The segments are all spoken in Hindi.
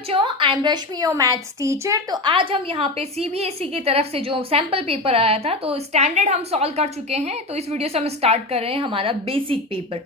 बच्चों, I am Rashmi your maths teacher. तो आज हम यहाँ पे सीबीएसई की तरफ से जो सैम्पल पेपर आया था तो स्टैंडर्ड हम सॉल्व कर चुके हैं। तो इस वीडियो से हम स्टार्ट कर रहे हैं हमारा बेसिक पेपर।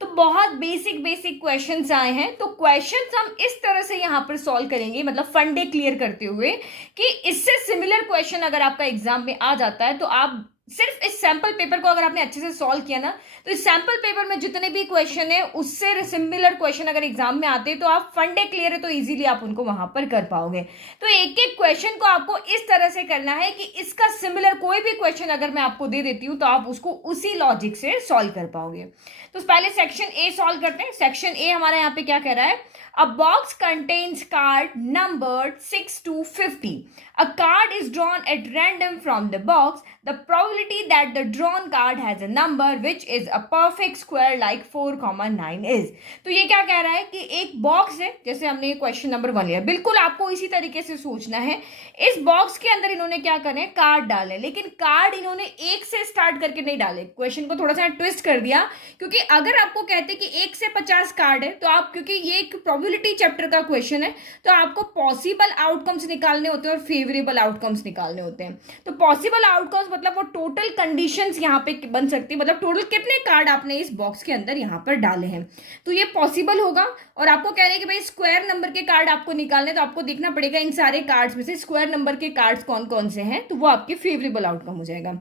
तो बहुत बेसिक बेसिक क्वेश्चंस आए हैं। तो क्वेश्चंस हम इस तरह से यहाँ पर सॉल्व करेंगे, मतलब फंडे क्लियर करते हुए कि इससे सिमिलर क्वेश्चन अगर आपका एग्जाम में आ जाता है तो आप सिर्फ इस सैंपल पेपर को अगर आपने अच्छे से सॉल्व किया ना, तो इस सैंपल पेपर में जितने भी क्वेश्चन है उससे सिमिलर क्वेश्चन अगर एग्जाम में आते हैं तो आप फंडे क्लियर है तो इजीली आप उनको वहां पर कर पाओगे। तो एक एक क्वेश्चन को आपको इस तरह से करना है कि इसका सिमिलर कोई भी क्वेश्चन अगर मैं आपको दे देती हूं तो आप उसको उसी लॉजिक से सॉल्व कर पाओगे। तो पहले सेक्शन ए सॉल्व करते हैं। सेक्शन ए हमारा यहाँ पे क्या कह रहा है? A box contains card numbered 6 to 50. A card is drawn at random from the box. The probability that the drawn card has a number which is a perfect square like 4,9 is. तो ये क्या कह रहा है कि एक बॉक्स है, जैसे हमने क्वेश्चन नंबर 1 लिया, बिल्कुल आपको इसी तरीके से सोचना है। इस बॉक्स के अंदर इन्होंने क्या करें, कार्ड डाले, लेकिन कार्ड इन्होंने एक से स्टार्ट करके नहीं डाले। क्वेश्चन को थोड़ा सा ट्विस्ट कर दिया, क्योंकि अगर आपको कहते कि 1 से 50 कार्ड है तो आप, क्योंकि ये एक प्रोबेबिलिटी चैप्टर का क्वेश्चन है, तो आपको पॉसिबल आउटकम्स निकालने होते हैं और फेवरेबल आउटकम्स निकालने होते हैं। तो पॉसिबल आउटकम्स मतलब वो टोटल कंडीशंस यहाँ पे बन सकती है, मतलब टोटल कितने कार्ड आपने इस बॉक्स के अंदर यहाँ पर डाले हैं, तो ये पॉसिबल होगा। और आपको कह रहे हैं कि भाई स्क्वायर नंबर के कार्ड आपको निकालने, तो आपको देखना पड़ेगा इन सारे कार्ड्स में से स्क्वायर नंबर के कार्ड्स कौन कौन से हैं, तो वो आपके फेवरेबल आउटकम हो जाएगा।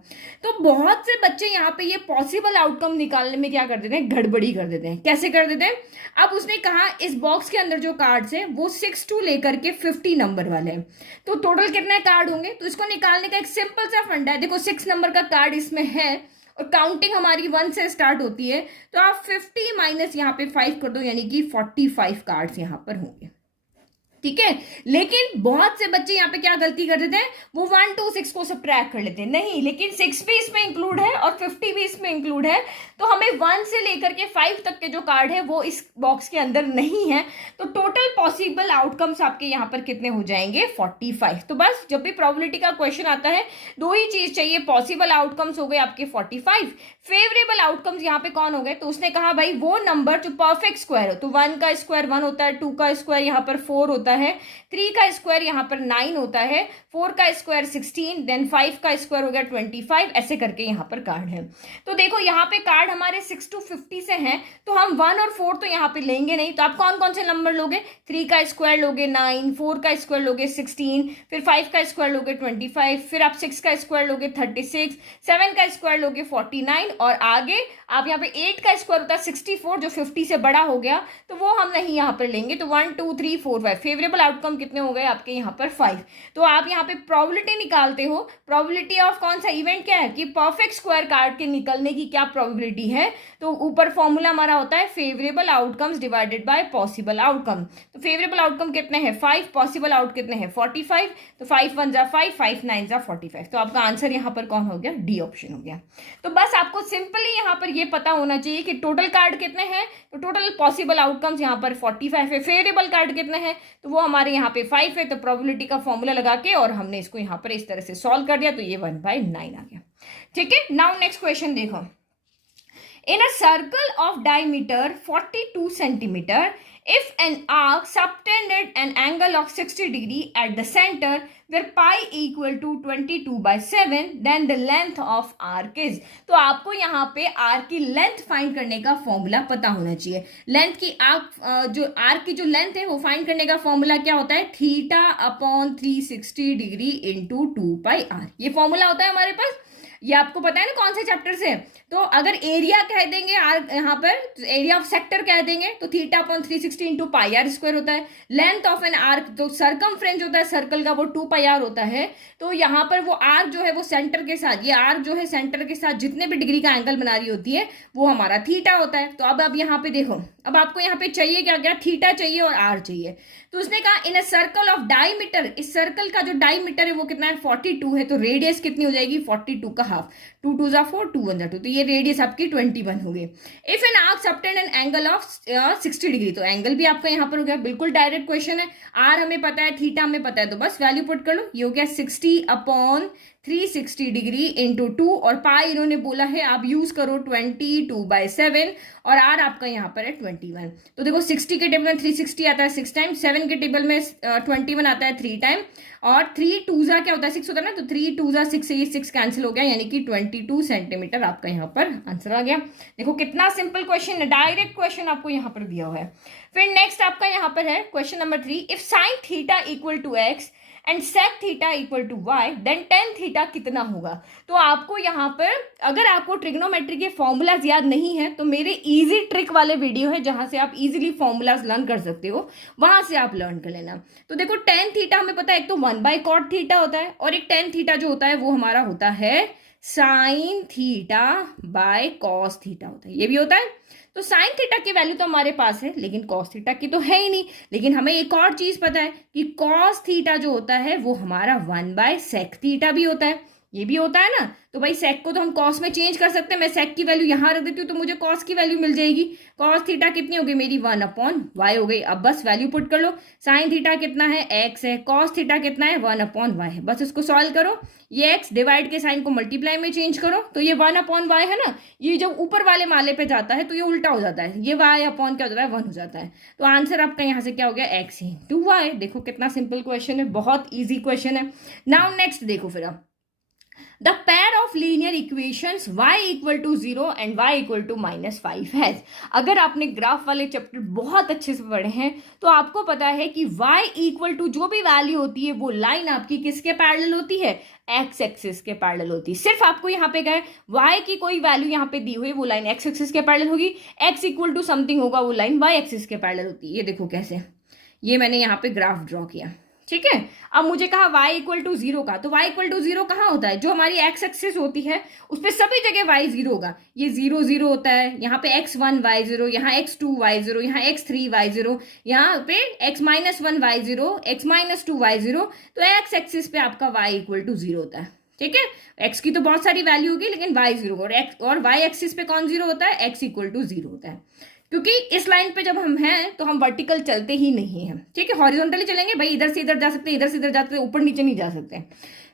तो बहुत से बच्चे यहाँ पे ये पॉसिबल आउटकम निकालने में क्या कर देते हैं, गड़बड़ी कर देते हैं। कैसे कर देते हैं? अब उसने कहा इस बॉक्स के अंदर जो कार्ड्स हैं वो 6 to लेकर के 50 नंबर वाले हैं, तो टोटल कितने कार्ड होंगे, तो इसको निकालने का एक सिंपल सा फंडा है। देखो 6 नंबर का कार्ड इसमें है और काउंटिंग हमारी 1 से स्टार्ट होती है, तो आप 50 माइनस यहाँ पे 5 कर दो, यानी कि 45 कार्ड्स यहाँ पर होंगे। ठीक है, लेकिन बहुत से बच्चे यहाँ पे क्या गलती कर देते हैं, वो 1 to 6 को सब्ट्रैक्ट कर लेते हैं। नहीं, लेकिन 6 भी इसमें इंक्लूड है और 50 भी इसमें इंक्लूड है, तो हमें 1 से लेकर के 5 तक के जो कार्ड है वो इस बॉक्स के अंदर नहीं है। तो टोटल पॉसिबल आउटकम्स आपके यहाँ पर कितने हो जाएंगे, 45। तो बस जब भी प्रोबेबिलिटी का क्वेश्चन आता है दो ही चीज चाहिए, पॉसिबल आउटकम्स हो गए आपके 45, फेवरेबल आउटकम्स यहाँ पे कौन हो गए, तो उसने कहा भाई वो नंबर जो परफेक्ट स्क्वायर हो, तो 1 का स्क्वायर 1 होता है, 2 का स्क्वायर यहाँ पर 4 होता है, 3 का स्क्वायर यहाँ पर 9 होता है, 4 का स्क्वायर 16, देन 5 का स्क्वायर हो गया 25, ऐसे करके यहाँ पर कार्ड है। तो देखो यहाँ पे कार्ड हमारे 6 to 50 से हैं, तो हम 1 और 4 तो यहाँ पे लेंगे नहीं, तो आप कौन कौन से नंबर लोगे, 3 का स्क्वायर लोगे 9, 4 का स्क्वायर लोगे 16, फिर 5 का स्क्वायर लोगे 25, फिर आप 6 का स्क्वायर लोगे 36, 7 का स्क्वायर लोगे 49, और आगे आप यहाँ पे 8 का स्क्वायर होता है 64, जो 50 से बड़ा हो गया, तो वो हम नहीं यहाँ पर लेंगे। तो 1 2 3 4 5 फेवरेबल आउटकम कितने हो गए आपके यहाँ पर 5। तो आप यहाँ पे प्रोबेबिलिटी निकालते हो, प्रोबेबिलिटी ऑफ कौन सा इवेंट क्या है कि परफेक्ट स्क्वायर कार्ड के निकलने की क्या प्रोबेबिलिटी है, तो ऊपर फॉर्मूला हमारा होता है favourable outcomes divided by possible outcome. तो फेवरेबल आउटकम कितने हैं 5, पॉसिबल आउट कितने हैं 45, तो 5 1 जा 5, 5 9 जा 45। तो आपका आंसर यहाँ पर कौन हो गया, डी ऑप्शन हो गया। तो बस आपको सिंपली यहाँ पर ये पता होना चाहिए कि टोटल कार्ड कितने हैं, तो टोटल पॉसिबल आउटकम्स यहाँ पर 45 है, फेवरेबल कार्ड कितने हैं, तो वो हमारे यहाँ पे 5 है। तो प्रोबेबिलिटी का फॉर्मूला लगा के और हमने इसको यहाँ पर इस तरह से सॉल्व कर दिया, तो ये 1/9 आ गया। ठीक है, नाउ नेक्स्ट क्वेश्चन देखो। In a circle of diameter 42 centimeter, if an arc subtended an angle of 60 degree at the center where pi equal to 22/7, then the length of arc is। तो आपको यहाँ पे आर्क की लेंथ फाइंड करने का फॉर्मूला पता होना चाहिए। लेंथ की जो आर्क की जो लेंथ है वो फाइंड करने का फॉर्मूला क्या होता है, θ/360 डिग्री इंटू 2πr। ये फॉर्मूला होता है हमारे पास, ये आपको पता है ना कौन से चैप्टर से। तो अगर एरिया कह देंगे यहाँ पर एरिया ऑफ सेक्टर कह देंगे तो θ/360 इंटू πr स्क्वायर होता है। लेंथ ऑफ एन आर्क, तो सरकमफ्रेंस होता है सर्कल का, वो 2πr होता है। तो यहाँ पर वो आर्क जो है वो सेंटर के साथ, ये आर्क जो है सेंटर के साथ जितने भी डिग्री का एंगल बना रही होती है वो हमारा थीटा होता है। तो अब यहाँ पे देखो, अब आपको यहाँ पे चाहिए क्या क्या, थीटा चाहिए और आर चाहिए। तो उसने कहा इन अ सर्कल ऑफ डायमीटर, इस सर्कल का जो डायमीटर है वो कितना है 42 है, तो रेडियस कितनी हो जाएगी 42 का हाफ। 2 2 जा 4, 2 1 जा 2, तो ये रेडियस आपकी 21 हो गई। If an arc subtend an angle of 60 degree, तो एंगल भी आपका यहाँ पर हो गया, बिल्कुल डायरेक्ट क्वेश्चन है। आर हमें पता है, थीटा हमें पता है, तो बस वैल्यू पुट कर लो। ये हो गया 60/360 डिग्री इंटू 2, और पाई इन्होंने बोला है आप यूज करो 22/7, और आर आपका यहाँ पर है 21। तो देखो 60 के टेबल में 360 आता है 6 टाइम, 7 के टेबल में 21 आता है 3 टाइम, और 3 2 जा क्या होता है 6 होता है ना, तो 3 2 जा 6 से ये 6 कैंसिल हो गया, यानी कि 22 सेंटीमीटर आपका यहाँ पर आंसर आ गया। देखो कितना सिंपल क्वेश्चन है, डायरेक्ट क्वेश्चन आपको यहाँ पर दिया हुआ है। फिर नेक्स्ट आपका यहाँ पर है question number 3, if sine theta equal to x and sec theta equal to y then tan theta कितना होगा। तो आपको यहाँ पर अगर आपको ट्रिग्नोमेट्री के फॉर्मूलाज याद नहीं है तो मेरे इजी ट्रिक वाले वीडियो है जहां से आप इजीली फॉर्मूलाज लर्न कर सकते हो, वहां से आप लर्न कर लेना। तो देखो टेन थीटा हमें पता है, एक तो 1/cot थीटा होता है, और एक टेन थीटा जो होता है वो हमारा होता है sine theta by cos theta होता है, ये भी होता है। तो साइन थीटा की वैल्यू तो हमारे पास है, लेकिन कॉस थीटा की तो है ही नहीं। लेकिन हमें एक और चीज पता है कि कॉस थीटा जो होता है वो हमारा 1/sec थीटा भी होता है, ये भी होता है ना। तो भाई सेक को तो हम कॉस में चेंज कर सकते हैं, मैं सेक की वैल्यू यहां रख देती हूँ तो मुझे कॉस की वैल्यू मिल जाएगी। कॉस थीटा कितनी हो गई मेरी 1/y हो गई। अब बस वैल्यू पुट कर लो, साइन थीटा कितना है x है, कॉस थीटा कितना है 1/y है, बस इसको सॉल्व करो। ये x डिवाइड के साइन को मल्टीप्लाई में चेंज करो, तो ये 1/y है ना, ये जब ऊपर वाले माले पे जाता है तो ये उल्टा हो जाता है, ये y अपॉन क्या हो जाता है 1 हो जाता है। तो आंसर आपका यहाँ से क्या हो गया x × y। देखो कितना सिंपल क्वेश्चन है, बहुत ईजी क्वेश्चन है। नाउ नेक्स्ट देखो फिर आप The pair of linear equations y equal to 0 and y equal to -5 has। अगर आपने ग्राफ वाले चैप्टर बहुत अच्छे से पढ़े हैं तो आपको पता है कि y इक्वल टू जो भी वैल्यू होती है वो लाइन आपकी किसके पैरेलल होती है, एक्स एक्सिस के पैरेलल होती है। सिर्फ आपको यहाँ पे गए y की कोई वैल्यू यहाँ पे दी हुई वो लाइन एक्स एक्सिस के पैरेलल होगी, x इक्वल टू समथिंग होगा वो लाइन y एक्सिस के पैरेलल होती है। ये देखो कैसे, ये मैंने यहाँ पे ग्राफ ड्रॉ किया, ठीक है। अब मुझे कहा y इक्वल टू 0 का, तो y इक्वल टू 0 कहाँ होता है, जो हमारी x एक्सिस होती है उस पर सभी जगह y 0 होगा। ये 0 0 होता है, यहाँ पे x1 y 0, यहाँ x2 y 0, यहाँ x3 y 0, यहाँ पे x-1 y 0, x-2 y 0। तो x एक्सिस पे आपका y इक्वल टू 0 होता है, ठीक है। x की तो बहुत सारी वैल्यू होगी लेकिन y 0 और y एक्सिस पे कौन 0 होता है, x इक्वल टू 0 होता है। क्योंकि इस लाइन पे जब हम हैं तो हम वर्टिकल चलते ही नहीं हैं, ठीक है, हॉरिजॉन्टली चलेंगे भाई, इधर से इधर जा सकते हैं, इधर से इधर जा सकते हैं, ऊपर नीचे नहीं जा सकते।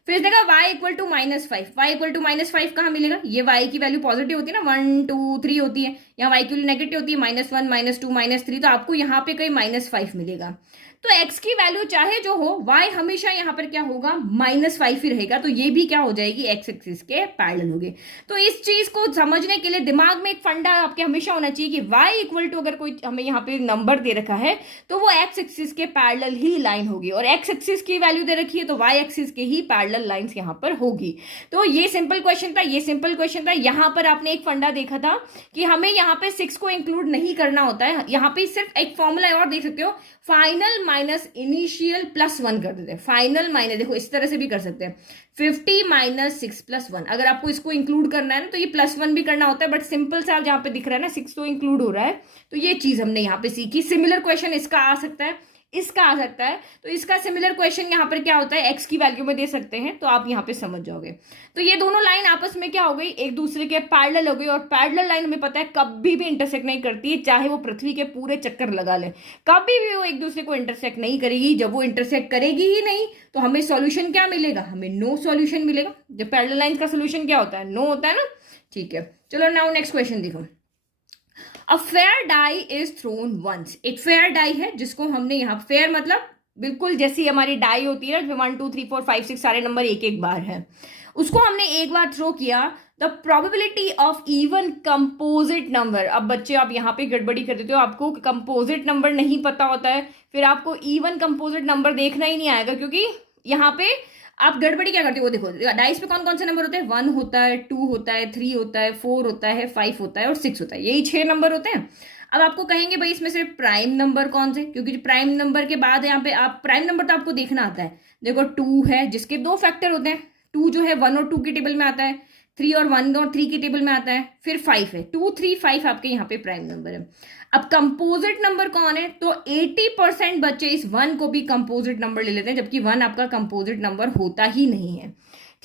फिर इस जगह y equal to -5, y equal to -5 कहाँ मिलेगा, ये y की वैल्यू पॉजिटिव होती है ना, 1 2 3 होती है, यहाँ y की वैल्यू नेगेटिव होती है, -1 -2 -3, तो आपको यहाँ पे कहीं -5 मिलेगा। तो x की वैल्यू चाहे जो हो, y हमेशा यहाँ पर क्या होगा -5 ही रहेगा, तो ये भी क्या हो जाएगी x एक्सिस के पैरेलल होगी। तो इस चीज को समझने के लिए दिमाग में एक फंडा आपके हमेशा होना चाहिए कि y इक्वल टू अगर कोई हमें यहाँ पे नंबर दे रखा है तो वो x एक्सिस के पैरेलल ही लाइन होगी, और x एक्सिस की वैल्यू दे रखी है तो y एक्सिस के ही पैरेलल लाइंस यहाँ पर होगी। तो ये सिंपल क्वेश्चन था, ये सिंपल क्वेश्चन था। यहाँ पर आपने एक फंडा देखा था कि हमें यहाँ पे 6 को इंक्लूड नहीं करना होता है, यहाँ पे सिर्फ एक फॉर्मूला और देख सकते हो, फाइनल माइनस इनिशियल +1 कर देते हैं। फाइनल माइनस, देखो इस तरह से भी कर सकते हैं, 50 - 6 + 1। अगर आपको इसको इंक्लूड करना है ना तो ये +1 भी करना होता है, बट सिंपल सा जहाँ पे दिख रहा है ना 6 तो इंक्लूड हो रहा है, तो ये चीज हमने यहाँ पे सीखी। सिमिलर क्वेश्चन इसका आ सकता है, इसका आ सकता है, तो इसका सिमिलर क्वेश्चन यहाँ पर क्या होता है, x की वैल्यू में दे सकते हैं, तो आप यहाँ पे समझ जाओगे। तो ये दोनों लाइन आपस में क्या हो गई, एक दूसरे के पैरेलल हो गई, और पैरेलल लाइन हमें पता है कभी भी इंटरसेक्ट नहीं करती है, चाहे वो पृथ्वी के पूरे चक्कर लगा ले, कभी भी वो एक दूसरे को इंटरसेक्ट नहीं करेगी। जब वो इंटरसेक्ट करेगी ही नहीं तो हमें सॉल्यूशन क्या मिलेगा, हमें नो सॉल्यूशन मिलेगा। जब पैरेलल लाइन का सोल्यूशन क्या होता है, नो होता है ना, ठीक है। चलो नाउ नेक्स्ट क्वेश्चन देखो। A fair die is thrown once. एक फेयर डाई है जिसको हमने यहाँ, फेयर मतलब बिल्कुल जैसी हमारी डाई होती है ना, 1 2 3 4 5 6 सारे नंबर एक एक बार है, उसको हमने एक बार थ्रो किया। The probability of even composite number. अब बच्चे आप यहाँ पे गड़बड़ी कर देते हो, आपको कंपोजिट नंबर नहीं पता होता है, फिर आपको इवन कंपोजिट नंबर देखना ही नहीं आएगा, क्योंकि यहाँ पे आप गड़बड़ी क्या करते हो, देखो डाइस पे कौन कौन से नंबर होते हैं, 1 होता है, 2 होता है, 3 होता है, 4 होता है, 5 होता है और 6 होता है, यही 6 नंबर होते हैं। अब आपको कहेंगे भाई इसमें से प्राइम नंबर कौन से, क्योंकि प्राइम नंबर के बाद यहाँ पे आप प्राइम नंबर तो आपको देखना आता है। देखो 2 है जिसके 2 फैक्टर होते हैं, 2 जो है 1 और 2 की टेबल में आता है, 3 और 1 और 3 की टेबल में आता है, फिर 5 है, 2 3 5 आपके यहाँ पे प्राइम नंबर है। अब कंपोजिट नंबर कौन है, तो 80% बच्चे इस 1 को भी कंपोजिट नंबर ले लेते हैं, जबकि 1 आपका कंपोजिट नंबर होता ही नहीं है,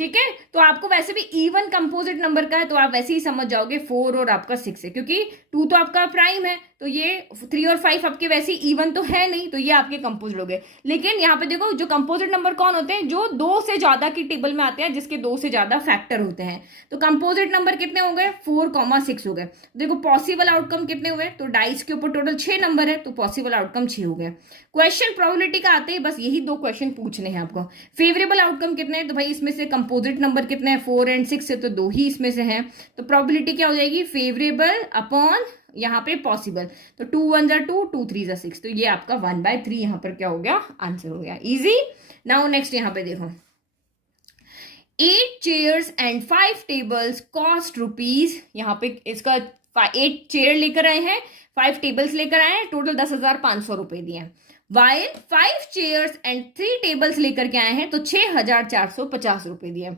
ठीक है। तो आपको वैसे भी इवन कंपोजिट नंबर का है तो आप वैसे ही समझ जाओगे 4 और आपका 6 है, क्योंकि 2 तो आपका प्राइम है, तो ये 3 और 5 आपके वैसे इवन तो है नहीं, तो ये आपके कंपोजिट हो गए। लेकिन यहाँ पे देखो जो कंपोजिट नंबर कौन होते हैं, जो 2 से ज्यादा की टेबल में आते हैं, जिसके 2 से ज्यादा फैक्टर होते हैं। तो कंपोजिट नंबर कितने हो गए, 4, 6 हो गए। देखो पॉसिबल आउटकम कितने हुए, तो डाइस के ऊपर टोटल 6 नंबर है, तो पॉसिबल आउटकम 6 हो गए। क्वेश्चन प्रोबेबिलिटी का आते हैं, बस यही 2 क्वेश्चन पूछने हैं आपको। फेवरेबल आउटकम कितने हैं, तो भाई इसमें से कंपोजिट नंबर कितने हैं, 4 और 6 है, तो 2 ही इसमें से हैं। तो प्रोबेबिलिटी क्या हो जाएगी, फेवरेबल अपॉन यहाँ पे पॉसिबल। तो 2 1 जा 2, 2 3 जा 6, तो ये आपका 1/3 यहाँ पर क्या हो गया, आंसर हो गया। इजी। नाउ नेक्स्ट यहाँ पे देखो, 8 chairs and 5 tables cost rupees, यहाँ पे इसका 8 चेयर लेकर आए हैं, 5 टेबल्स लेकर आए हैं, टोटल 10,500 रुपए दिए। वाइल 5 चेयर्स एंड 3 टेबल्स लेकर के आए हैं तो 6,450 रुपए दिए।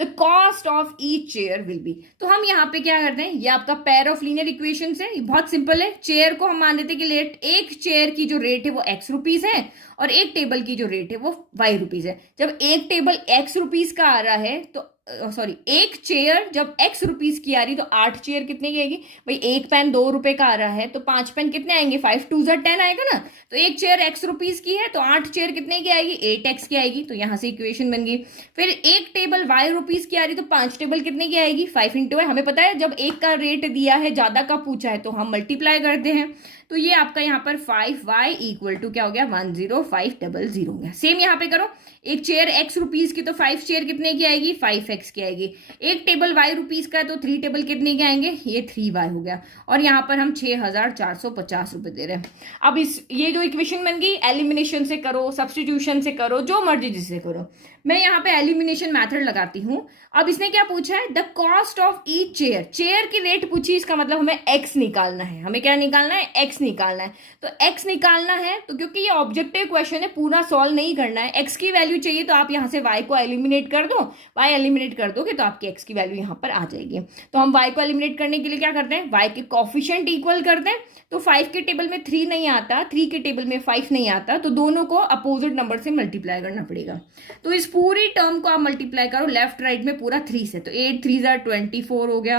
The cost of each chair will be, तो हम यहाँ पे क्या करते हैं, ये आपका पेयर ऑफ लीनियर इक्वेशन है, ये बहुत सिंपल है। चेयर को हम मान लेते हैं कि रेट, एक चेयर की जो रेट है वो x रुपीज है और एक टेबल की जो रेट है वो y रुपीज है। जब एक टेबल x रुपीज का आ रहा है तो सॉरी एक चेयर जब x रुपीज की आ रही तो 8 चेयर कितने की आएगी, भाई एक पेन 2 रुपए का आ रहा है तो 5 पेन कितने आएंगे, 5 2 10 आएगा ना। तो एक चेयर x रुपीज की है तो 8 चेयर कितने की आएगी, 8x की आएगी, तो यहां से इक्वेशन बन गई। फिर एक टेबल y रुपीज की आ रही तो 5 टेबल कितने की आएगी, 5 इंटू है, हमें पता है जब एक का रेट दिया है ज्यादा का पूछा है तो हम मल्टीप्लाई करते हैं। तो ये आपका यहाँ पर 5y इक्वल टू क्या हो गया, 10500 हो गया। सेम यहाँ पे करो, एक चेयर x रुपीज की तो 5 चेयर कितने की आएगी, 5x की आएगी। एक टेबल y रुपीज का तो 3 टेबल कितने के आएंगे, ये 3y हो गया। और यहाँ पर हम 6,450 रुपए दे रहे हैं। अब इस ये जो इक्वेशन बन गई, एलिमिनेशन से करो, सब्सटीट्यूशन से करो, जो मर्जी जिससे करो। मैं यहाँ पे एलिमिनेशन मेथड लगाती हूँ। अब इसने क्या पूछा है, the cost of each chair, chair की रेट पूछी, इसका मतलब हमें x निकालना है। हमें क्या निकालना है, x निकालना है। तो x निकालना है तो क्योंकि ये ऑब्जेक्टिव क्वेश्चन है, पूरा सॉल्व नहीं करना है, x की वैल्यू चाहिए तो आप यहाँ से y को एलिमिनेट कर दो, y एलिमिनेट कर दोगे तो आपकी x की वैल्यू यहाँ पर आ जाएगी। तो हम y को एलिमिनेट करने के लिए क्या करते हैं, y के कोफिशिएंट इक्वल करते हैं। तो 5 के टेबल में 3 नहीं आता, 3 के टेबल में 5 नहीं आता, तो दोनों को अपोजिट नंबर से मल्टीप्लाई करना पड़ेगा। तो इस पूरी टर्म को आप मल्टीप्लाई करो लेफ्ट राइट में पूरा 3 से, तो 8 3 जा 24 हो गया,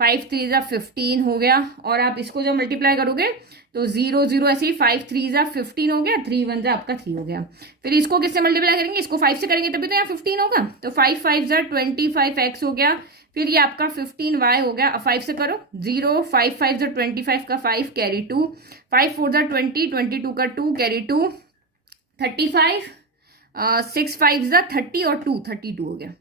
5 3 जा 15 हो गया, और आप इसको जब मल्टीप्लाई करोगे तो 0 0 ऐसे ही 5 3 जा 15 हो गया, 3 1 जा आपका 3 हो गया। फिर इसको किससे मल्टीप्लाई करेंगे, इसको 5 से करेंगे तभी तो यहाँ 15 होगा, तो 5 5 जा 25x हो गया। फिर ये आपका 15y हो गया, 5 से करो, 0 5 5 जा 25 का 5 कैरी 2, 5 4 जा 20, 22 का 2 कैरी 2, 35, 6 5 जा 30 और 2 32 हो गया।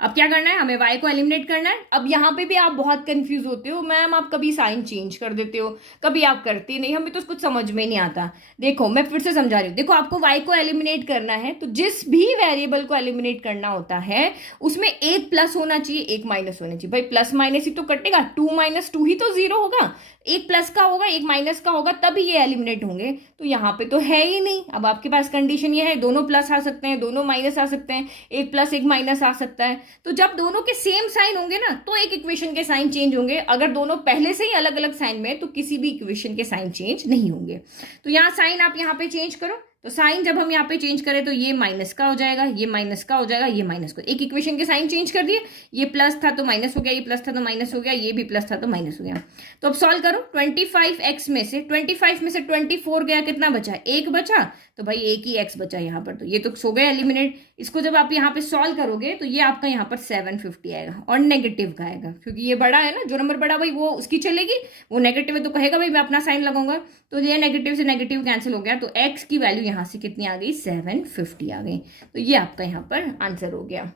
अब क्या करना है, हमें y को एलिमिनेट करना है। अब यहाँ पे भी आप बहुत कंफ्यूज होते हो, मैम आप कभी साइन चेंज कर देते हो, कभी आप करते नहीं, हमें तो कुछ समझ में नहीं आता। देखो मैं फिर से समझा रही हूँ, देखो आपको y को एलिमिनेट करना है तो जिस भी वेरिएबल को एलिमिनेट करना होता है उसमें एक प्लस होना चाहिए, एक माइनस होना चाहिए। भाई प्लस माइनस ही तो कटेगा, 2 - 2 ही तो 0 होगा, एक प्लस का होगा एक माइनस का होगा तभी ये एलिमिनेट होंगे। तो यहाँ पे तो है ही नहीं। अब आपके पास कंडीशन ये है, दोनों प्लस आ सकते हैं, दोनों माइनस आ सकते हैं, एक प्लस एक माइनस आ सकता है। तो जब दोनों के सेम साइन होंगे ना तो एक इक्वेशन के साइन चेंज होंगे, अगर दोनों पहले से ही अलग अलग साइन में तो किसी भी इक्वेशन के साइन चेंज नहीं होंगे। तो यहाँ साइन आप यहाँ पे चेंज करो, तो साइन जब हम यहाँ पे चेंज करें तो ये माइनस का हो जाएगा, ये माइनस का हो जाएगा, ये माइनस का, एक इक्वेशन के साइन चेंज कर दिए, ये प्लस था तो माइनस हो गया, ये प्लस था तो माइनस हो गया, ये भी प्लस था तो माइनस हो गया। तो अब सॉल्व करो, 25x में से 24 गया, कितना बचा, एक बचा, तो भाई एक ही x बचा यहाँ पर, तो ये तो हो गया एलिमिनेट। इसको जब आप यहाँ पे सॉल्व करोगे तो ये आपका यहाँ पर 750 आएगा और नेगेटिव का आएगा, क्योंकि ये बड़ा है ना, जो नंबर बड़ा भाई वो उसकी चलेगी, वो नेगेटिव है तो कहेगा भाई मैं अपना साइन लगाऊंगा। तो ये नेगेटिव से नेगेटिव कैंसिल हो गया, तो x की वैल्यू यहाँ से कितनी आ गई, 750 आ गई। तो ये आपका यहाँ पर आंसर हो गया।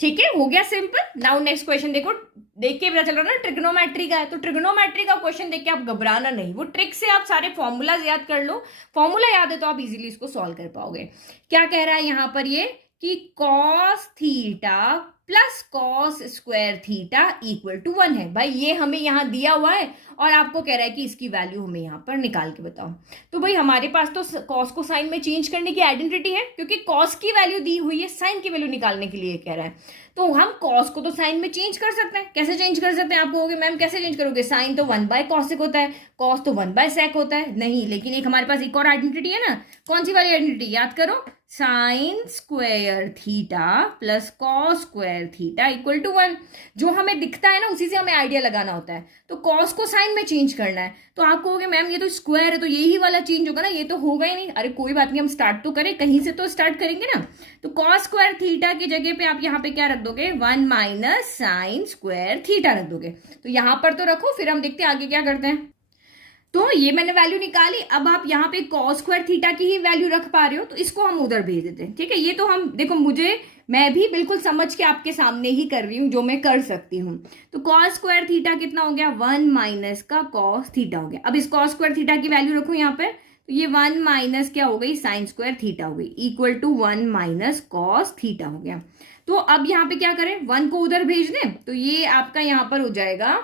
ठीक है, हो गया सिंपल। नाउ नेक्स्ट क्वेश्चन देखो, देख के पता चल रहा ना ट्रिग्नोमेट्री का है, तो ट्रिग्नोमेट्री का क्वेश्चन देख के आप घबराना नहीं, वो ट्रिक से आप सारे फॉर्मूलाज याद कर लो, फॉर्मूला याद है तो आप इजीली इसको सॉल्व कर पाओगे। क्या कह रहा है यहाँ पर ये कि cos theta plus cos square theta equal to 1 है। भाई ये हमें यहाँ दिया हुआ है और आपको कह रहा है कि इसकी वैल्यू हमें यहाँ पर निकाल के बताओ। तो भाई हमारे पास तो cos को साइन में चेंज करने की आइडेंटिटी है, क्योंकि cos की वैल्यू दी हुई है, साइन की वैल्यू निकालने के लिए कह रहा है। तो हम cos को तो साइन में चेंज कर सकते हैं। कैसे चेंज कर सकते हैं, आप कहोगे मैम कैसे चेंज करोगे, साइन तो 1/cos होता है, cos तो 1/sec होता है। नहीं, लेकिन एक हमारे पास एक और आइडेंटिटी है ना, कौन सी वाली आइडेंटिटी याद करो, sine square theta plus cos square theta equal to 1। जो हमें दिखता है ना उसी से हमें आइडिया लगाना होता है। तो कॉस को साइन में चेंज करना है। तो आप कहोगे मैम ये तो स्क्वायर है तो यही वाला चेंज होगा ना, ये तो होगा ही नहीं। अरे कोई बात नहीं, हम स्टार्ट तो करें, कहीं से तो स्टार्ट करेंगे ना। तो कॉस स्क्वायर थीटा की जगह पे आप यहाँ पे क्या रख दोगे, 1 माइनस साइन स्क्वायर थीटा रख दोगे। तो यहां पर तो रखो, फिर हम देखते हैं आगे क्या करते हैं। तो ये मैंने वैल्यू निकाली। अब आप यहाँ पे कॉस स्क्वायर थीटा की ही वैल्यू रख पा रहे हो तो इसको हम उधर भेज देते हैं। ठीक है, ये तो हम देखो, मैं भी बिल्कुल समझ के आपके सामने ही कर रही हूँ जो मैं कर सकती हूँ। तो कॉस स्क्वायर थीटा कितना हो गया, 1 माइनस का कॉस थीटा हो गया। अब इस कॉस स्क्वायर थीटा की वैल्यू रखो यहाँ पे, तो ये 1 माइनस क्या हो गई, साइन स्क्वायर थीटा हो गई, equal to 1 minus cos theta हो गया। तो अब यहाँ पे क्या करें, 1 को उधर भेज दें, तो ये आपका यहाँ पर हो जाएगा,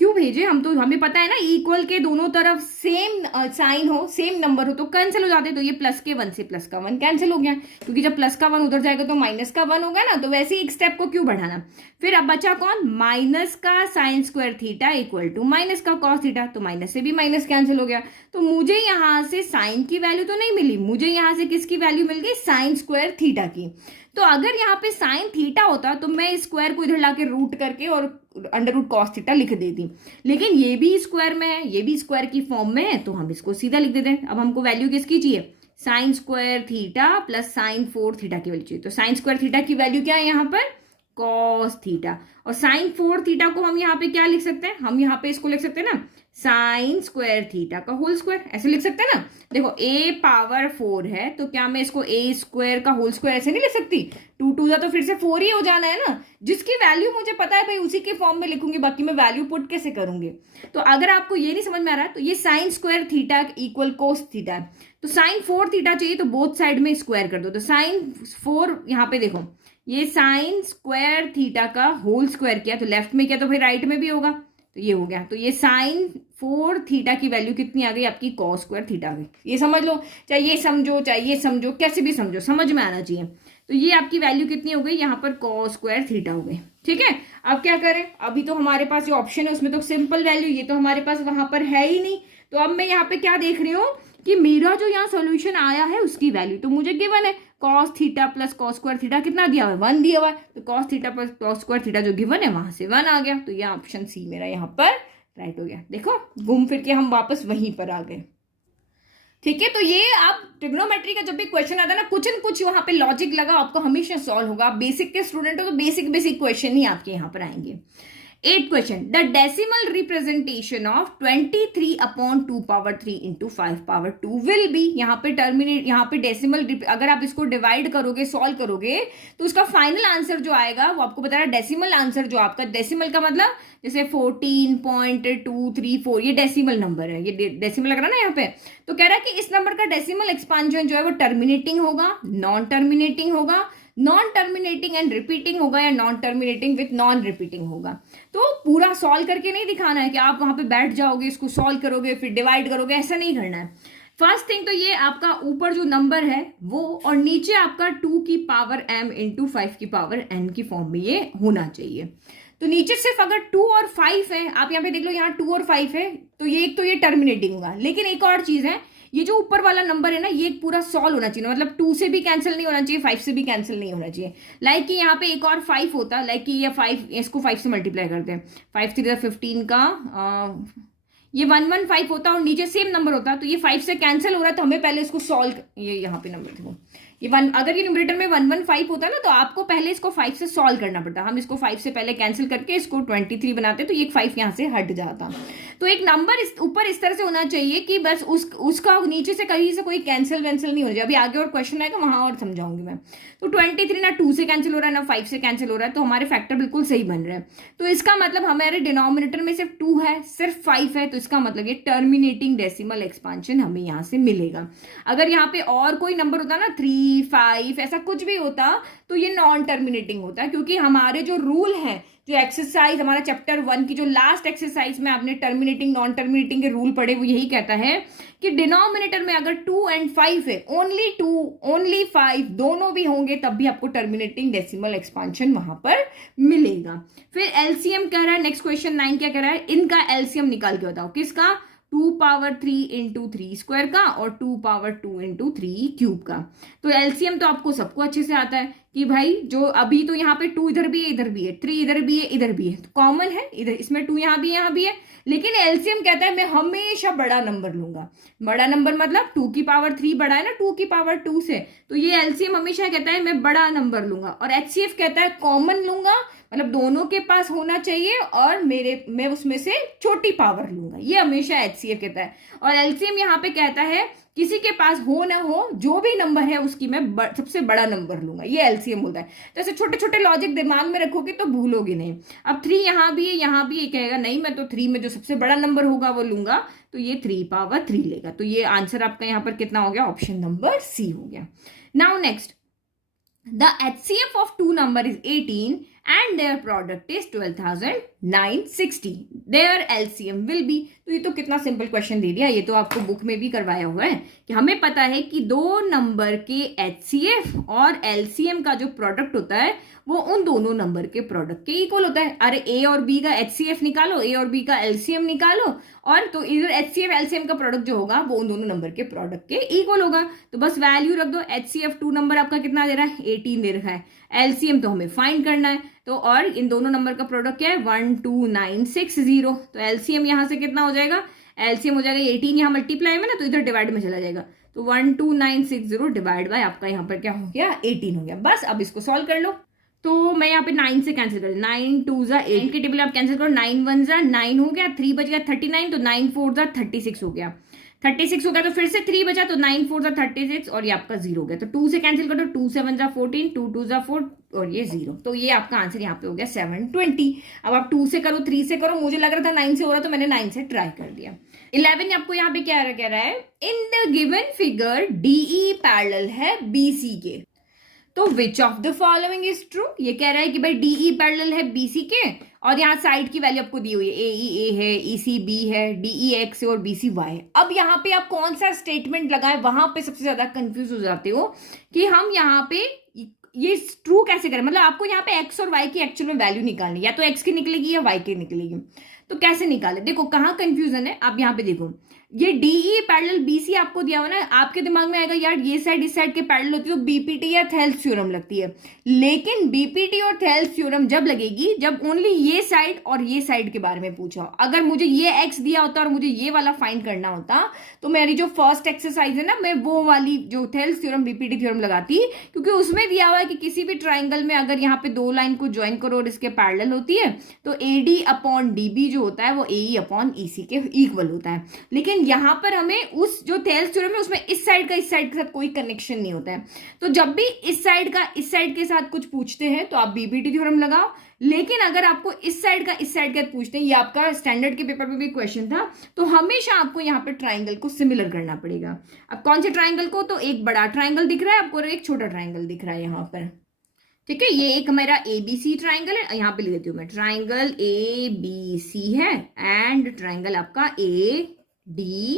क्यों भेजे, हम तो हमें पता है ना इक्वल के दोनों तरफ सेम साइन हो, सेम नंबर हो तो कैंसिल हो जाते। तो ये प्लस के 1 से प्लस का 1 कैंसिल हो गया, क्योंकि जब प्लस का 1 उधर जाएगा तो माइनस का 1 होगा ना। तो वैसे ही एक स्टेप को क्यों बढ़ाना। फिर अब बचा कौन, माइनस का sine square theta equal to minus का कॉस थीटा। तो माइनस से भी माइनस कैंसिल हो गया। तो मुझे यहां से साइन की वैल्यू तो नहीं मिली, मुझे यहां से किसकी वैल्यू मिल गई, साइन स्क्वायर थीटा की। तो अगर यहाँ पे साइन थीटा होता तो मैं स्क्वायर को इधर लाके रूट करके और अंडर रूट कॉस थीटा लिख देती, लेकिन ये भी स्क्वायर में है, ये भी स्क्वायर की फॉर्म में है, तो हम इसको सीधा लिख देते हैं। अब हमको वैल्यू किसकी चाहिए, sign square theta plus sign 4 theta की वैल्यू चाहिए। तो साइन स्क्वायर थीटा की वैल्यू क्या है यहाँ पर, कॉस थीटा। और साइन 4 थीटा को हम यहाँ पे क्या लिख सकते हैं, हम यहाँ पे इसको लिख सकते हैं ना, साइन स्क्वायर थीटा का होल स्क्वायर, ऐसे लिख सकते हैं ना। देखो a पावर 4 है तो क्या मैं इसको a स्क्वायर का होल स्क्वायर ऐसे नहीं लिख सकती, 2 2 जा तो फिर से 4 ही हो जाना है ना। जिसकी वैल्यू मुझे पता है भाई उसी के फॉर्म में लिखूंगी, बाकी मैं वैल्यू पुट कैसे करूंगी। तो अगर आपको ये नहीं समझ में आ रहा तो ये sign square theta equal cos theta है। तो साइन 4 थीटा चाहिए तो बोथ साइड में स्क्वायर कर दो। तो साइन 4 यहाँ पे देखो, ये साइन स्क्वायर थीटा का होल स्क्वायर किया तो लेफ्ट में किया तो फिर राइट में भी होगा, तो ये हो गया। तो ये साइन 4 थीटा की वैल्यू कितनी आ गई आपकी, कॉस स्क्वायर थीटा आ गई। ये समझ लो, चाहे ये समझो चाहे ये समझो, कैसे भी समझो, समझ में आना चाहिए। तो ये आपकी वैल्यू कितनी हो गई, यहाँ पर कॉस स्क्वायर थीटा हो गई। ठीक है, अब क्या करें, अभी तो हमारे पास जो ऑप्शन है उसमें तो सिंपल वैल्यू, ये तो हमारे पास वहां पर है ही नहीं। तो अब मैं यहाँ पे क्या देख रही हूँ कि मेरा जो यहाँ सॉल्यूशन आया है उसकी वैल्यू तो मुझे गिवन है, cos theta plus cos square theta कितना दिया हुआ है, 1 दिया हुआ है। तो cos theta plus cos square theta जो गिवन है वहां से 1 आ गया। तो यह ऑप्शन सी मेरा यहाँ पर राइट हो गया। देखो घूम फिर के हम वापस वहीं पर आ गए। ठीक है, तो ये आप ट्रिग्नोमेट्री का जब भी क्वेश्चन आता है ना, कुछ न कुछ वहां पे लॉजिक लगा आपको हमेशा सॉल्व होगा। आप बेसिक के स्टूडेंट हो तो बेसिक क्वेश्चन ही आपके यहाँ पर आएंगे। 8th question, the decimal representation of 23 upon 2 power 3 into 5 power 2 will be, यहाँ पे टर्मिनेट, यहाँ पे डेसिमल, अगर आप इसको डिवाइड करोगे, सॉल्व करोगे तो उसका फाइनल आंसर जो आएगा वो आपको बता रहा है डेसिमल आंसर। जो आपका डेसिमल का मतलब जैसे 14.234, ये डेसिमल नंबर है, ये डेसिमल लग रहा है ना यहाँ पे। तो कह रहा है कि इस नंबर का डेसिमल एक्सपांशन जो है वो टर्मिनेटिंग होगा, नॉन टर्मिनेटिंग होगा, नॉन टर्मिनेटिंग एंड रिपीटिंग होगा, या non terminating with non repeating होगा। तो पूरा सॉल्व करके नहीं दिखाना है कि आप वहां पे बैठ जाओगे, इसको सॉल्व करोगे फिर डिवाइड करोगे, ऐसा नहीं करना है। फर्स्ट थिंग तो ये आपका ऊपर जो नंबर है वो, और नीचे आपका 2 की पावर m इंटू 5 की पावर n की फॉर्म में ये होना चाहिए। तो नीचे सिर्फ अगर 2 और 5 है, आप यहाँ पे देख लो, यहाँ 2 और 5 है, तो ये एक तो ये टर्मिनेटिंग होगा। लेकिन एक और चीज है, ये जो ऊपर वाला नंबर है ना, ये पूरा सॉल्व होना चाहिए, मतलब 2 से भी कैंसिल नहीं होना चाहिए, 5 से भी कैंसिल नहीं होना चाहिए। लाइक कि यहाँ पे एक और 5 होता, लाइक कि ये 5, इसको 5 से मल्टीप्लाई करते हैं, 5 3 15 का ये 115 होता और नीचे सेम नंबर होता, तो ये 5 से कैंसिल हो रहा है। तो हमें पहले इसको सॉल्व, ये यहाँ पे नंबर देखो, ये 1, अगर ये न्यूमरेटर में 115 होता ना तो आपको पहले इसको 5 से सॉल्व करना पड़ता। हम इसको 5 से पहले कैंसिल करके इसको 23 बनाते तो ये 5 यहाँ से हट जाता। तो एक नंबर ऊपर इस तरह से होना चाहिए कि बस उसका नीचे से कहीं से कोई कैंसिल वैंसिल नहीं हो जाए। अभी आगे और क्वेश्चन आएगा वहां और समझाऊंगी मैं। तो 23 ना 2 से कैंसिल हो रहा है ना 5 से कैंसिल हो रहा है, तो हमारे फैक्टर बिल्कुल सही बन रहे हैं। तो इसका मतलब हमारे डिनोमिनेटर में सिर्फ 2 है, सिर्फ 5 है, तो इसका मतलब ये टर्मिनेटिंग डेसिमल एक्सपांशन हमें यहाँ से मिलेगा। अगर यहाँ पे और कोई नंबर होता ना 3 5 ऐसा कुछ भी होता तो ये नॉन टर्मिनेटिंग होता, क्योंकि हमारे जो रूल है, जो एक्सरसाइज हमारा चैप्टर 1 की जो लास्ट एक्सरसाइज में आपने टर्मिनेटिंग नॉन टर्मिनेटिंग के रूल पढ़े, वो यही कहता है कि डिनोमिनेटर में अगर 2 और 5 है, ओनली 2 ओनली 5 दोनों भी होंगे तब भी आपको टर्मिनेटिंग डेसिमल एक्सपांशन वहां पर मिलेगा। फिर एलसीएम कह रहा है, नेक्स्ट क्वेश्चन 9 क्या कह रहा है, इनका एलसीएम निकाल के बताओ। किसका, 2 पावर 3 इंटू 3 स्क्वायर का और 2 पावर 2 इंटू 3 क्यूब का। तो एलसीएम तो आपको सबको अच्छे से आता है कि भाई जो अभी तो यहाँ पे 2 इधर भी है, इधर भी है, 3 इधर भी है, इधर भी है, तो कॉमन है इधर, इसमें 2 यहाँ भी है, यहाँ भी है। लेकिन एलसीएम कहता है मैं हमेशा बड़ा नंबर लूंगा। बड़ा नंबर मतलब 2 की पावर 3 बड़ा है ना 2 की पावर 2 से, तो ये एलसीएम हमेशा कहता है मैं बड़ा नंबर लूंगा। और एचसीएफ कहता है कॉमन लूंगा, मतलब दोनों के पास होना चाहिए और मैं उसमें से छोटी पावर लूंगा, ये हमेशा एचसीएफ कहता है। और एलसीएम यहाँ पे कहता है किसी के पास हो ना हो जो भी नंबर है उसकी मैं सबसे बड़ा नंबर लूंगा, ये एलसीएम बोलता है। तो ऐसे छोटे छोटे लॉजिक दिमाग में रखोगे तो भूलोगे नहीं। अब 3 यहाँ भी है, यहाँ भी ये कहेगा नहीं मैं तो 3 में जो सबसे बड़ा नंबर होगा वो लूंगा, तो ये 3 पावर 3 लेगा। तो ये आंसर आपका यहाँ पर कितना हो गया, ऑप्शन नंबर सी हो गया। Now next, the HCF of two number is 18 and their product is 12,960. Their LCM will be, तो ये तो कितना सिंपल क्वेश्चन दे दिया, ये तो आपको बुक में भी करवाया हुआ है कि हमें पता है कि दो नंबर के HCF और LCM का जो प्रोडक्ट होता है वो उन दोनों नंबर के प्रोडक्ट के इक्वल होता है। अरे ए और बी का HCF निकालो, ए और बी का LCM निकालो, और तो इधर HCF LCM का प्रोडक्ट जो होगा वो उन दोनों नंबर के प्रोडक्ट के इक्वल होगा। तो बस वैल्यू रख दो, HCF 2 नंबर आपका कितना दे रहा है, 18 दे रखा है, LCM तो हमें फाइंड करना है, तो और इन दोनों नंबर का प्रोडक्ट क्या है 12960। तो LCM यहां से कितना हो जाएगा, LCM हो जाएगा 18 यहाँ मल्टीप्लाई में ना, तो इधर डिवाइड में चला जाएगा, तो 12960 डिवाइड बाय आपका यहाँ पर क्या हो गया 18 हो गया। बस अब इसको सॉल्व कर लो। तो मैं यहाँ पे 9 से कैंसिल कर, 9 2 जा 8 के टेबल आप कैंसिल करो, 9 1 जा 9 हो गया, 3 बच गया 39, तो 9 4 जा 36 हो गया, 36 हो गया, तो फिर से 3 बचा, तो 9 4 जा 36 और ये आपका 0 हो गया। तो 2 से कैंसिल करो, 2 7 जा 14, 2 2 जा 4 और ये 0, तो ये आपका आंसर यहाँ पे हो गया 720। अब आप 2 से करो, 3 से करो, मुझे लग रहा था 9 से हो रहा तो मैंने 9 से ट्राई कर दिया। 11 आपको यहाँ पे क्या कह रहा है, in the given figure DE parallel है BC के, तो which of the following is true. ये कह रहा है कि भाई DE पैरेलल है BC के, और यहाँ साइड की वैल्यू आपको दी हुई है, AE A है, EC B है, DE X है और BC Y है। अब यहाँ पे आप कौन सा स्टेटमेंट लगाए, वहां पे सबसे ज्यादा कंफ्यूज हो जाते हो कि हम यहाँ पे ये ट्रू कैसे करें। मतलब आपको यहाँ पे X और Y की एक्चुअल में वैल्यू निकालनी, या तो X की निकलेगी या Y की निकलेगी, तो कैसे निकाले। देखो कहाँ कंफ्यूजन है, आप यहाँ पे देखो, ये DE पैरेलल BC आपको दिया हुआ ना, आपके दिमाग में आएगा यार ये साइड इस साइड के पैरेलल होती है तो BPT या थेल्स थ्योरम लगती है। लेकिन BPT और थेल्स थ्योरम जब लगेगी जब ओनली ये साइड और ये साइड के बारे में पूछा। अगर मुझे ये X दिया होता और मुझे ये वाला फाइंड करना होता तो मेरी जो फर्स्ट एक्सरसाइज है ना, मैं वो वाली जो थेल्स थ्योरम BPT थ्योरम लगाती, क्योंकि उसमें दिया हुआ है कि किसी भी ट्राइंगल में अगर यहाँ पे दो लाइन को ज्वाइन करो और इसके पैरेलल होती है तो AD अपॉन DB जो होता है वो AE अपॉन EC के इक्वल होता है। लेकिन यहाँ पर हमें उस जो थेल्स थ्योरम है उसमें इस साइड का इस साइड के साथ कोई कनेक्शन नहीं होता है, तो जब भी इस साइड का इस साइड के साथ कुछ पूछते हैं तो आप BPT थ्योरम लगाओ। लेकिन अगर आपको इस साइड का इस साइड के साथ पूछते हैं, ये आपका स्टैंडर्ड के पेपर में भी क्वेश्चन था, तो हमेशा आपको यहाँ पे ट्राइंगल को सिमिलर करना पड़ेगा। अब कौन से ट्राइंगल को, तो एक बड़ा ट्राइंगल दिख रहा है आपको और एक छोटा ट्राइंगल दिख रहा है यहाँ पर, ठीक है। ये एक मेरा ABC ट्राइंगल है, यहाँ पे लिख देती हूँ मैं, ट्राइंगल ABC है एंड ट्राइंगल आपका ADE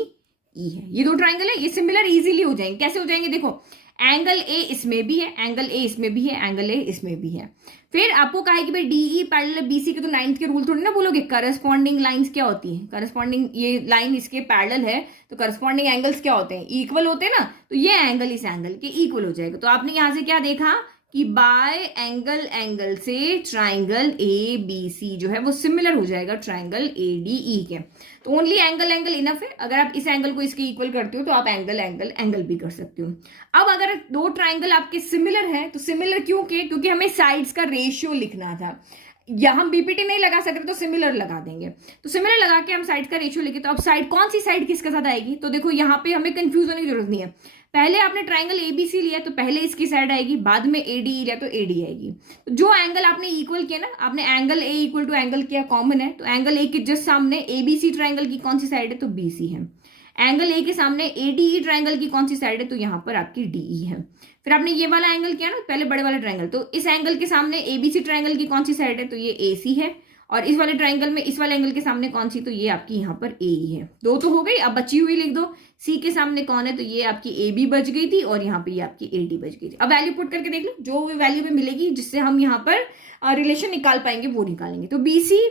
है। ये दो ट्राइंगल है, ये सिमिलर इजीली हो जाएंगे। कैसे हो जाएंगे, देखो एंगल A इसमें भी है, एंगल A इसमें भी है, एंगल A इसमें भी है। फिर आपको कहा है कि भाई DE पैरेलल BC के, तो 9th के रूल थोड़ी ना बोलोगे, करस्पॉन्डिंग लाइंस क्या होती है, करस्पॉन्डिंग ये लाइन इसके पैरेलल है तो करस्पॉन्डिंग एंगल्स क्या होते हैं, इक्वल होते हैं ना, तो ये एंगल इस एंगल के इक्वल हो जाएगा। तो आपने यहां से क्या देखा कि बाय एंगल से ट्राइंगल ABC जो है वो सिमिलर हो जाएगा ट्राइंगल ADE के। तो ओनली एंगल इनफ है। अगर आप इस एंगल को इसके इक्वल करते हो तो आप एंगल भी कर सकते हो। अब अगर दो ट्राइंगल आपके सिमिलर हैं, तो सिमिलर क्यों किए, क्योंकि हमें साइड्स का रेशियो लिखना था। यहाँ हम BPT नहीं लगा सकते तो सिमिलर लगा देंगे, तो सिमिलर लगा के हम साइड का रेशियो लिखे। तो अब साइड कौन सी साइड किसके साथ आएगी, तो देखो यहाँ पे हमें कंफ्यूज होने की जरूरत नहीं है। पहले आपने ट्राइंगल ABC लिया तो पहले इसकी साइड आएगी, बाद में ADE लिया तो AD आएगी। तो जो एंगल आपने इक्वल किया ना, आपने angle A equal to angle किया, कॉमन है, तो एंगल A के जस्ट सामने ABC ट्राइंगल की कौन सी साइड है, तो BC है। एंगल A के सामने ADE ट्राइंगल की कौन सी साइड है, तो यहाँ पर आपकी DE है। फिर आपने ये वाला एंगल किया ना, पहले बड़े वाला ट्राइंगल, तो इस एंगल के सामने ABC ट्राइंगल की कौन सी साइड है, तो ये AC है। और इस वाले ट्राइंगल में इस वाले एंगल के सामने कौन सी, तो ये आपकी यहाँ पर AE है। दो तो हो गई, अब बची हुई लिख दो। C के सामने कौन है, तो ये आपकी AB बच गई थी और यहाँ पे ये आपकी AD बच गई थी। अब वैल्यू पुट करके देख लो, जो भी वैल्यू में मिलेगी जिससे हम यहाँ पर रिलेशन निकाल पाएंगे वो निकालेंगे। तो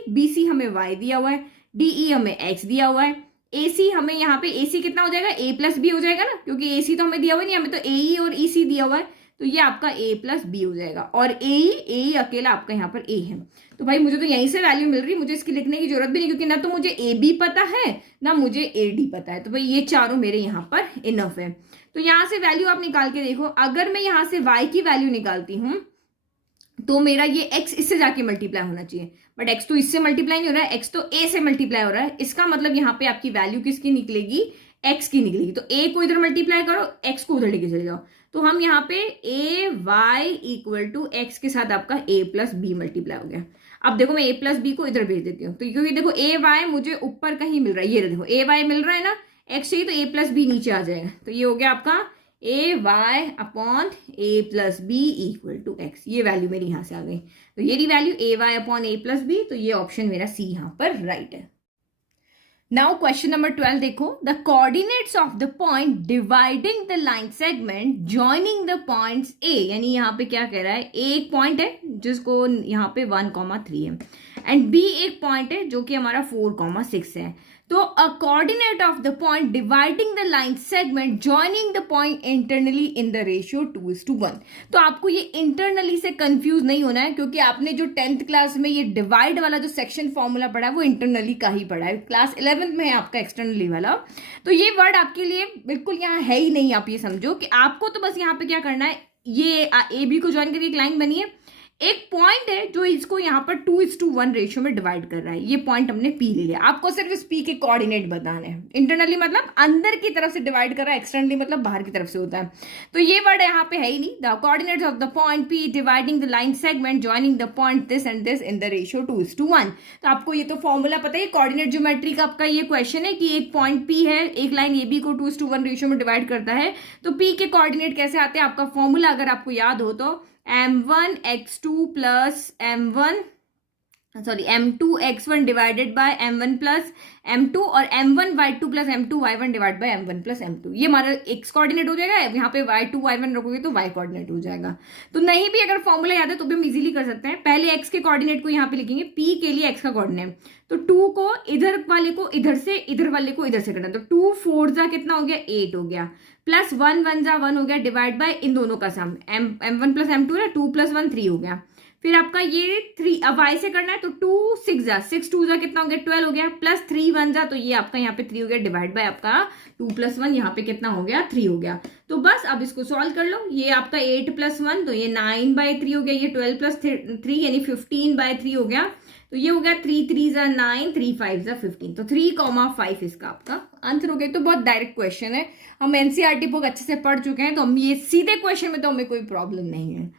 BC हमें Y दिया हुआ है, DE हमें X दिया हुआ है, AC हमें यहाँ पे AC कितना हो जाएगा, A प्लस बी हो जाएगा ना, क्योंकि AC तो हमें दिया हुआ नहीं, हमें तो AE और EC दिया हुआ है, तो ये आपका A प्लस बी हो जाएगा। और AE अकेला आपका यहाँ पर A है। तो भाई मुझे तो यहीं से वैल्यू मिल रही, मुझे इसकी लिखने की जरूरत भी नहीं, क्योंकि ना तो मुझे AB पता है ना मुझे AD पता है। तो भाई ये चारों मेरे यहाँ पर इनफ है। तो यहाँ से वैल्यू आप निकाल के देखो, अगर मैं यहाँ से y की वैल्यू निकालती हूँ तो मेरा ये x इससे जाके मल्टीप्लाई होना चाहिए, बट x तो इससे मल्टीप्लाई नहीं हो रहा है, x तो a से मल्टीप्लाई हो रहा है। इसका मतलब यहाँ पे आपकी वैल्यू किसकी निकलेगी, x की निकलेगी। तो a को इधर मल्टीप्लाई करो, x को उधर लेके चले जाओ। तो हम यहाँ पे a y equal to x के साथ आपका a प्लस बी मल्टीप्लाई हो गया। अब देखो मैं a प्लस बी को इधर भेज देती हूँ, तो क्योंकि देखो a y मुझे ऊपर कहीं मिल रहा है, ये देखो a y मिल रहा है ना, x चाहिए तो a प्लस बी नीचे आ जाएगा। तो ये हो गया आपका a y upon a plus b equal to x, ये वैल्यू मेरी यहां से आ गई। तो ये रही value a y upon a plus b, तो ये ऑप्शन मेरा सी यहां पर राइट है। नाउ क्वेश्चन नंबर 12 देखो, the coordinates of the point dividing the line segment joining the points A, यानी यहाँ पे क्या कह रहा है, ए एक पॉइंट है जिसको यहाँ पे 1,3 है, एंड बी एक पॉइंट है जो कि हमारा 4,6 है। तो अ coordinate of the point dividing the line segment joining the point internally in the ratio 2:1। तो आपको ये इंटरनली से कंफ्यूज नहीं होना है, क्योंकि आपने जो 10th क्लास में ये डिवाइड वाला जो सेक्शन फॉर्मूला पढ़ा है वो इंटरनली का ही पढ़ा है, क्लास 11th में है आपका एक्सटर्नली वाला। तो ये वर्ड आपके लिए बिल्कुल यहाँ है ही नहीं। आप ये समझो कि आपको तो बस यहाँ पे क्या करना है, ये ए बी को ज्वाइन करके एक लाइन बनी है, एक पॉइंट है जो इसको यहाँ पर 2:1 रेशियो में डिवाइड कर रहा है, ये पॉइंट हमने पी ले लिया। आपको सिर्फ इस पी के कोऑर्डिनेट बताने हैं। इंटरनली मतलब अंदर की तरफ से डिवाइड कर रहा है, एक्सटर्नली मतलब बाहर की तरफ से होता है। तो ये वर्ड यहाँ पे है ही नहीं। The coordinates of the point P dividing the line segment joining the point this and this in the ratio 2:1। तो आपको ये तो फॉर्मूला पता है, कोऑर्डिनेट ज्योमेट्री का आपका ये क्वेश्चन है कि एक पॉइंट पी है, एक लाइन ए बी को 2:1 रेशियो में डिवाइड करता है। तो पी के कोऑर्डिनेट कैसे आते हैं, आपका फॉर्मूला अगर आपको याद हो तो m1 x2 plus m2 x1 divided by m1 plus m2 और m1 y2 plus m2 y1 divide by m1 plus m2। ये हमारा x कोऑर्डिनेट हो जाएगा, यहाँ पे y2 y1 रखोगे तो y कोऑर्डिनेट हो जाएगा। तो नहीं भी अगर फॉर्मूला याद है तो भी हम इजीली कर सकते हैं। पहले x के कोऑर्डिनेट को यहाँ पे लिखेंगे, p के लिए x का कोऑर्डिनेट, तो 2 को इधर वाले को इधर से, इधर वाले को इधर से करना। तो 2 4 जा कितना हो गया, 8 हो गया, प्लस 1 1 जा 1 हो गया, डिवाइड बाय इन दोनों का सम m1 प्लस m2 है, 2 प्लस 1 3 हो गया। फिर आपका ये 3 अब y से करना है, तो 2 6 जा 6 2 जा कितना हो गया, 12 हो गया, प्लस 3 1 जा, तो ये आपका यहाँ पे 3 हो गया, डिवाइड बाय आपका 2 प्लस 1 यहाँ पे कितना हो गया, 3 हो गया। तो बस अब इसको सॉल्व कर लो। ये आपका 8 प्लस 1 तो ये 9/3 हो गया, ये 12 प्लस 3 यानी 15/3 हो गया। तो ये हो गया 3 3 जा 9, 3 5 जा 15, तो 3,5 इसका आपका आंसर हो गया। तो बहुत डायरेक्ट क्वेश्चन है, हम एनसीईआरटी बुक अच्छे से पढ़ चुके हैं, तो हम ये सीधे क्वेश्चन में तो हमें कोई प्रॉब्लम नहीं है।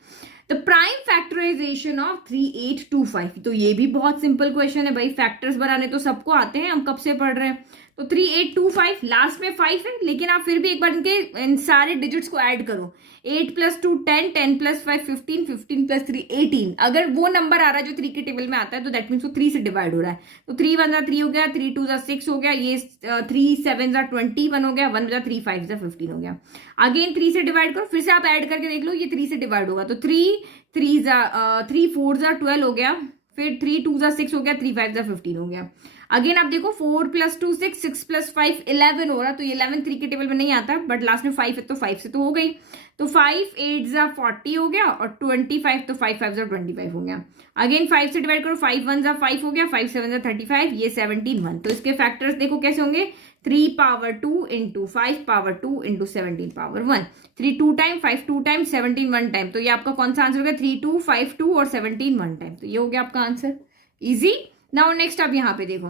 द प्राइम फैक्टराइजेशन ऑफ 3825, तो ये भी बहुत सिंपल क्वेश्चन है भाई, फैक्टर्स बनाने तो सबको आते हैं, हम कब से पढ़ रहे हैं। तो 3825 लास्ट में 5 है, लेकिन आप फिर भी एक बार इन सारे डिजिट्स को ऐड करो। 8 प्लस 2 10, 10 प्लस 5 15, 15 प्लस 3 18। अगर वो नंबर आ रहा है जो 3 के टेबल में आता है तो दैट मीन्स वो 3 से डिवाइड हो रहा है। तो 3 1 जा 3 हो गया, 3 2 जा 6 हो गया, ये 3 7 जा 21 हो गया, 1 जा 3 5 जा 15 हो गया। अगेन 3 से डिवाइड करो, फिर से आप ऐड करके देख लो, ये 3 से डिवाइड होगा, तो 3 4 जा 12 हो गया, फिर 3 2 जा 6 हो गया, 3 5 जा 15 हो गया। अगेन आप देखो 4 प्लस 2 6, 6 प्लस 5 11 हो रहा, तो ये 11 3 के टेबल में नहीं आता, बट लास्ट में 5 है तो 5 से तो हो गई। तो 5 8 जा 40 हो गया, और 25 तो 5 5 जा 25 हो गया। अगेन 5 से डिवाइड करो, 5 1 जा 5 हो गया, 5 7 जा 35, ये 17 1। तो इसके फैक्टर्स देखो कैसे होंगे, 3 power 2 into 5 power 2 into 17 power 1, 3 2 time, 5 2 time, 17 1 time. तो ये आपका कौन सा आंसर हो गया, 3 2 5 2 और 17 1 टाइम। तो ये हो गया आपका आंसर, इजी। नाउ नेक्स्ट आप यहाँ पे देखो,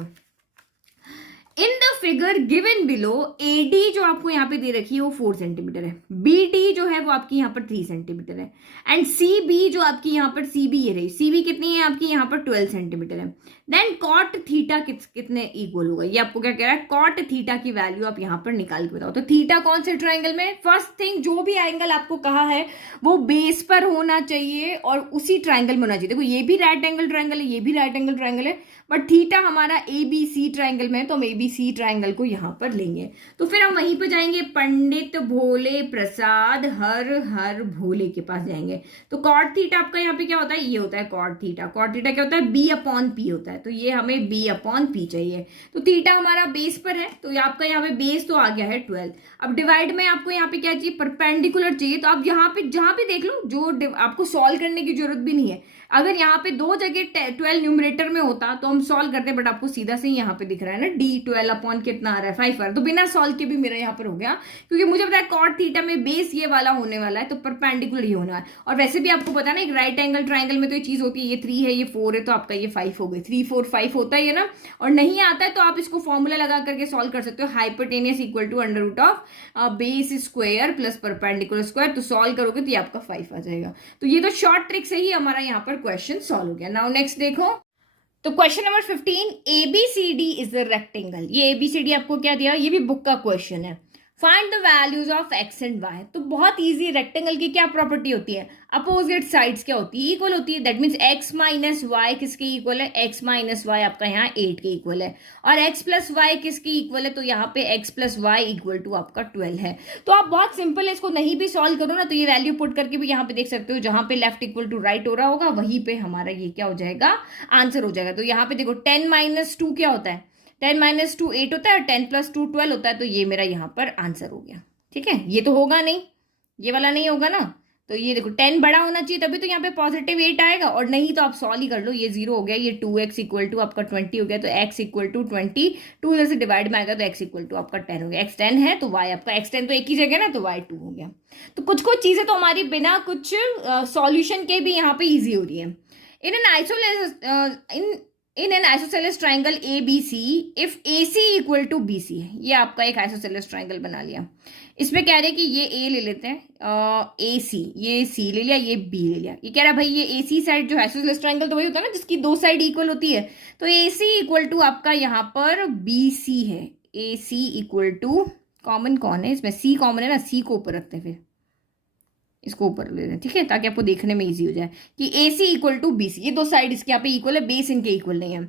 in the figure given below AD जो आपको यहाँ पे दे रखी है वो 4 सेंटीमीटर है, BD जो है वो आपकी यहाँ पर 3 सेंटीमीटर है, एंड CB जो आपकी यहाँ पर CB ये रही, CB कितनी है आपकी यहाँ पर 12 सेंटीमीटर है। देन कॉट थीटा कितने इक्वल होगा, ये आपको क्या कह रहा है, कॉट थीटा की वैल्यू आप यहाँ पर निकाल के बताओ। तो थीटा कौन से ट्राइंगल में, फर्स्ट थिंग जो भी एंगल आपको कहा है वो बेस पर होना चाहिए और उसी ट्राइंगल में होना चाहिए। देखो ये भी राइट एंगल ट्राइंगल है, ये भी राइट एंगल ट्राइंगल है, बट थीटा हमारा ABC ट्राइंगल में है, तो हम ABC ABC ट्राइंगल को यहाँ पर लेंगे। तो फिर हम वहीं पे जाएंगे, पंडित भोले प्रसाद हर हर भोले के पास जाएंगे। तो कॉट थीटा आपका यहाँ पे क्या होता है, ये होता है कॉट थीटा। कॉट थीटा क्या होता है, B/P होता है। तो ये हमें B/P चाहिए। तो थीटा हमारा बेस पर है, तो आपका यहाँ पे बेस तो आ गया है 12। अब डिवाइड में आपको यहाँ पे क्या चाहिए, परपेंडिकुलर चाहिए। तो आप यहाँ पे जहां पे देख लो, जो आपको सॉल्व करने की जरूरत भी नहीं है। अगर यहाँ पे दो जगह 12 न्यूमरेटर में होता तो हम सॉल्व करते, बट आपको सीधा से यहाँ पे दिख रहा है ना, D12 कितना आ रहा है 5 आ रहा है। तो बिना सॉल्व के भी मेरा यहाँ पर हो गया, क्योंकि मुझे पता है कॉट थीटा में बेस ये वाला होने वाला है, तो परपेंडिकुलर ही होना है। और वैसे भी आपको पता है ना, एक राइट एंगल ट्राइंगल में तो ये चीज होती है, ये 3 है, ये 4 है, तो आपका ये 5 हो गई। 3 4 5 होता ही है ना। और नहीं आता है तो आप इसको फॉर्मूला लगा करके सॉल्व कर सकते हो, hypotenuse equal to under root of base square plus perpendicular square. तो सॉल्व करोगे तो ये आपका 5 आ जाएगा। तो ये तो शॉर्ट ट्रिक से ही हमारा यहाँ पर क्वेश्चन सॉल्व हो गया। नाउ नेक्स्ट देखो, तो question number 15, ABCD is the rectangle. ये ABCD आपको क्या दिया, ये भी बुक का क्वेश्चन है। Find the values of x and y। तो बहुत इजी, रेक्टेंगल की क्या प्रॉपर्टी होती है, अपोजिट साइड्स क्या होती है, इक्वल होती है। That means x minus y किसके इक्वल है, x माइनस वाई आपका यहाँ 8 के इक्वल है। और x प्लस वाई किसके इक्वल है, तो यहाँ पे x plus y equal to आपका 12 है। तो आप बहुत सिंपल है, इसको नहीं भी सॉल्व करो ना तो ये वैल्यू पुट करके भी यहाँ पे देख सकते हो, जहां पे लेफ्ट इक्वल टू राइट हो रहा होगा वहीं पे हमारा ये क्या हो जाएगा, आंसर हो जाएगा। तो यहाँ पे देखो 10 माइनस 2 क्या होता है, 10 माइनस 2 8 होता है, 10 प्लस 2 12 होता है। तो ये मेरा यहाँ पर आंसर हो गया। ठीक है, ये तो होगा नहीं, ये वाला नहीं होगा ना। तो ये देखो 10 बड़ा होना चाहिए, तभी तो यहाँ पे पॉजिटिव 8 आएगा। और नहीं तो आप सॉल्व ही कर लो, ये 0 हो गया, ये 2x इक्वल टू आपका 20 हो गया। तो x इक्वल टू 20, 2 इधर से डिवाइड में आएगा तो x इक्वल टू आपका 10 हो गया। x 10 है तो y आपका, x 10 तो एक ही जगह ना, तो y 2 हो गया। तो कुछ कुछ चीजें तो हमारी बिना कुछ सॉल्यूशन के भी यहाँ पे ईजी हो रही है। In an isosceles triangle ABC, if AC equal to BC है। ये आपका एक आइसोसेलेस ट्राइंगल बना लिया। इसमें कह रहे हैं कि ये A ले लेते हैं, AC, ये C ले लिया, ये B ले लिया। ये कह रहा है भाई ये AC साइड जो आइसोसेलेस ट्राइंगल तो वही होता है ना जिसकी दो साइड इक्वल होती है। तो AC इक्वल टू आपका यहाँ पर BC है। AC इक्वल टू, कॉमन कौन है इसमें, C कॉमन है ना, C को ऊपर रखते हैं, फिर इसको ऊपर ले लें, ठीक है, ताकि आपको देखने में इजी हो जाए कि AC इक्वल टू BC, ये दो साइड इसके यहाँ पे इक्वल है, बेस इनके इक्वल नहीं है।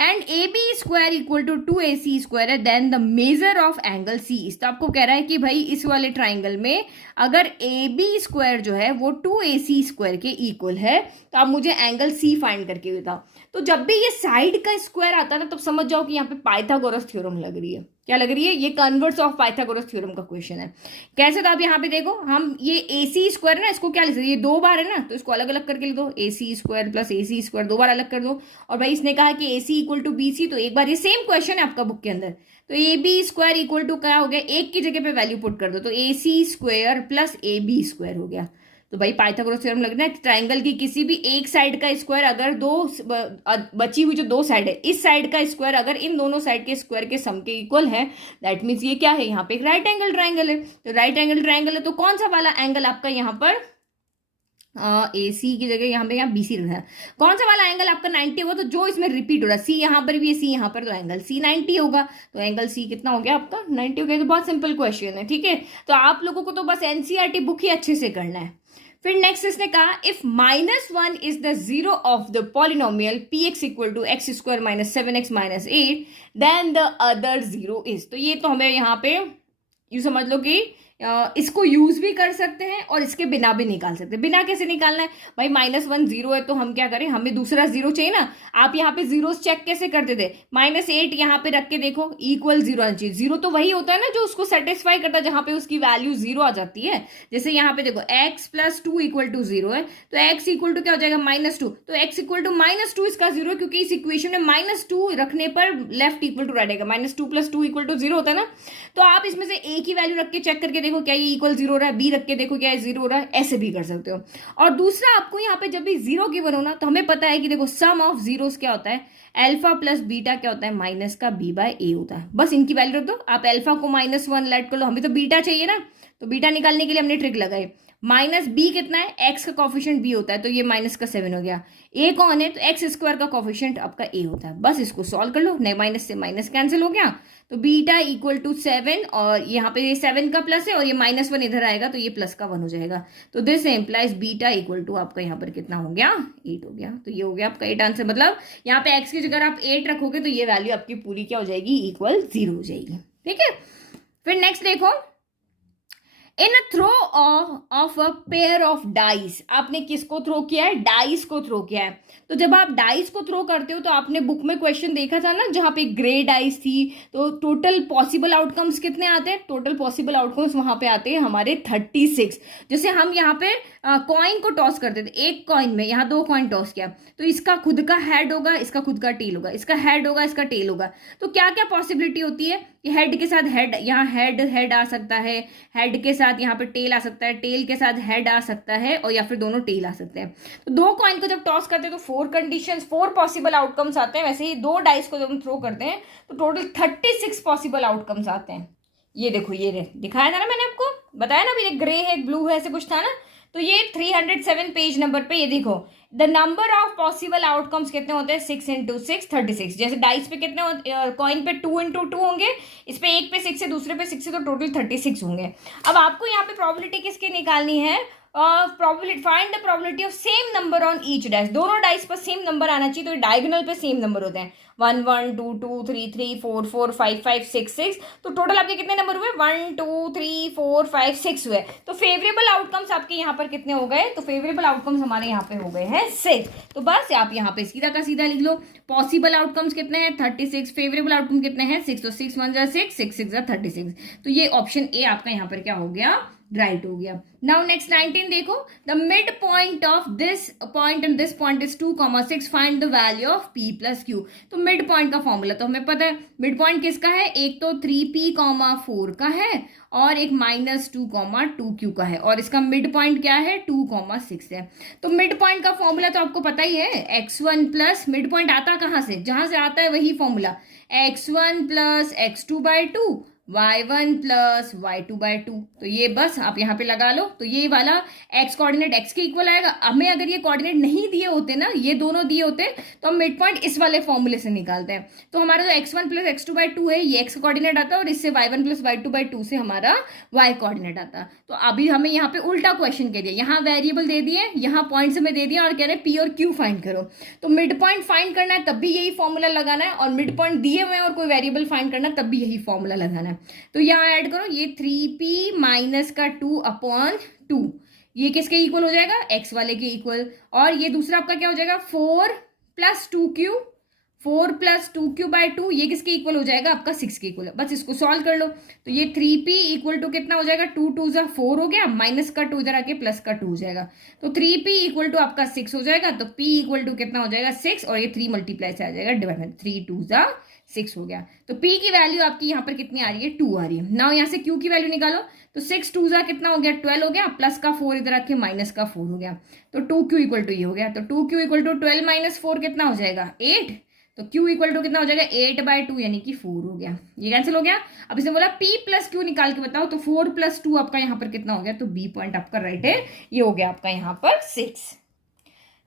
And AB square equal to 2AC square है, then the measure of angle C। तो आपको कह रहा है कि भाई इस वाले ट्राइंगल में अगर AB स्क्वायर जो है वो 2AC स्क्वायर के इक्वल है, तो आप मुझे एंगल C फाइंड करके बताओ। तो जब भी ये साइड का स्क्वायर आता है ना, तब समझ जाओ कि यहाँ पे पाइथागोरस थ्योरम लग रही है। क्या लग रही है, ये कन्वर्स ऑफ पाइथागोरस थ्योरम का क्वेश्चन है। कैसे, तो आप यहाँ पे देखो, हम ये AC स्क्वायर ना, इसको क्या लिख सकते हैं, ये दो बार है ना, तो इसको अलग अलग करके लिख दो, AC square plus AC square, दो बार अलग कर दो। और भाई इसने कहा कि AC इक्वल टू BC, तो एक बार ये सेम क्वेश्चन है आपका बुक के अंदर, तो AB स्क्वायर इक्वल टू क्या हो गया, एक की जगह पे वैल्यू पुट कर दो, तो AC square plus AB square हो गया। तो भाई पाइथागोरस थ्योरम लगना है, ट्राइंगल की किसी भी एक साइड का स्क्वायर अगर दो बची हुई जो दो साइड है, इस साइड का स्क्वायर अगर इन दोनों साइड के स्क्वायर के सम के इक्वल है, दैट मीन्स ये क्या है, यहाँ पे एक राइट एंगल ट्राइंगल है। तो राइट एंगल ट्राइंगल है, तो कौन सा वाला एंगल आपका यहाँ पर AC की जगह यहाँ पे यहाँ BC रखा है, कौन सा वाला एंगल आपका 90 होगा, तो जो इसमें रिपीट हो रहा है, C यहाँ पर भी है, C यहाँ पर, तो एंगल C 90 होगा। तो एंगल C कितना हो गया आपका 90 हो गया। तो बहुत सिंपल क्वेश्चन है, ठीक है। तो आप लोगों को तो बस NCERT बुक ही अच्छे से करना है। फिर नेक्स्ट इसने कहा, if -1 is the zero of the polynomial px equal to x square minus 7x minus 8, then the other zero is. तो ये तो हमें यहाँ पे यूं समझ लो कि इसको यूज भी कर सकते हैं और इसके बिना भी निकाल सकते हैं। बिना कैसे निकालना है भाई, -1 0 है तो हम क्या करें, हमें दूसरा जीरो चाहिए ना। आप यहाँ पे जीरोस चेक कैसे करते थे, -8 यहाँ पे रख के देखो, इक्वल 0 आना चाहिए। जीरो तो वही होता है ना जो उसको सेटिस्फाई करता है, जहां पे उसकी वैल्यू 0 आ जाती है। जैसे यहाँ पे देखो x प्लस 2 इक्वल टू 0 है, तो x इक्वल टू क्या हो जाएगा -2, तो x इक्वल टू -2 इसका 0 है, क्योंकि इस इक्वेशन में -2 रखने पर लेफ्ट इक्वल टू राइट आएगा, -2 प्लस 2 इक्वल टू 0 होता है ना। तो आप इसमें से एक ही वैल्यू रख के चेक करके देखो क्या ये इक्वल 0 हो रहा है, बी रख के देखो क्या ये 0 हो रहा है, ऐसे भी कर सकते हो। और दूसरा, आपको यहाँ पे जब भी 0 गिवन हो ना, तो हमें पता है कि देखो सम ऑफ जीरोस क्या होता है, अल्फा प्लस बीटा क्या होता है, माइनस का b/a होता है। बस इनकी वैल्यू रख दो। आप अल्फा को -1 लेट कर लो, हमें तो बीटा चाहिए ना, तो बीटा निकालने के लिए हमने ट्रिक लगाई, माइनस बी कितना है, एक्स का कॉफिशिएंट बी होता है, तो ये माइनस का 7 हो गया। ए कौन है, तो एक्स स्क्वायर का कॉफिशिएंट आपका ए होता है। बस इसको सॉल्व कर लो, नहीं माइनस से माइनस कैंसिल हो गया, तो बीटा इक्वल टू 7, और यहाँ पे ये 7 का प्लस है और ये -1 इधर आएगा तो ये प्लस का 1 हो जाएगा। तो this implies beta equal to आपका यहाँ पर कितना हो गया, 8 हो गया। तो ये हो गया आपका 8 आंसर। मतलब यहाँ पे एक्स की जगह आप 8 रखोगे तो ये वैल्यू आपकी पूरी क्या हो जाएगी, इक्वल 0 हो जाएगी। ठीक है, फिर नेक्स्ट देखो, in a throw of a pair of dice, आपने किसको थ्रो किया है, डाइस को थ्रो किया है। तो जब आप डाइस को थ्रो करते हो तो आपने बुक में क्वेश्चन देखा था ना, जहां पे ग्रे डाइस थी, तो टोटल पॉसिबल आउटकम्स कितने आते हैं, टोटल पॉसिबल आउटकम्स वहां पे आते हैं हमारे 36। जैसे हम यहाँ पे कॉइन को टॉस करते थे, एक कॉइन में यहाँ 2 कॉइन टॉस किया, तो इसका खुद का हेड होगा, इसका खुद का टेल होगा, इसका हेड होगा, इसका टेल होगा। तो क्या क्या पॉसिबिलिटी होती है कि हेड के साथ हेड, यहाँ हेड आ सकता है, हेड के साथ यहाँ पे टेल आ सकता है, टेल के साथ हेड आ सकता है, और या फिर दोनों टेल आ सकते हैं। तो 2 कॉइन को जब टॉस करते हैं तो 4 कंडीशंस, 4 पॉसिबल आउटकम्स आते हैं। वैसे ही 2 डाइस को जब हम थ्रो करते हैं तो टोटल 36 पॉसिबल आउटकम्स आते हैं। ये देखो, ये दिखाया था ना मैंने आपको, बताया ना अभी, एक ग्रे है, एक ब्लू है, ऐसे कुछ था ना। तो ये 307 पेज नंबर पे ये देखो, the number of possible outcomes कितने होते हैं, 6 × 6 36। जैसे डाइस पे कितने, कॉइन पे 2 × 2 होंगे, इस पे एक पे 6 है, दूसरे पे 6 है, तो टोटल 36 होंगे। अब आपको यहाँ पे प्रोबेबिलिटी किसकी निकालनी है, probability, find the probability of same number on each dice. दोनों डाइस पर सेम नंबर आना चाहिए, तो डायगोनल पे सेम नंबर होते हैं, 1 1 2 2 3 3 4 4 5 5 6 6। तो टोटल आपके कितने नंबर हुए, 1 2 3 4 5 6 हुए। तो फेवरेबल आउटकम्स आपके यहाँ पर कितने हो गए, तो फेवरेबल आउटकम्स हमारे यहाँ पे हो गए हैं 6। तो बस आप यहाँ पे सीधा का सीधा लिख लो, पॉसिबल आउटकम्स कितने हैं 36, फेवरेबल आउटकम कितने हैं 6, तो 6 1 जा 6, 6 6 जा 36। तो ये ऑप्शन ए आपका यहाँ पर क्या हो गया, राइट हो गया। नाउ नेक्स्ट 19 देखो, the mid point of this point and this point is 2,6, find the value of p + q। तो मिड पॉइंट का फॉर्मूला तो हमें पता है, मिड पॉइंट किसका है, एक तो 3p, 4 का है, और एक -2, 2q का है, और इसका मिड पॉइंट क्या है, 2, 6 है। तो मिड पॉइंट का फॉर्मूला तो आपको पता ही है, x1 प्लस, मिड पॉइंट आता कहाँ से, जहां से आता है वही formula, x1 + x2/2, y1 + y2/2। तो ये बस आप यहाँ पे लगा लो, तो ये वाला x कोऑर्डिनेट x के इक्वल आएगा। हमें अगर ये कोऑर्डिनेट नहीं दिए होते ना, ये दोनों दिए होते, तो हम मिड पॉइंट इस वाले फॉर्मूले से निकालते हैं। तो हमारा जो x1 + x2/2 है, ये x कोऑर्डिनेट आता है, और इससे y1 + y2/2 से हमारा y कोऑर्डिनेट आता है। तो अभी हमें यहाँ पे उल्टा क्वेश्चन कह दिया, यहाँ वेरिएबल दे दिए, यहाँ पॉइंट्स में दे दिया, और कह रहे p और q फाइंड करो। तो मिड पॉइंट फाइंड करना है तब भी यही फॉर्मूला लगाना है, और मिड पॉइंट दिए हुए और कोई वेरिएबल फाइंड करना है तब भी यही फॉर्मूला लगाना है। तो यहाँ ऐड करो, ये 3p - का 2/2, ये किसके इक्वल हो जाएगा, x वाले के इक्वल, और ये दूसरा आपका क्या हो जाएगा, 4 + 2q, 4 + 2q/2, ये किसके इक्वल हो जाएगा, आपका 6 के इक्वल। बस इसको सॉल्व कर लो, तो ये 3p = कितना हो जाएगा, 2 2 जा 4 हो गया, माइनस का 2 इधर आके प्लस का 2 हो जाएगा, तो 3p = आपका 6 हो जाएगा। तो p = कितना हो जाएगा, 6, और ये 3 मल्टीप्लाई से आ जाएगा डिवाइड में, 3 2 जा 6 हो गया। तो p की वैल्यू आपकी यहाँ पर कितनी आ रही है, 2 आ रही है। नाउ यहाँ से q की वैल्यू निकालो, तो 6 2 जा कितना हो गया, 12 हो गया, प्लस का 4 इधर रखे, माइनस का 4 हो गया, तो 2q = ये हो गया। तो 2q = 12 - 4 कितना हो जाएगा, 8। तो q = कितना हो जाएगा, 8/2, यानी कि 4 हो गया। ये कैंसिल हो गया। अब इसने बोला p + q निकाल के बताओ, तो 4 + 2 आपका यहाँ पर कितना हो गया, तो b पॉइंट आपका राइट है, ये हो गया आपका यहाँ पर 6।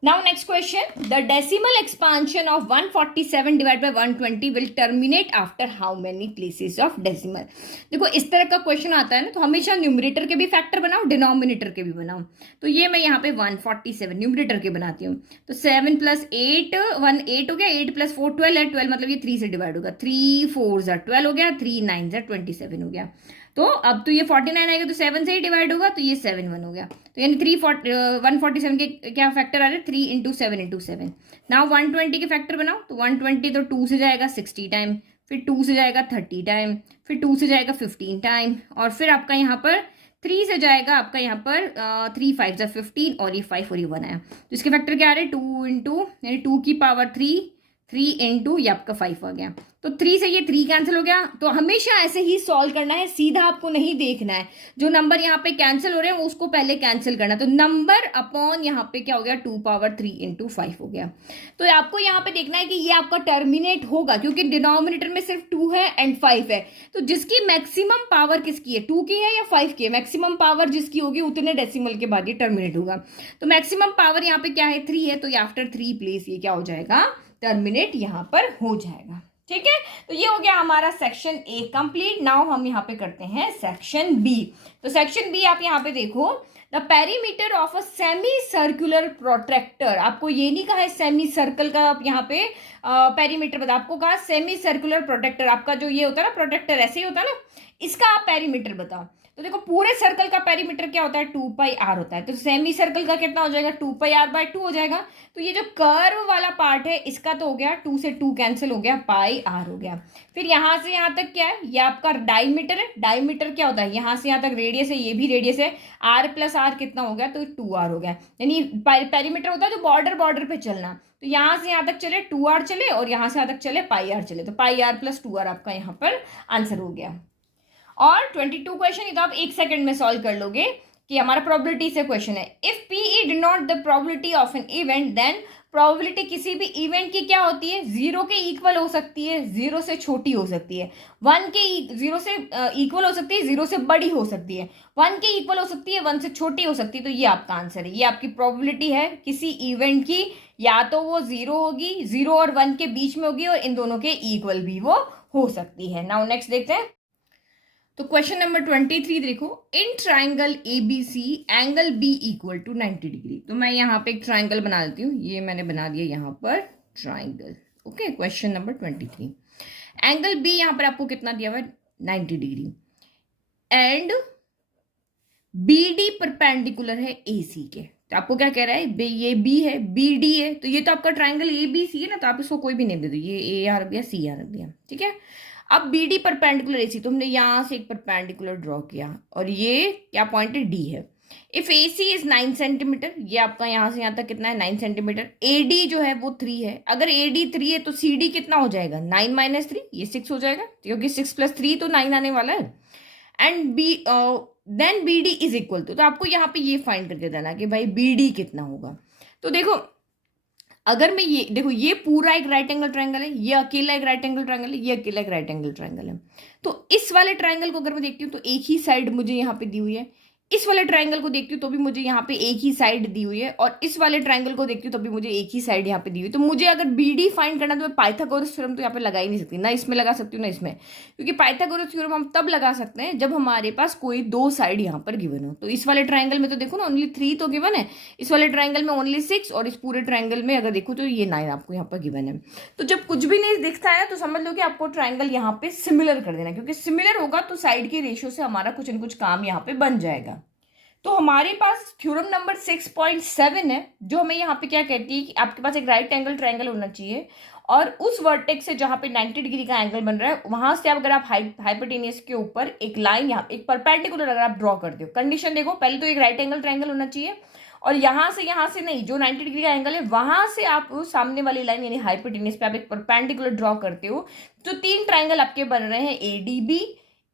Now next question, the decimal expansion of 147 / 120 will terminate after how many places of decimal। देखो इस तरह का क्वेश्चन आता है ना, तो हमेशा न्यूमरेटर के भी फैक्टर बनाओ, डिनोमिनेटर के भी बनाओ। तो ये मैं यहाँ पे 147 न्यूमरेटर के बनाती हूँ, तो 7 + 8 1 8 हो गया, 8 + 4 12 है, 12 मतलब ये 3 से डिवाइड होगा, 3 4 जा 12 हो गया, 3 9 जा 27 हो गया। तो अब तो ये 49 आएगा, तो 7 से ही डिवाइड होगा, तो ये 7 1 हो गया। तो यानी 147 के क्या फैक्टर आ रहे हैं, 3 × 7 × 7। नाउ 120 के फैक्टर बनाओ, तो 120 तो 2 से जाएगा 60 टाइम, फिर 2 से जाएगा 30 टाइम, फिर 2 से जाएगा 15 टाइम, और फिर आपका यहाँ पर 3 से जाएगा आपका यहाँ पर 3 5 जा 15, और ये 5 और ये 1 आया। तो इसके फैक्टर क्या आ रहे हैं, 2 × यानी 2 की पावर 3 3 इंटू ये आपका 5 आ गया, तो 3 से ये 3 कैंसिल हो गया। तो हमेशा ऐसे ही सॉल्व करना है, सीधा आपको नहीं देखना है, जो नंबर यहाँ पे कैंसिल हो रहे हैं उसको पहले कैंसिल करना है। तो नंबर अपॉन यहाँ पे क्या हो गया, 2 पावर 3 इंटू 5 हो गया। तो आपको यहाँ पे देखना है कि ये आपका टर्मिनेट होगा, क्योंकि डिनोमिनेटर में सिर्फ 2 है एंड 5 है, तो जिसकी मैक्सिमम पावर किसकी है, 2 की है या 5 की है, मैक्सिमम पावर जिसकी होगी उतने डेसिमल के बाद ये टर्मिनेट होगा। तो मैक्सिमम पावर यहाँ पे क्या है, 3 है, तो ये आफ्टर 3 प्लेस ये क्या हो जाएगा, टर्मिनेट यहां पर हो जाएगा। ठीक है, तो ये हो गया हमारा सेक्शन ए कंप्लीट। नाउ हम यहाँ पे करते हैं सेक्शन बी। तो सेक्शन बी आप यहाँ पे देखो, the perimeter of a semi circular protractor. आपको ये नहीं कहा है सेमी सर्कल का, आप यहाँ पे पेरीमीटर बता, आपको कहा सेमी सर्कुलर प्रोट्रैक्टर। आपका जो ये होता है ना प्रोट्रैक्टर, ऐसे ही होता है ना, इसका आप पेरीमीटर बताओ। तो देखो पूरे सर्कल का पेरीमीटर क्या होता है, 2 पाई आर होता है, तो सेमी सर्कल का कितना हो जाएगा, 2 पाई आर बाय 2 हो जाएगा। तो ये जो कर्व वाला पार्ट है इसका तो हो गया 2 से 2 कैंसिल हो गया, पाई आर हो गया। फिर यहां से यहां तक क्या है, ये आपका डायमीटर है। डायमीटर क्या होता है, यहां से यहां तक रेडियस है, ये भी रेडियस है, आर प्लस आर कितना हो गया, तो 2r हो गया। यानी पेरीमीटर होता है जो बॉर्डर पे चलना, तो यहां से यहां तक चले 2r चले और यहां से यहां तक चले पाई आर चले, तो पाई आर प्लस 2r आपका यहाँ पर आंसर हो गया। और 22 क्वेश्चन ये तो आप 1 सेकंड में सॉल्व कर लोगे, कि हमारा प्रोबेबिलिटी से क्वेश्चन है। If p denote the probability of an event, then probability किसी भी इवेंट की क्या होती है, 0 के इक्वल हो सकती है, 0 से छोटी हो सकती है, 1 के 0 से इक्वल हो सकती है, 0 से बड़ी हो सकती है, 1 के इक्वल हो सकती है, 1 से छोटी हो सकती है। तो ये आपका आंसर है, ये आपकी प्रोबेबिलिटी है किसी इवेंट की, या तो वो 0 होगी, 0 और 1 के बीच में होगी, और इन दोनों के इक्वल भी वो हो सकती है। नाउ नेक्स्ट देखते हैं। तो क्वेश्चन नंबर 23 देखो, in triangle ABC angle B equal to 90 degree. तो मैं यहाँ पे एक ट्राइंगल बना देती हूँ, ये मैंने बना दिया यहाँ पर triangle. Okay, question number 23, angle B यहाँ पर आपको कितना दिया हुआ है, 90 डिग्री, एंड BD परपेंडिकुलर है AC के। तो आपको क्या कह रहा है, ये B है, BD है, तो ये तो आपका ट्राइंगल ABC है ना, तो आप इसको कोई भी नेम दे दो, ये A यहाँ रख दिया, C यहाँ रख दिया। ठीक है, अब BD परपेंडिकुलर AC, तो हमने यहां से एक परपेंडिकुलर ड्रॉ किया, और ये क्या पॉइंट है, D है। इफ AC इज 9 सेंटीमीटर, ये आपका यहां से यहां तक कितना है, 9 सेंटीमीटर। AD जो है वो 3 है, अगर AD 3 है तो CD कितना हो जाएगा, 9 माइनस 3, ये 6 हो जाएगा, क्योंकि 6 प्लस 3 तो 9 आने वाला है। And then BD is equal to, तो आपको यहाँ पे ये फाइंड करके देना कि भाई BD कितना होगा। तो देखो, अगर मैं ये देखो, ये पूरा एक राइट एंगल ट्रायंगल है, ये अकेला एक राइट एंगल ट्रायंगल है, ये अकेला एक राइट एंगल ट्रायंगल है। तो इस वाले ट्रायंगल को अगर मैं देखती हूँ तो एक ही साइड मुझे यहाँ पे दी हुई है, इस वाले ट्रायंगल को देखती हूँ तो भी मुझे यहाँ पे एक ही साइड दी हुई है, और इस वाले ट्रायंगल को देखती हूँ तो भी मुझे एक ही साइड यहाँ पे दी हुई है। तो मुझे अगर BD फाइंड करना, तो मैं पाइथागोरस थ्योरम तो यहाँ पे लगा ही नहीं सकती, ना इसमें लगा सकती हूँ ना इसमें, क्योंकि पाइथागोरस थ्योरम हम तब लगा सकते हैं जब हमारे पास कोई 2 साइड यहाँ पर गिवन हो। तो इस वाले ट्रायंगल में तो देखो ना ओनली 3 तो गिवन है, इस वाले ट्रायंगल में ओनली 6, और इस पूरे ट्रायंगल में अगर देखो तो ये 9 आपको यहाँ पर गिवन है। तो जब कुछ भी नहीं दिखता है तो समझ लो कि आपको ट्रायंगल यहाँ पे सिमिलर कर देना, क्योंकि सिमिलर होगा तो साइड के रेशियो से हमारा कुछ न कुछ काम यहाँ पे बन जाएगा। तो हमारे पास थ्योरम नंबर 6.7 है, जो हमें यहाँ पे क्या कहती है कि आपके पास एक राइट एंगल ट्रायंगल होना चाहिए, और उस वर्टेक्स से जहाँ पे 90 डिग्री का एंगल बन रहा है, वहां से अगर आप हाइपोटेनियस के ऊपर एक लाइन, यहाँ एक परपेंडिकुलर अगर आप ड्रॉ करते हो, कंडीशन देखो, पहले तो एक राइट एंगल ट्रायंगल होना चाहिए, और यहाँ से नहीं, जो 90 डिग्री का एंगल है वहां से आप सामने वाली लाइन यानी हाइपोटेनियस पे आप एक परपेंडिकुलर ड्रॉ करते हो। तो 3 ट्रायंगल आपके बन रहे हैं, ADB,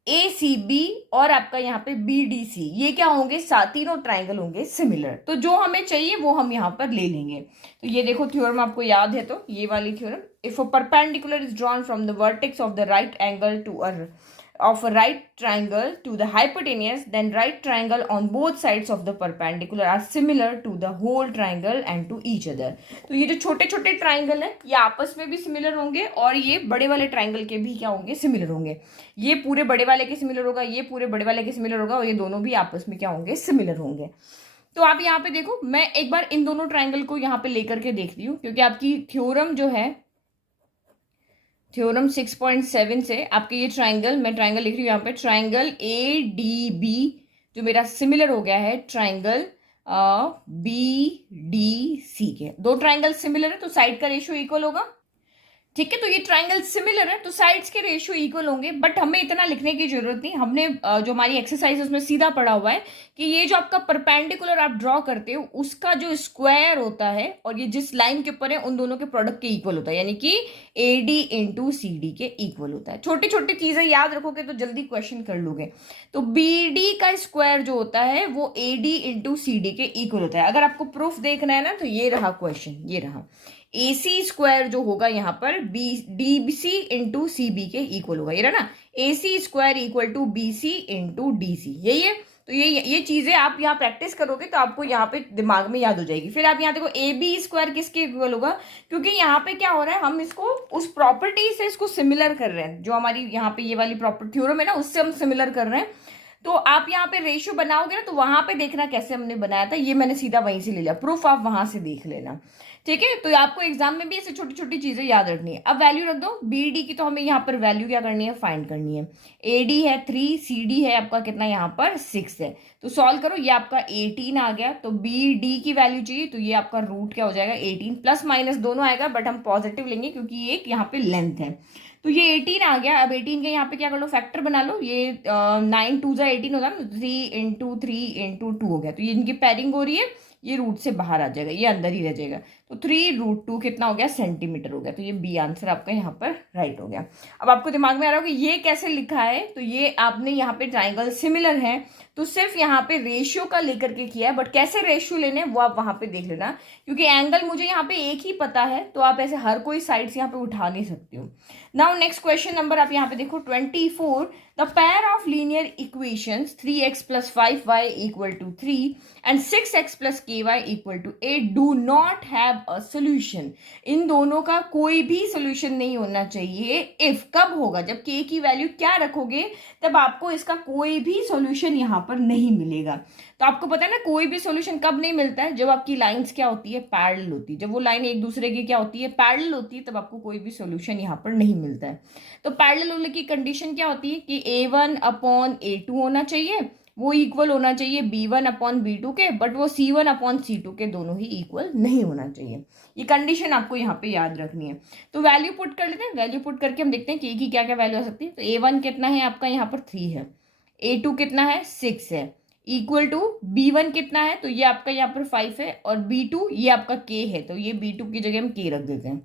ACB और आपका यहाँ पे BDC, ये क्या होंगे, तीनों ट्राइंगल होंगे सिमिलर। तो जो हमें चाहिए वो हम यहाँ पर ले लेंगे। तो ये देखो थ्योरम आपको याद है, तो ये वाली theorem, if a perpendicular is drawn from the vertex of the right angle to of a right triangle to the hypotenuse, then right triangle on both sides of the perpendicular are similar to the whole triangle and to each other। तो ये जो छोटे छोटे ट्राइंगल है ये आपस में भी सिमिलर होंगे, और ये बड़े वाले ट्राइंगल के भी क्या होंगे, सिमिलर होंगे। ये पूरे बड़े वाले के सिमिलर होगा, ये पूरे बड़े वाले के सिमिलर होगा, और ये दोनों भी आपस में क्या होंगे, सिमिलर होंगे। तो आप यहाँ पे देखो, मैं एक बार इन दोनों ट्राइंगल को यहाँ पे लेकर के देखती हूँ, क्योंकि आपकी थ्योरम जो है, थ्योरम 6.7 से आपके ये ट्राइंगल, मैं ट्राइंगल लिख रही हूँ यहाँ पे, ट्राइंगल ADB जो मेरा सिमिलर हो गया है ट्राइंगल BDC के। 2 ट्राइंगल सिमिलर है तो साइड का रेशियो इक्वल होगा। ठीक है। तो ये ट्राइंगल सिमिलर है तो साइड्स के रेशियो इक्वल होंगे, बट हमें इतना लिखने की जरूरत नहीं। हमने जो हमारी एक्सरसाइज उसमें सीधा पढ़ा हुआ है कि ये जो आपका परपेंडिकुलर आप ड्रॉ करते हो उसका जो स्क्वायर होता है और ये जिस लाइन के ऊपर है उन दोनों के प्रोडक्ट के इक्वल होता है, यानी कि AD इंटू CD के इक्वल होता है। छोटी छोटी चीजें याद रखोगे तो जल्दी क्वेश्चन कर लोगे। तो BD का स्क्वायर जो होता है वो AD इंटू CD के इक्वल होता है। अगर आपको प्रूफ देखना है ना तो ये रहा क्वेश्चन, ये रहा AC स्क्वायर जो होगा यहाँ पर DBC इंटू CB के इक्वल होगा, ये रहा ना, AC square equal to BC into DC, यही है। तो ये चीजें आप यहाँ प्रैक्टिस करोगे तो आपको यहाँ पे दिमाग में याद हो जाएगी। फिर आप यहाँ देखो AB स्क्वायर किसके इक्वल होगा, क्योंकि यहाँ पे क्या हो रहा है, हम इसको उस प्रॉपर्टी से इसको सिमिलर कर रहे हैं, जो हमारी यहाँ पे ये वाली प्रॉपर्टी थ्योरम है ना उससे हम सिमिलर कर रहे हैं। तो आप यहाँ पे रेशियो बनाओगे ना तो वहां पे देखना कैसे हमने बनाया था, ये मैंने सीधा वहीं से ले लिया, प्रूफ आप वहां से देख लेना। ठीक है, तो आपको एग्जाम में भी ऐसे छोटी छोटी चीजें याद रखनी है। अब वैल्यू रख दो BD की, तो हमें यहाँ पर वैल्यू क्या करनी है, फाइंड करनी है। AD है 3, CD है आपका कितना यहाँ पर 6 है, तो सॉल्व करो। ये आपका 18 आ गया, तो BD की वैल्यू चाहिए, तो ये आपका रूट क्या हो जाएगा 18, प्लस माइनस दोनों आएगा बट हम पॉजिटिव लेंगे क्योंकि ये एक यहाँ पे लेंथ है। तो ये 18 आ गया। अब 18 के यहाँ पे क्या कर लो, फैक्टर बना लो। ये 9 2 18 होगा ना, 3 इंटू 3 इंटू 2 हो गया, तो ये इनकी पेयरिंग हो रही है, ये रूट से बाहर आ जाएगा, ये अंदर ही रह जाएगा। तो 3√2 कितना हो गया, सेंटीमीटर हो गया। तो ये बी आंसर आपका यहाँ पर राइट हो गया। अब आपको दिमाग में आ रहा होगा ये कैसे लिखा है, तो ये आपने यहाँ पे ट्राइंगल सिमिलर है तो सिर्फ यहाँ पे रेशियो का लेकर के किया है, बट कैसे रेशियो लेने वो आप वहां पे देख लेना, क्योंकि एंगल मुझे यहाँ पे एक ही पता है तो आप ऐसे हर कोई साइड्स यहाँ पे उठा नहीं सकते हो। नाउ नेक्स्ट क्वेश्चन नंबर आप यहाँ पे देखो 24, the pair of linear equations 3x + 5y = 3 and 6x + ky = 8 do not have a solution. इन दोनों का कोई भी सोल्यूशन नहीं होना चाहिए। इफ कब होगा, जब k की वैल्यू क्या रखोगे तब आपको इसका कोई भी सोल्यूशन यहाँ पर नहीं मिलेगा। तो आपको पता है ना कोई भी सोल्यूशन कब नहीं मिलता है, जब आपकी लाइंस क्या होती है, पैरेलल होती है। जब वो लाइन एक दूसरे की क्या होती है, पैरेलल होती है, तब आपको कोई भी सोल्यूशन यहाँ पर नहीं मिलता है। तो पैरेलल होने की कंडीशन क्या होती है कि A1/A2 होना चाहिए, वो इक्वल होना चाहिए B1/B2 के, बट वो C1/C2 के दोनों ही इक्वल नहीं होना चाहिए। ये कंडीशन आपको यहाँ पे याद रखनी है। तो वैल्यू पुट कर लेते हैं, वैल्यू पुट करके हम देखते हैं कि की क्या क्या वैल्यू आ सकती है। तो A1 कितना है आपका यहाँ पर 3 है, A2 कितना है 6 है, इक्वल टू B1 कितना है, तो ये आपका यहाँ पर 5 है, और B2 ये आपका K है, तो ये B2 की जगह हम K रख देते हैं।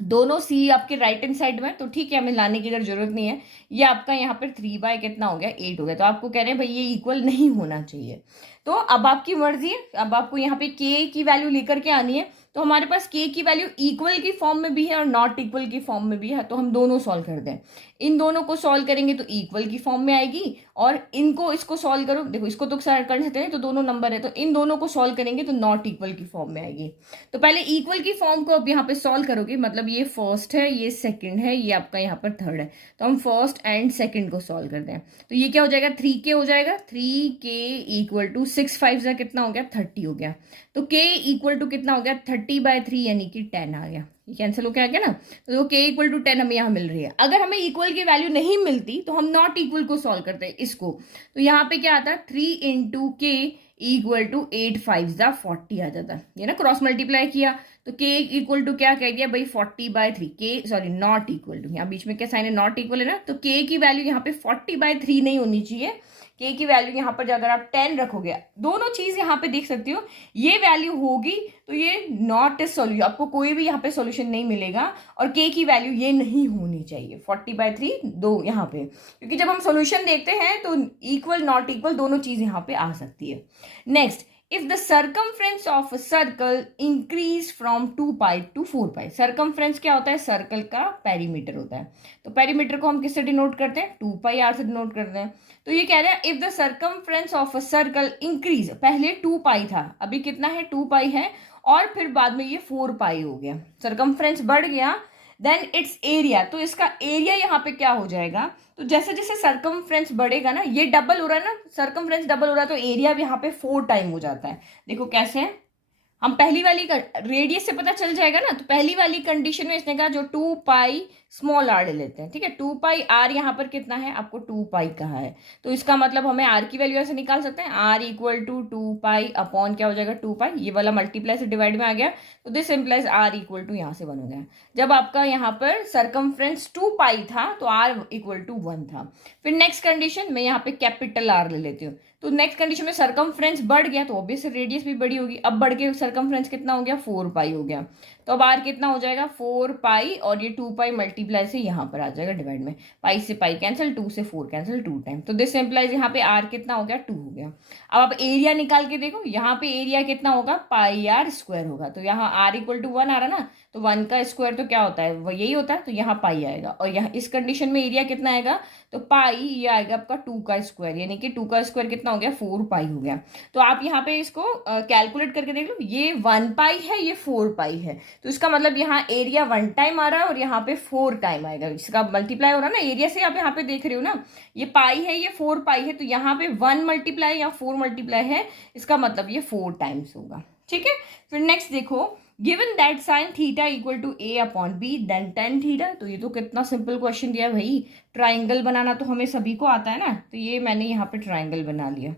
दोनों C आपके राइट हैंड साइड में, तो ठीक है हमें लाने की इधर जरूरत नहीं है। ये आपका यहाँ पर 3 कितना हो गया 8 हो गया, तो आपको कह रहे हैं भाई ये इक्वल नहीं होना चाहिए। तो अब आपकी मर्जी है, अब आपको यहाँ पे K की वैल्यू लेकर के आनी है। तो हमारे पास K की वैल्यू इक्वल की फॉर्म में भी है और नॉट इक्वल की फॉर्म में भी है, तो हम दोनों सॉल्व कर दें। इन दोनों को सॉल्व करेंगे तो इक्वल की फॉर्म में आएगी, और इनको इसको सॉल्व करो, देखो इसको तो कर सकते हैं, तो दोनों नंबर है, तो इन दोनों को सॉल्व करेंगे तो नॉट इक्वल की फॉर्म में आएगी। तो पहले इक्वल की फॉर्म को अब यहाँ पे सॉल्व करोगे, मतलब ये फर्स्ट है, ये सेकंड है, ये आपका यहाँ पर थर्ड है, तो हम फर्स्ट एंड सेकंड को सॉल्व करते हैं। तो ये क्या हो जाएगा 3k हो जाएगा, 3k = 6 5 कितना हो गया 30 हो गया। तो k इक्वल टू कितना हो गया 30/3 यानी कि 10 आ गया, ये कैंसिल होके आ गया ना। तो k = 10 हमें यहाँ मिल रही है। अगर हमें इक्वल की वैल्यू नहीं मिलती तो हम नॉट इक्वल को सॉल्व करते हैं इसको। तो यहाँ पे क्या आता है 3 × k = 8 5 40 आ जाता है, ये ना क्रॉस मल्टीप्लाई किया तो k इक्वल टू क्या कह गया भाई 40/3, k sorry not equal to, यहाँ बीच में क्या साइन है नॉट इक्वल है ना, तो k की वैल्यू यहाँ पे 40/3 नहीं होनी चाहिए। k की वैल्यू यहाँ पर अगर आप 10 रखोगे, दोनों चीज यहाँ पे देख सकते हो, ये वैल्यू होगी तो ये नॉट ए सोल्यूशन, आपको कोई भी यहाँ पे सोल्यूशन नहीं मिलेगा, और k की वैल्यू ये नहीं होनी चाहिए 40/3 दो यहाँ पे, क्योंकि जब हम सोल्यूशन देखते हैं तो इक्वल नॉट इक्वल दोनों चीज यहाँ पे आ सकती है। Next, if the circumference of a circle increase from 2π to 4π, circumference क्या होता है, सर्कल का पेरीमीटर होता है, तो पेरीमीटर को हम किससे डिनोट करते हैं 2πr से डिनोट करते हैं। तो ये कह रहा है if the circumference of a circle increase, पहले 2π था अभी कितना है 2π है, और फिर बाद में ये 4π हो गया, सर्कमफ्रेंस बढ़ गया, देन इट्स एरिया, तो इसका एरिया यहाँ पे क्या हो जाएगा, तो जैसे जैसे सर्कमफ्रेंस बढ़ेगा ना, ये डबल हो रहा है ना, सर्कमफ्रेंस डबल हो रहा है तो एरिया भी यहाँ पे 4 टाइम हो जाता है। देखो कैसे है, हम पहली वाली रेडियस से पता चल जाएगा ना, तो पहली वाली कंडीशन में इसने कहा जो 2π स्मॉल आर ले लेते हैं, ठीक है। 2 पाई आर यहाँ पर कितना है, आपको 2 पाई कहा है, तो इसका मतलब हमें आर की वैल्यू ऐसे निकाल सकते हैं, r equal to 2 pi upon क्या हो जाएगा 2 पाई, ये वाला मल्टीप्लाई से डिवाइड में आ गया, तो this implies r equal to यहाँ से 1 हो गया। जब आपका यहाँ पर सरकमफ्रेंस 2 पाई था तो आर इक्वल टू 1 था। फिर नेक्स्ट कंडीशन मैं यहाँ पे कैपिटल आर ले लेती हूँ, तो नेक्स्ट कंडीशन में सरकमफ्रेंस बढ़ गया तो ऑब्वियस रेडियस भी बड़ी होगी, अब बढ़ के सरकमफ्रेंस कितना हो गया 4 पाई हो गया, तो अब आर कितना हो जाएगा 4 पाई, और ये 2 पाई मल्टीप्लाई से यहाँ पर आ जाएगा डिवाइड में, पाई से पाई कैंसिल, 2 से 4 कैंसिल 2 टाइम, तो दिस इम्प्लाइज यहाँ पे आर कितना हो गया 2 हो गया। अब आप एरिया निकाल के देखो, यहाँ पे एरिया कितना होगा पाई आर स्क्वायर होगा, तो यहाँ आर इक्वल टू 1 आ रहा ना, तो 1 का स्क्वायर तो क्या होता है, वो यही होता है, तो यहाँ पाई आएगा, और यहाँ इस कंडीशन में एरिया कितना आएगा, तो पाई ये आएगा आपका 2 का स्क्वायर, यानी कि 2 का स्क्वायर कितना हो गया 4 पाई हो गया। तो आप यहाँ पे इसको कैलकुलेट करके देख लो, ये 1 पाई है, ये 4 पाई है, तो इसका मतलब यहाँ एरिया 1 टाइम आ रहा है और यहाँ पे 4 टाइम आएगा, इसका मल्टीप्लाई हो रहा है ना एरिया से, आप यहाँ पे देख रहे हो ना, ये पाई है ये 4 पाई है, तो यहाँ पे 1 मल्टीप्लाई या 4 मल्टीप्लाई है, इसका मतलब ये 4 टाइम्स होगा, ठीक है। फिर नेक्स्ट देखो, given that sine theta equal to a upon b then tan theta, तो ये तो कितना सिंपल क्वेश्चन दिया है भाई, ट्राइंगल बनाना तो हमें सभी को आता है ना, तो ये मैंने यहाँ पे ट्राइंगल बना लिया,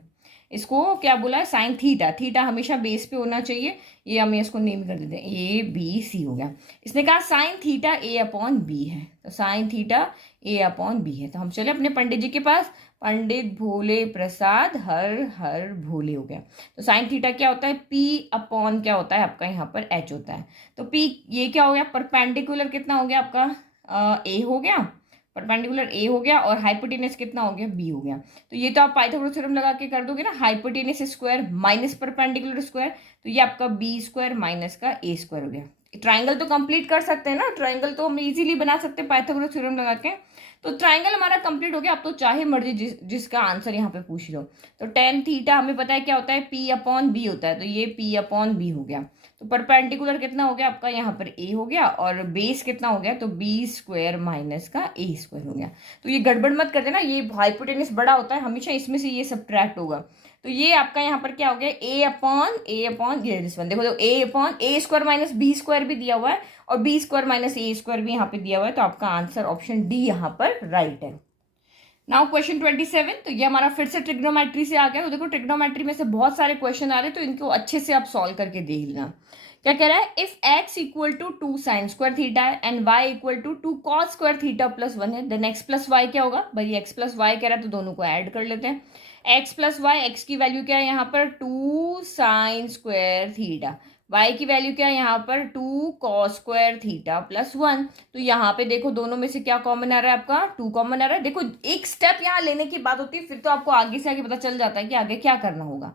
इसको क्या बोला है साइन थीटा, थीटा हमेशा बेस पे होना चाहिए, ये हमें इसको नेम कर देते हैं ए बी सी हो गया। इसने कहा साइन थीटा ए अपॉन बी है, तो साइन थीटा ए अपॉन बी है, तो हम चले अपने पंडित जी के पास, पंडित भोले प्रसाद हर हर भोले हो गया। तो साइन थीटा क्या होता है पी अपॉन क्या होता है आपका यहाँ पर एच होता है, तो पी ये क्या हो गया परपेंडिकुलर कितना हो गया आपका ए हो गया, परपेंडिकुलर ए हो गया, और हाइपोटेनस कितना हो गया बी हो गया। तो ये तो आप पाइथागोरस थ्योरम लगा के कर दोगे ना, hypotenuse square minus perpendicular square, तो ये आपका बी स्क्वायर माइनस का ए स्क्वायर हो गया। ट्राइंगल तो कंप्लीट कर सकते हैं ना, ट्राइंगल तो हम इजीली बना सकते हैं पाइथागोरस थ्योरम लगा के, तो ट्राइंगल हमारा कंप्लीट हो गया। अब तो चाहे मर्जी जिसका आंसर यहाँ पे पूछ लो, तो टेन थीटा हमें पता है क्या होता है पी अपॉन बी होता है, तो ये पी अपॉन बी हो गया, तो परपेंडिकुलर कितना हो गया आपका यहाँ पर ए हो गया, और बेस कितना हो गया तो बी स्क्वायर माइनस का ए स्क्वायर हो गया। तो ये गड़बड़ मत कर देना, ये हाइपोटेनस बड़ा होता है हमेशा इसमें से ये सब्ट्रैक्ट होगा, तो ये आपका यहाँ पर क्या हो गया ए अपॉन ये दिस वन देखो, तो ए अपॉन ए स्क्वायर माइनस बी स्क्वायर भी दिया हुआ है, और बी स्क्वायर माइनस ए स्क्वायर भी यहाँ पे दिया हुआ है, तो आपका आंसर ऑप्शन डी यहाँ पर राइट है। नाउ क्वेश्चन 27, तो ये हमारा फिर से ट्रिग्नोमेट्री से आ गया। तो देखो ट्रिग्नोमेट्री में से बहुत सारे क्वेश्चन आ रहे हैं, तो इनको अच्छे से आप सॉल्व करके देख लेना। क्या कह रहा है, if x equal to 2 sine square theta है and y equal to 2 cos square theta plus 1 है, देन x प्लस वाई क्या होगा भाई, x प्लस वाई कह रहा है तो दोनों को ऐड कर लेते हैं। x प्लस वाई, एक्स की वैल्यू क्या है यहाँ पर 2 साइन स्क्वायर थीटा, y की वैल्यू क्या है यहाँ पर 2 कॉस स्क्वायर थीटा प्लस 1, तो यहाँ पे देखो दोनों में से क्या कॉमन आ रहा है आपका 2 कॉमन आ रहा है। देखो एक स्टेप यहाँ लेने की बात होती है, फिर तो आपको आगे से आगे पता चल जाता है कि आगे क्या करना होगा।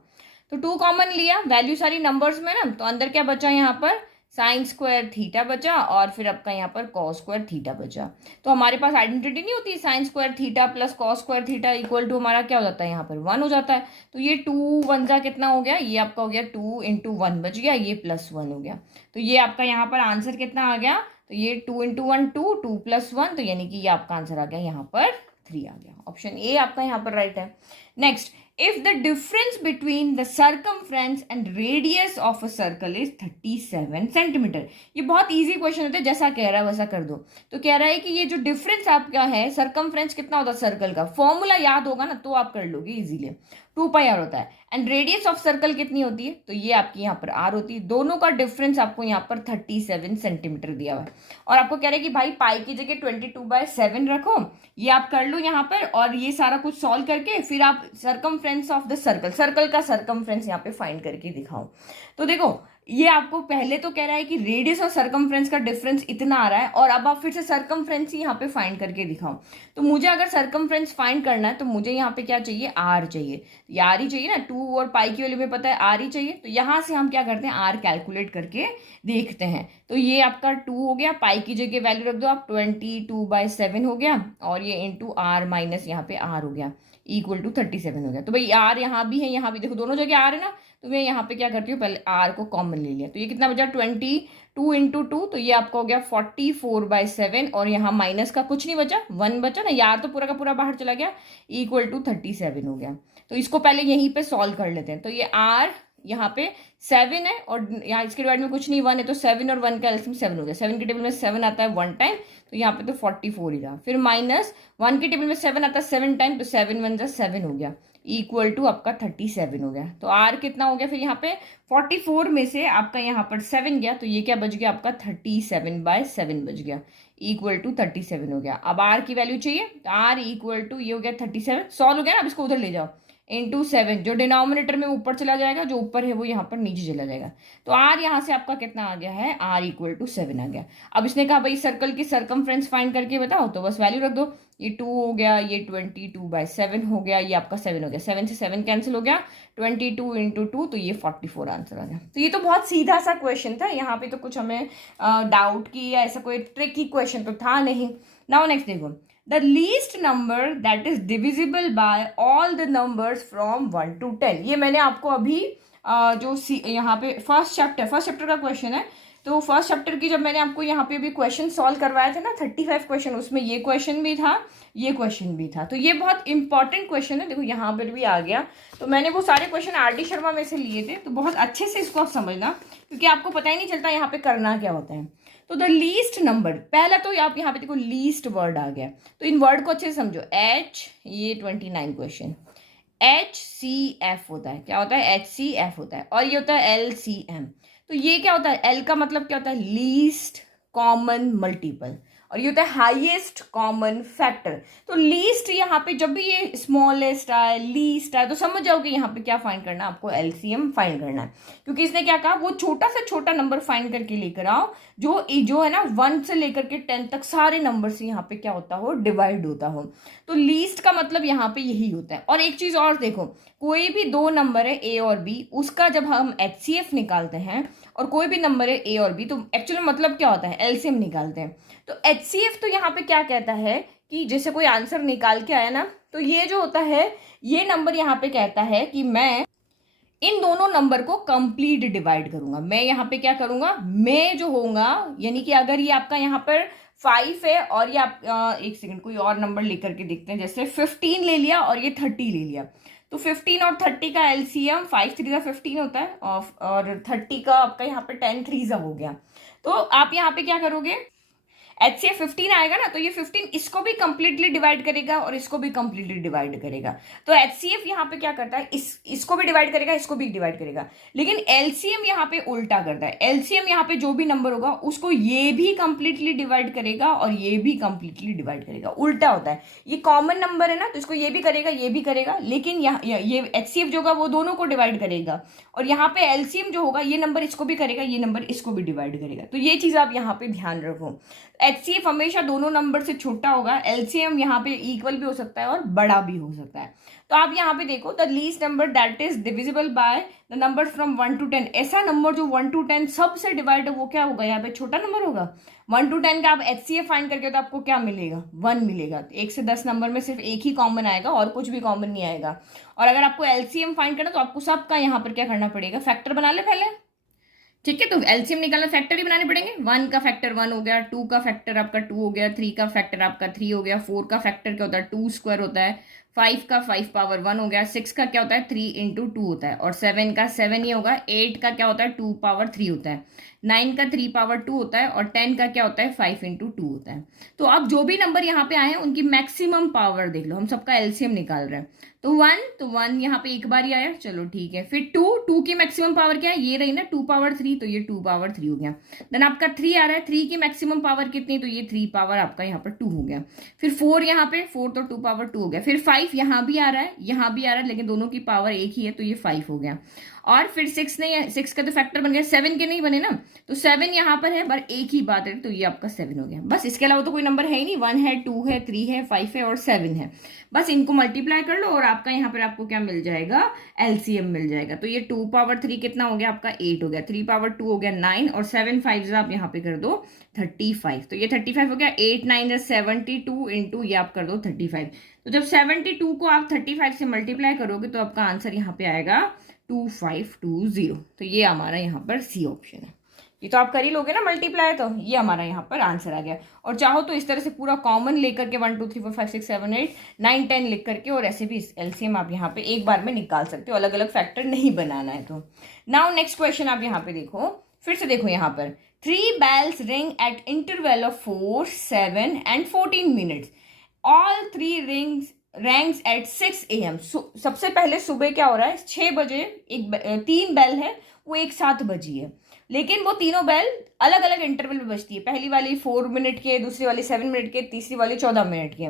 तो 2 कॉमन लिया, वैल्यू सारी नंबर्स में ना, तो अंदर क्या बचा यहाँ पर साइन स्क्वायर थीटा बचा, और फिर आपका यहाँ पर कॉस स्क्वायर थीटा बचा। तो हमारे पास आइडेंटिटी नहीं होती sine square theta plus cos square theta equal to हमारा क्या हो जाता है यहाँ पर 1 हो जाता है। तो ये 2 1 जा कितना हो गया, ये आपका हो गया 2 इंटू 1 बच गया, ये प्लस 1 हो गया। तो ये आपका यहाँ पर आंसर कितना आ गया, तो ये 2 इंटू 1 2 प्लस 1, तो यानी कि ये आपका आंसर आ गया यहाँ पर 3 आ गया, ऑप्शन ए आपका यहाँ पर राइट है। Next, if the difference between the circumference and radius of a circle is 37 centimetre, ये बहुत इजी क्वेश्चन होता है, जैसा कह रहा है वैसा कर दो। तो कह रहा है कि ये जो डिफरेंस आपका है सर्कमफ्रेंस कितना होता है सर्कल का, फॉर्मूला याद होगा ना तो आप कर लोगे इजीली, 2 पाई आर होता है, एंड रेडियस ऑफ सर्कल कितनी होती है, तो ये आपकी यहाँ पर आर होती है। दोनों का डिफरेंस आपको यहाँ पर 37 सेंटीमीटर दिया हुआ है, और आपको कह रहे हैं कि भाई पाई की जगह 22/7 रखो, ये आप कर लो यहाँ पर, और ये सारा कुछ सॉल्व करके फिर आप circumference of the circle, circle का सर्कमफ्रेंस यहाँ पे फाइंड करके दिखाओ। तो देखो ये आपको पहले तो कह रहा है कि रेडियस और सर्कमफ्रेंस का डिफरेंस इतना आ रहा है, और अब आप फिर से सर्कमफ्रेंस ही यहाँ पे फाइंड करके दिखाओ। तो मुझे अगर सर्कमफ्रेंस फाइंड करना है तो मुझे यहाँ पे क्या चाहिए, आर चाहिए, ये आर ही चाहिए ना, 2 और पाई की वैल्यू में पता है आर ही चाहिए। तो यहाँ से हम क्या करते हैं आर कैलकुलेट करके देखते हैं। तो ये आपका 2 हो गया, पाई की जगह वैल्यू रख दो आप 22/7 हो गया, और ये इंटू आर माइनस यहाँ पे आर हो गया इक्वल टू 37 हो गया। तो भाई आर यहाँ भी है, यहाँ भी देखो दोनों जगह आर है ना, तो मैं यहाँ पे क्या करती हूँ पहले आर को कॉमन ले लिया, तो ये कितना बचा 22 इंटू 2, तो ये आपका हो गया 44/7, और यहाँ माइनस का कुछ नहीं बचा 1 बचा ना, यार तो पूरा का पूरा बाहर चला गया, इक्वल टू 37 हो गया। तो इसको पहले यहीं पे सॉल्व कर लेते हैं। तो ये आर यहाँ पे 7 है और यहाँ इसके डिवाइड में कुछ नहीं, 1 है, तो 7 और 1 का एलसीएम 7 हो गया। 7 के टेबल में 7 आता है 1 टाइम, तो यहाँ पे तो 44 ही रहा। फिर माइनस 1 के टेबल में 7 आता है 7 टाइम, तो 7 1 7 हो गया, इक्वल टू आपका 37 हो गया। तो आर कितना हो गया फिर यहाँ पे 44 में से आपका यहाँ पर 7 गया, तो ये क्या बच गया आपका 37/7 बच गया, इक्वल टू 37 हो गया। अब आर की वैल्यू चाहिए, तो आर इक्वल टू ये हो गया 37, सॉल्व हो गया ना। अब इसको उधर ले जाओ, इंटू 7, जो डिनोमिनेटर में ऊपर चला जाएगा, जो ऊपर है वो यहाँ पर नीचे चला जाएगा। तो आर यहाँ से आपका कितना आ गया है, आर इक्वल टू 7 आ गया। अब इसने कहा भाई सर्कल की सरकमफ्रेंस फाइंड करके बताओ, तो बस वैल्यू रख दो, ये 2 हो गया, ये 22/7 हो गया, ये आपका 7 हो गया, 7 से 7 कैंसिल हो गया, 22 इंटू 2, तो ये 44 आंसर आ गया। तो ये तो बहुत सीधा सा क्वेश्चन था, यहाँ पे तो कुछ हमें डाउट की या ऐसा कोई ट्रिकी क्वेश्चन तो था नहीं। नाउ नेक्स्ट देखो, the least number that is divisible by all the numbers from 1 to 10। ये मैंने आपको अभी जो यहाँ पे फर्स्ट चैप्टर का क्वेश्चन है, तो फर्स्ट चैप्टर की जब मैंने आपको यहाँ पे भी क्वेश्चन सॉल्व करवाया था ना 35 क्वेश्चन, उसमें ये क्वेश्चन भी था, ये क्वेश्चन भी था। तो ये बहुत इंपॉर्टेंट क्वेश्चन है, देखो यहाँ पर भी आ गया। तो मैंने वो सारे क्वेश्चन आर.डी. शर्मा में से लिए थे, तो बहुत अच्छे से इसको आप समझना, क्योंकि आपको पता ही नहीं चलता यहाँ पे करना क्या होता है। तो द लीस्ट नंबर, पहला तो आप यहाँ पे देखो लीस्ट वर्ड आ गया, तो इन वर्ड को अच्छे से समझो। एच, ये 29 क्वेश्चन, HCF होता है, क्या होता है, HCF होता है, और ये होता है LCM। तो ये क्या होता है, L का मतलब क्या होता है, लीस्ट कॉमन मल्टीपल, और ये होता है हाईएस्ट कॉमन फैक्टर। तो लीस्ट यहाँ पे जब भी ये स्मॉलेस्ट आए, लीस्ट आए, तो समझ जाओ कि यहाँ पे क्या फाइंड करना है, आपको एलसीएम फाइंड करना है। क्योंकि इसने क्या कहा, वो छोटा से छोटा नंबर फाइंड करके लेकर आओ जो है ना 1 से लेकर के 10 तक सारे नंबर से यहाँ पे क्या होता हो, डिवाइड होता हो। तो लीस्ट का मतलब यहाँ पे यही होता है। और एक चीज और देखो, कोई भी दो नंबर है ए और बी, उसका जब हम HCF निकालते हैं, और कोई भी नंबर है ए और बी, तो एक्चुअली मतलब क्या होता है, एलसीएम निकालते हैं। तो HCF तो यहाँ पे क्या कहता है कि जैसे कोई आंसर निकाल के आया ना, तो ये जो होता है, ये नंबर यहाँ पे कहता है कि मैं इन दोनों नंबर को कंप्लीट डिवाइड करूंगा। मैं यहाँ पे क्या करूंगा, मैं जो होगा, यानी कि अगर ये आपका यहाँ पर 5 है और ये आप एक सेकंड कोई और नंबर लेकर के देखते हैं, जैसे 15 ले लिया और ये 30 ले लिया, तो 15 और 30 का एलसीएम 5 3 15 होता है, और 30 का आपका यहाँ पे 10 3 हो गया। तो आप यहाँ पे क्या करोगे, HCF 15 आएगा ना, तो ये 15 इसको भी कंप्लीटली डिवाइड करेगा और इसको भी कंप्लीटली डिवाइड करेगा। तो HCF यहाँ पे क्या करता है, इसको भी डिवाइड करेगा, इसको भी डिवाइड करेगा। लेकिन LCM यहाँ पे उल्टा करता है। LCM यहाँ पे जो भी नंबर होगा उसको ये भी कंप्लीटली डिवाइड करेगा और ये भी कंप्लीटली डिवाइड करेगा, उल्टा होता है। ये कॉमन नंबर है ना, तो इसको ये भी करेगा, ये भी करेगा, लेकिन ये HCF जो होगा वो दोनों को डिवाइड करेगा, और यहाँ पे LCM जो होगा ये नंबर इसको भी करेगा, ये नंबर इसको भी डिवाइड करेगा। तो ये चीज आप यहाँ पे ध्यान रखो। HCF हमेशा दोनों नंबर से छोटा होगा, LCM यहाँ पे इक्वल भी हो सकता है और बड़ा भी हो सकता है। तो आप यहाँ पे देखो, the least number that is divisible by the number from 1 to 10, ऐसा नंबर जो 1 to 10 सबसे डिवाइड है, वो क्या होगा, यहाँ पे छोटा नंबर होगा। 1 to 10 का आप HCF फाइंड करके तो आपको क्या मिलेगा, 1 मिलेगा। 1 से 10 नंबर में सिर्फ एक ही कॉमन आएगा और कुछ भी कॉमन नहीं आएगा। और अगर आपको LCM फाइंड करना, तो आपको सबका यहाँ पर क्या करना पड़ेगा, फैक्टर बना ले पहले, ठीक है। तो एलसीएम निकालना, फैक्टर ही बनाने पड़ेंगे। 1 का फैक्टर 1 हो गया, 2 का फैक्टर आपका 2 हो गया, 3 का फैक्टर आपका 3 हो गया, 4 का फैक्टर क्या होता है, 2 स्क्वायर होता है, 5 का 5 पावर 1 हो गया, 6 का क्या होता है 3 इंटू 2 होता है, और 7 का 7 ही होगा, 8 का क्या होता है 2 पावर 3 होता है, 9 का 3 पावर 2 होता है, और 10 का क्या होता है 5 इंटू 2 होता है। तो अब जो भी नंबर यहाँ पे आए हैं उनकी मैक्सिमम पावर देख लो, हम सबका एलसीएम निकाल रहे हैं। तो 1 यहाँ पे एक बार ही आया, चलो ठीक है। फिर 2 की मैक्सिमम पावर क्या है, ये रही ना 2 पावर 3, तो ये 2 पावर 3 हो गया। देन आपका 3 आ रहा है, 3 की मैक्सिमम पावर कितनी, तो ये 3 पावर आपका यहाँ पर 2 हो गया। फिर 4 यहाँ पे, 4 तो 2 पावर 2 हो गया। फिर 5 यहाँ भी आ रहा है, यहाँ भी आ रहा है, लेकिन दोनों की पावर एक ही है, तो ये 5 हो गया। और फिर 6 नहीं है, 6 का तो फैक्टर बन गया, 7 के नहीं बने ना, तो 7 यहाँ पर है, पर एक ही बात है, तो ये आपका 7 हो गया। बस इसके अलावा तो कोई नंबर है ही नहीं, 1 है, 2 है, 3 है, 5 है और 7 है। बस इनको मल्टीप्लाई कर लो और आपका यहाँ पर आपको क्या मिल जाएगा, एलसीएम मिल जाएगा। तो ये 2 पावर 3 कितना हो गया आपका 8 हो गया, 3 पावर 2 हो गया 9, और 7 5 आप यहाँ पे कर दो 35, तो ये 35 हो गया। 8 9 72 इंटू ये आप कर दो 35। तो जब 72 को आप 35 से मल्टीप्लाई करोगे तो आपका आंसर यहाँ पे आएगा 2520। तो ये हमारा यहाँ पर सी ऑप्शन है। ये तो आप कर ही लोगे ना मल्टीप्लाई, तो ये हमारा यहाँ पर आंसर आ गया। और चाहो तो इस तरह से पूरा कॉमन लेकर के 1 2 3 4 5 6 7 8 9 10 लिख करके और ऐसे भी एलसीएम आप यहाँ पे एक बार में निकाल सकते हो, अलग अलग फैक्टर नहीं बनाना है। तो नाउ नेक्स्ट क्वेश्चन आप यहाँ पे देखो, फिर से देखो यहाँ पर 3 bells ring at interval of 4, 7 and 14 minutes. All 3 rings at 6 AM. सबसे पहले सुबह क्या हो रहा है, 6 बजे 3 बेल है वो एक साथ बजी है, लेकिन वो तीनों बेल अलग अलग इंटरवल में बजती है। पहली वाली 4 मिनट के, दूसरी वाली 7 मिनट के, तीसरी वाली 14 मिनट के।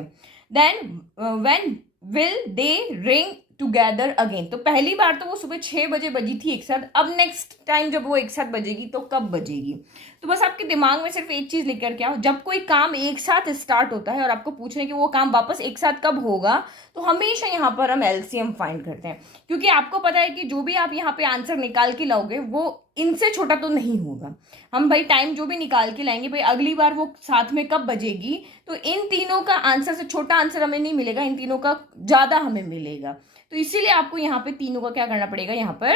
Then when will they ring together again, तो पहली बार तो वो सुबह 6 बजे बजी थी एक साथ, अब नेक्स्ट टाइम जब वो एक साथ बजेगी तो कब बजेगी। तो बस आपके दिमाग में सिर्फ एक चीज लिख करके आओ, जब कोई काम एक साथ स्टार्ट होता है और आपको पूछ रहे हैं कि वो काम वापस एक साथ कब होगा, तो हमेशा यहाँ पर हम एलसीएम फाइंड करते हैं, क्योंकि आपको पता है कि जो भी आप यहाँ पे आंसर निकाल के लाओगे वो इनसे छोटा तो नहीं होगा। हम भाई टाइम जो भी निकाल के लाएंगे, भाई अगली बार वो साथ में कब बजेगी, तो इन तीनों का आंसर से छोटा आंसर हमें नहीं मिलेगा, इन तीनों का ज्यादा हमें मिलेगा। तो इसीलिए आपको यहाँ पे तीनों का क्या करना पड़ेगा, यहाँ पर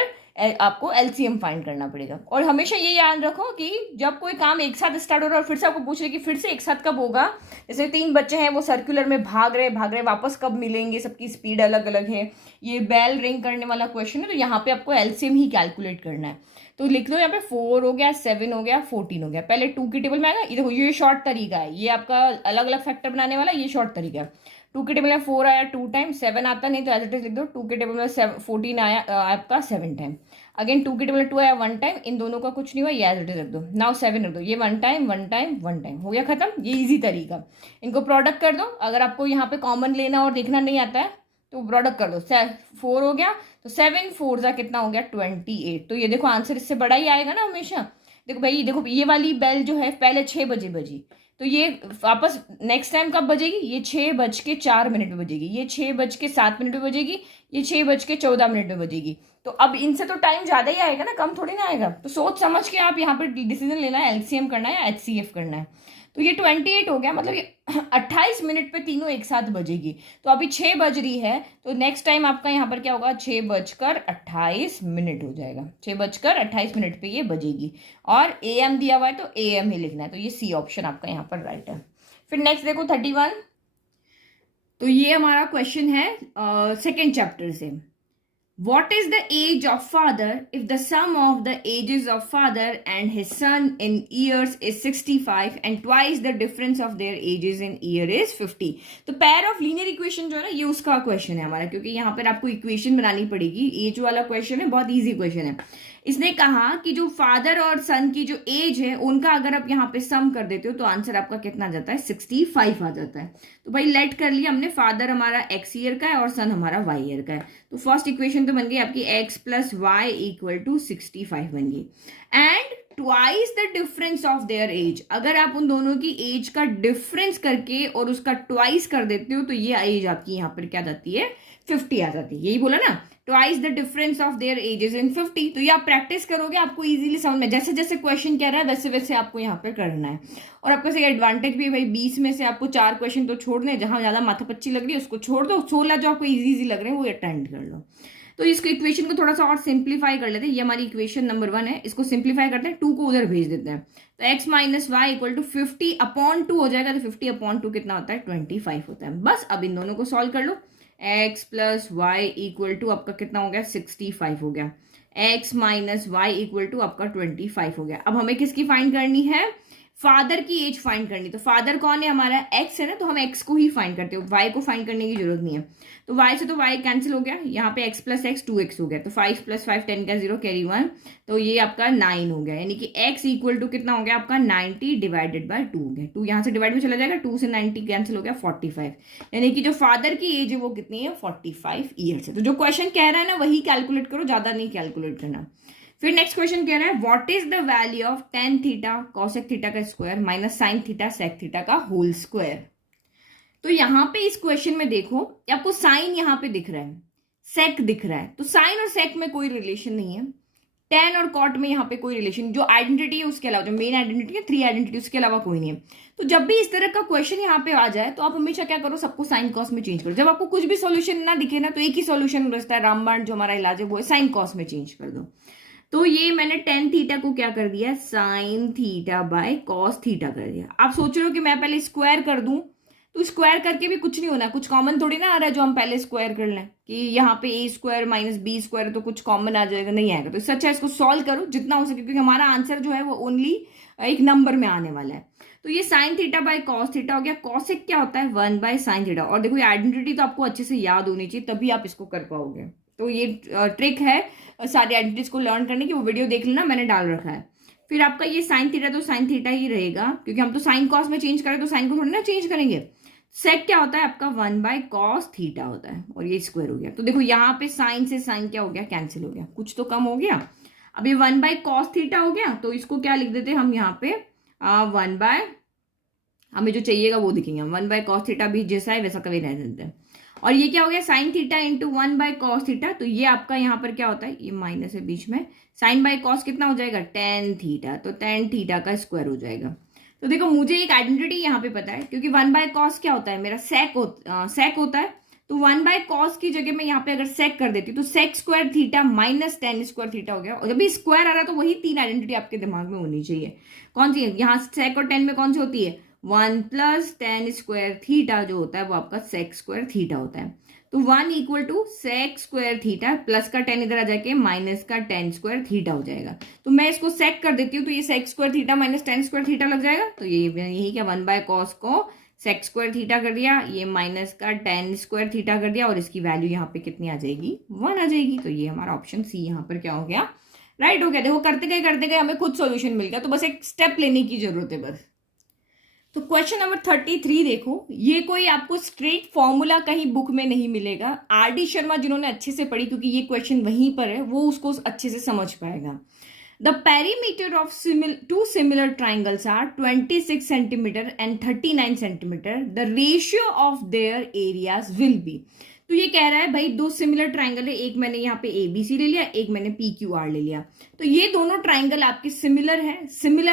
आपको एलसीएम फाइंड करना पड़ेगा। और हमेशा ये याद रखो कि जब कोई काम एक साथ स्टार्ट हो रहा है और फिर से आपको पूछ रहे कि फिर से एक साथ कब होगा, जैसे 3 बच्चे हैं वो सर्कुलर में भाग रहे वापस कब मिलेंगे, सबकी स्पीड अलग अलग है, ये बेल रिंग करने वाला क्वेश्चन है, तो यहाँ पे आपको एलसीएम ही कैलकुलेट करना है। तो लिख दो यहाँ पे 4 हो गया, 7 हो गया, 14 हो गया। पहले 2 की टेबल में आएगा, ये देखो ये शॉर्ट तरीका है, ये आपका अलग अलग फैक्टर बनाने वाला ये शॉर्ट तरीका है। 2 के टेबल में 4 आया 2 टाइम, 7 आता नहीं तो एज इट इज लिख दो। 2 के टेबल में 14 आया आपका 7 टाइम, अगेन 2 के टेबल में 2 आया 1 टाइम, इन दोनों का कुछ नहीं हुआ, ये एज इट इज रख दो। नाउ 7 रख दो, ये 1 टाइम 1 टाइम 1 टाइम, हो गया खत्म। ये इजी तरीका, इनको प्रोडक्ट कर दो। अगर आपको यहाँ पे कॉमन लेना और देखना नहीं आता है तो प्रोडक्ट कर दो। 4 हो गया तो 7 4 जा कितना हो गया 28। तो ये देखो आंसर इससे बड़ा ही आएगा ना हमेशा। देखो भाई, देखो ये वाली बेल जो है पहले 6 बजे बजी, तो ये वापस नेक्स्ट टाइम कब बजेगी, ये 6:04 में बजेगी, ये 6:07 में बजेगी, ये 6:14 में बजेगी। तो अब इनसे तो टाइम ज्यादा ही आएगा ना, कम थोड़ी ना आएगा। तो सोच समझ के आप यहाँ पर डिसीजन लेना है, एलसीएम करना है या एचसीएफ करना है। तो ये 28 हो गया, मतलब ये 28 मिनट पे तीनों एक साथ बजेगी। तो अभी 6 बज रही है, तो नेक्स्ट टाइम आपका यहाँ पर क्या होगा, 6:28 हो जाएगा। 6:28 पे ये बजेगी, और एएम दिया हुआ है तो एएम ही लिखना है। तो ये सी ऑप्शन आपका यहाँ पर राइट है। फिर नेक्स्ट देखो 31, तो ये हमारा क्वेश्चन है सेकेंड चैप्टर से। What is the age of father if the sum of the ages of father and his son in years is 65 and twice the difference of their ages in year is 50? तो पेयर ऑफ लीनियर इक्वेशन जो है ना, ये उसका क्वेश्चन है हमारा, क्योंकि यहाँ पर आपको इक्वेशन बनानी पड़ेगी। एज वाला क्वेश्चन है, बहुत इजी क्वेश्चन है। इसने कहा कि जो फादर और सन की जो एज है उनका अगर आप यहाँ पे सम कर देते हो तो आंसर आपका कितना आ जाता है, 65 आ जाता है। तो भाई लेट कर लिया हमने, फादर हमारा x ईयर का है और सन हमारा y ईयर का है। तो फर्स्ट इक्वेशन तो बन गई आपकी x + y = 65 बन गई। And twice the difference of their age, अगर आप उन दोनों की एज का डिफरेंस करके और उसका ट्वाइस कर देते हो तो ये एज आपकी यहाँ पर क्या जाती है, 50 आ जाती है। यही बोला ना, twice the difference of their ages in 50। तो ये आप प्रैक्टिस करोगे, आपको इजीली समझ में, जैसे जैसे क्वेश्चन कह रहा है वैसे वैसे आपको यहाँ पे करना है। और आपको से एडवांटेज भी है भाई, 20 में से आपको 4 क्वेश्चन तो छोड़ने हैं, जहां ज्यादा माथापच्ची लग रही है उसको छोड़ दो, 16 जो आपको इजी लग रहे हैं वो अटेंड कर लो। तो इसको इक्वेशन को थोड़ा सा और सिंप्लीफाई कर लेते हैं। ये हमारी इक्वेशन नंबर 1 है, इसको सिंप्लीफाई करते हैं, 2 को उधर भेज देते हैं। तो x - y = 50/2 हो जाएगा। तो 50/2 कितना होता है, 25 होता है। बस अब इन दोनों को सॉल्व कर लो। x + y = आपका कितना हो गया, 65 हो गया। x - y = आपका 25 हो गया। अब हमें किसकी फाइंड करनी है, फादर की एज फाइंड करनी। तो फादर कौन है हमारा, x है ना, तो हम x को ही फाइंड करते हो, y को फाइंड करने की जरूरत नहीं है। तो y से तो y कैंसिल हो गया, यहाँ पे x + x 2x हो गया। तो 5 + 5 10 का 0 कैरी 1, तो ये आपका 9 हो गया। यानी कि x = कितना हो गया आपका, 90/2 हो गया। 2 यहाँ से डिवाइड में चला जाएगा, 2 से 90 कैंसिल हो गया, 45। यानी कि जो फादर की एज है वो कितनी है, 45 ईयर्स है। तो जो क्वेश्चन कह रहा है ना वही कैलकुलेट करो, ज्यादा नहीं कैलकुलेट करना। फिर नेक्स्ट क्वेश्चन कह रहा है, what is the value of tan theta cosec theta का square minus sin theta sec theta का होल स्क्वायर। तो यहाँ पे इस क्वेश्चन में देखो, आपको साइन यहाँ पे दिख रहा है, सेक दिख रहा है, तो साइन और सेक में कोई रिलेशन नहीं है, टेन और कॉट में यहाँ पे कोई रिलेशन, जो आइडेंटिटी है उसके अलावा, जो मेन आइडेंटिटी है 3 आइडेंटिटी, उसके अलावा कोई नहीं है। तो जब भी इस तरह का क्वेश्चन यहाँ पे आ जाए तो आप हमेशा क्या करो, सबको साइन कॉस में चेंज करो। जब आपको कुछ भी सॉल्यूशन ना दिखे ना, तो एक ही सॉल्यूशन बचता है, रामबाण जो हमारा इलाज है वो है साइन कॉस में चेंज कर दो। तो ये मैंने टेन थीटा को क्या कर दिया, sine theta by cos theta कर दिया। आप सोच रहे हो कि मैं पहले स्क्वायर कर दूं, तो स्क्वायर करके भी कुछ नहीं होना, कुछ कॉमन थोड़ी ना आ रहा है जो हम पहले स्क्वायर कर लें कि यहाँ पे ए स्क्वायर माइनस बी स्क्वायर तो कुछ कॉमन आ जाएगा, नहीं आएगा। तो इससे अच्छा इसको सॉल्व करो जितना हो सके, क्योंकि हमारा आंसर जो है वो ओनली एक नंबर में आने वाला है। तो ये sine theta by cos theta हो गया। कॉसेक क्या होता है, 1/sin थीटा। और देखो ये आइडेंटिटी तो आपको अच्छे से याद होनी चाहिए, तभी आप इसको कर पाओगे। तो ये ट्रिक है सारी आइडेंटिटीज को लर्न करने की, वो वीडियो देख लेना, मैंने डाल रखा है। फिर आपका ये साइन थीटा तो साइन थीटा ही रहेगा, क्योंकि हम तो साइन कॉस में चेंज करें तो साइन को थोड़ी ना चेंज करेंगे। सेक क्या होता है आपका, 1/cos थीटा होता है, और ये स्क्वायर हो गया। तो देखो यहाँ पे साइन से साइन क्या हो गया, कैंसिल हो गया, कुछ तो कम हो गया। अब ये 1/cos थीटा हो गया, तो इसको क्या लिख देते हम यहाँ पे 1/, हमें जो चाहिएगा वो दिखेंगे, 1/cos थीटा भी जैसा है वैसा कभी रह देते हैं। और ये क्या हो गया, sine theta into 1/cos theta. तो ये आपका यहाँ पर क्या होता है, ये माइनस है बीच में, साइन बाय कॉस कितना हो जाएगा, टेन थीटा। तो टेन थीटा का स्क्वायर हो जाएगा। तो देखो मुझे एक आइडेंटिटी यहाँ पे पता है, क्योंकि 1/cos क्या होता है मेरा, सेक होता है। तो 1/cos की जगह मैं यहाँ पे अगर सेक कर देती तो sec square theta minus tan square theta हो गया। और जब भी स्क्वायर आ रहा है तो वही तीन आइडेंटिटी आपके दिमाग में होनी चाहिए। कौन सी है, यहाँ सेक और टेन में कौन सी होती है, 1 + tan स्क्वायर थीटा जो होता है वो आपका सेक स्क्वायर थीटा होता है। तो 1 = सेक स्क्वायर थीटा, प्लस का 10 इधर आ जाके माइनस का tan स्क्वायर थीटा हो जाएगा। तो मैं इसको सेक कर देती हूँ, तो ये sec square theta minus tan square theta लग जाएगा। तो ये यही क्या, 1/cos को सेक स्क्वायर थीटा कर दिया, ये माइनस का tan स्क्वायर थीटा कर दिया, और इसकी वैल्यू यहाँ पे कितनी आ जाएगी, 1 आ जाएगी। तो ये हमारा ऑप्शन सी यहाँ पर क्या हो गया, राइट हो गया। देखो करते गए हमें खुद सोल्यूशन मिल गया, तो बस एक स्टेप लेने की जरूरत है बस। तो क्वेश्चन नंबर 33 देखो, ये कोई आपको स्ट्रेट फॉर्मूला कहीं बुक में नहीं मिलेगा। आर.डी. शर्मा जिन्होंने अच्छे से पढ़ी, क्योंकि ये क्वेश्चन वहीं पर है, वो उसको अच्छे से समझ पाएगा। The perimeter of two similar triangles are 26 centimetre and 39 centimetre. The ratio of their areas will be. तो ये कह रहा है भाई दो सिमिलर ट्राइंगल है, एक मैंने यहाँ पे ABC ले लिया, एक मैंने PQR ले लिया। तो ये दोनों ट्राइंगल आपके सिमिलर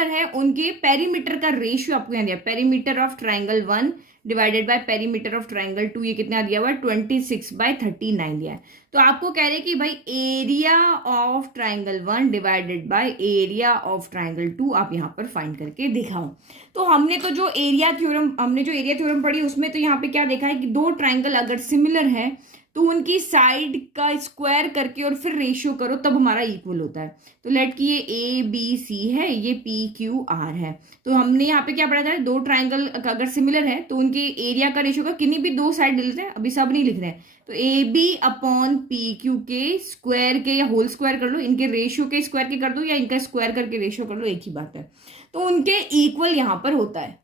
है, उनके पेरीमीटर का रेशियो आपको यहाँ दिया, perimeter of triangle 1 divided by perimeter of triangle 2, ये कितना दिया हुआ है, 26/39 दिया है। तो आपको कह रहे हैं कि भाई area of triangle 1 divided by area of triangle 2 आप यहाँ पर फाइंड करके दिखाओ। तो हमने जो एरिया थ्योरम पढ़ी उसमें तो यहाँ पे क्या देखा है कि दो ट्राइंगल अगर सिमिलर है तो उनकी साइड का स्क्वायर करके और फिर रेशियो करो, तब हमारा इक्वल होता है। तो लेट कि ये ABC है, ये PQR है। तो हमने यहाँ पे क्या पढ़ा था, दो ट्राइंगल अगर सिमिलर है तो उनके एरिया का रेशियो का किन्हीं भी दो साइड ले लेते हैं, अभी सब नहीं लिख रहे हैं। तो AB/PQ के स्क्वायर के या होल स्क्वायर कर लो, इनके रेशियो के स्क्वायर के कर दो, या इनका स्क्वायर करके रेशियो कर लो, एक ही बात है। तो उनके इक्वल यहाँ पर होता है,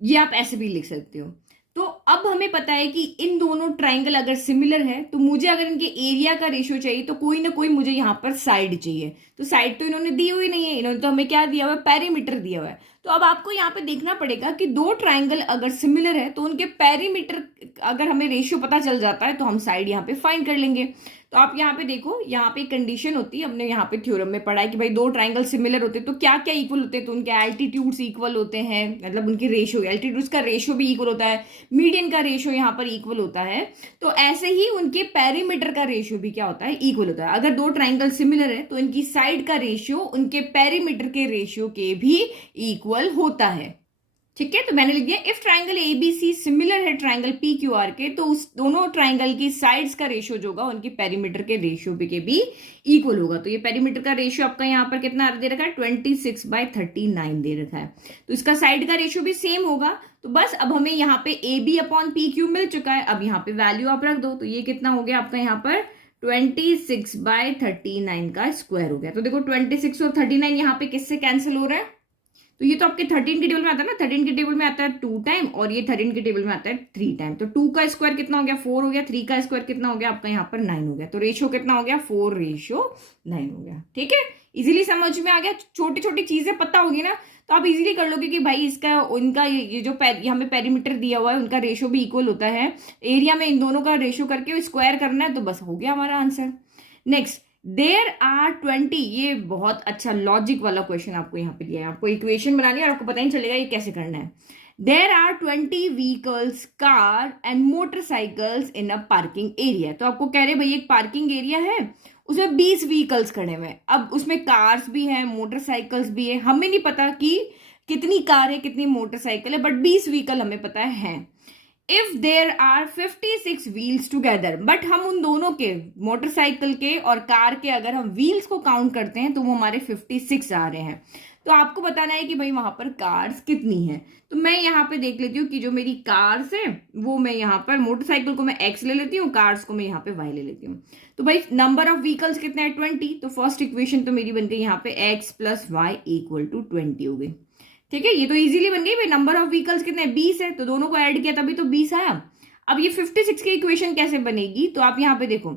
ये आप ऐसे भी लिख सकते हो। तो अब हमें पता है कि इन दोनों ट्राइंगल अगर सिमिलर है तो मुझे अगर इनके एरिया का रेशियो चाहिए तो कोई ना कोई मुझे यहाँ पर साइड चाहिए। तो साइड तो इन्होंने दी हुई नहीं है, इन्होंने तो हमें क्या दिया हुआ है, पेरीमीटर दिया हुआ है। तो अब आपको यहाँ पे देखना पड़ेगा कि दो ट्राइंगल अगर सिमिलर है तो उनके पेरीमीटर अगर हमें रेशियो पता चल जाता है तो हम साइड यहाँ पे फाइंड कर लेंगे। तो आप यहाँ पे देखो, यहाँ पे कंडीशन होती है, हमने यहाँ पे थ्योरम में पढ़ा है कि भाई दो ट्राइंगल सिमिलर होते हैं तो क्या क्या इक्वल होते हैं, तो उनके एल्टीट्यूड्स इक्वल होते हैं, मतलब उनकी रेशियो, एल्टीट्यूड्स का रेशियो भी इक्वल होता है, मीडियन का रेशियो यहाँ पर इक्वल होता है। तो ऐसे ही उनके पेरीमीटर का रेशियो भी क्या होता है, इक्वल होता है। अगर दो ट्राइंगल सिमिलर है तो इनकी साइड का रेशियो उनके पेरीमीटर के रेशियो के भी इक्वल होता है। ठीक है, तो मैंने लिख दिया इफ ट्राइंगल ABC सिमिलर है ट्राइंगल PQR के, तो उस दोनों ट्राइंगल की साइड्स का रेशियो जो होगा उनकी पेरीमीटर के रेशियो के भी इक्वल होगा। तो ये पेरीमीटर का रेशियो आपका यहाँ पर कितना दे रखा है, 26/39 दे रखा है। तो इसका साइड का रेशियो भी सेम होगा। तो बस अब हमें यहाँ पे AB/PQ मिल चुका है, अब यहाँ पे वैल्यू आप रख दो। तो ये कितना हो गया आपका यहाँ पर 26/39 का स्क्वायर हो गया। तो देखो 26 और 39 यहाँ पे किससे कैंसिल हो रहा है, तो ये तो आपके 13 के टेबल में आता है ना, 13 के टेबल में आता है 2 टाइम, और ये 13 के टेबल में आता है 3 टाइम। तो 2 का स्क्वायर कितना हो गया, 4 हो गया, 3 का स्क्वायर कितना हो गया आपका यहाँ पर 9 हो गया। तो रेशियो कितना हो गया, 4:9 हो गया। ठीक है, इजीली समझ में आ गया, छोटी छोटी चीजें पता होगी ना तो आप इजीली कर लोगे कि भाई इसका उनका ये जो हमें पेरीमीटर दिया हुआ है उनका रेशियो भी इक्वल होता है, एरिया में इन दोनों का रेशियो करके स्क्वायर करना है, तो बस हो गया हमारा आंसर। नेक्स्ट, देयर आर 20, ये बहुत अच्छा लॉजिक वाला क्वेश्चन आपको यहाँ पे दिया है, आपको इक्वेशन बनानी है और आपको पता नहीं चलेगा ये कैसे करना है। There are 20 vehicles, car and motorcycles in a parking area. तो आपको कह रहे भाई एक पार्किंग एरिया है, उसमें 20 व्हीकल्स खड़े हुए हैं। अब उसमें कार्स भी हैं, मोटरसाइकिल्स भी है, हमें नहीं पता कि कितनी कार है कितनी मोटरसाइकिल है, बट 20 व्हीकल हमें पता है। If there are 56 wheels together, but हम उन दोनों के, मोटरसाइकिल के और कार के, अगर हम व्हील्स को काउंट करते हैं तो वो हमारे 56 आ रहे हैं। तो आपको बताना है कि भाई वहां पर कार्स कितनी है। तो मैं यहाँ पे देख लेती हूँ कि जो मेरी कार्स है वो, मैं यहाँ पर मोटरसाइकिल को मैं एक्स ले लेती हूँ, कार्स को मैं यहाँ पे वाई ले लेती हूँ। तो भाई नंबर ऑफ व्हीकल्स कितने हैं, 20। तो फर्स्ट इक्वेशन तो मेरी बन गई यहाँ पे x plus y equal to 20 हो गई। ठीक है, ये तो इजीली बन गई भाई। नंबर ऑफ व्हीकल्स कितने, 20 है, तो दोनों को ऐड किया तभी तो 20 आया। अब ये 56 की इक्वेशन कैसे बनेगी, तो आप यहाँ पे देखो,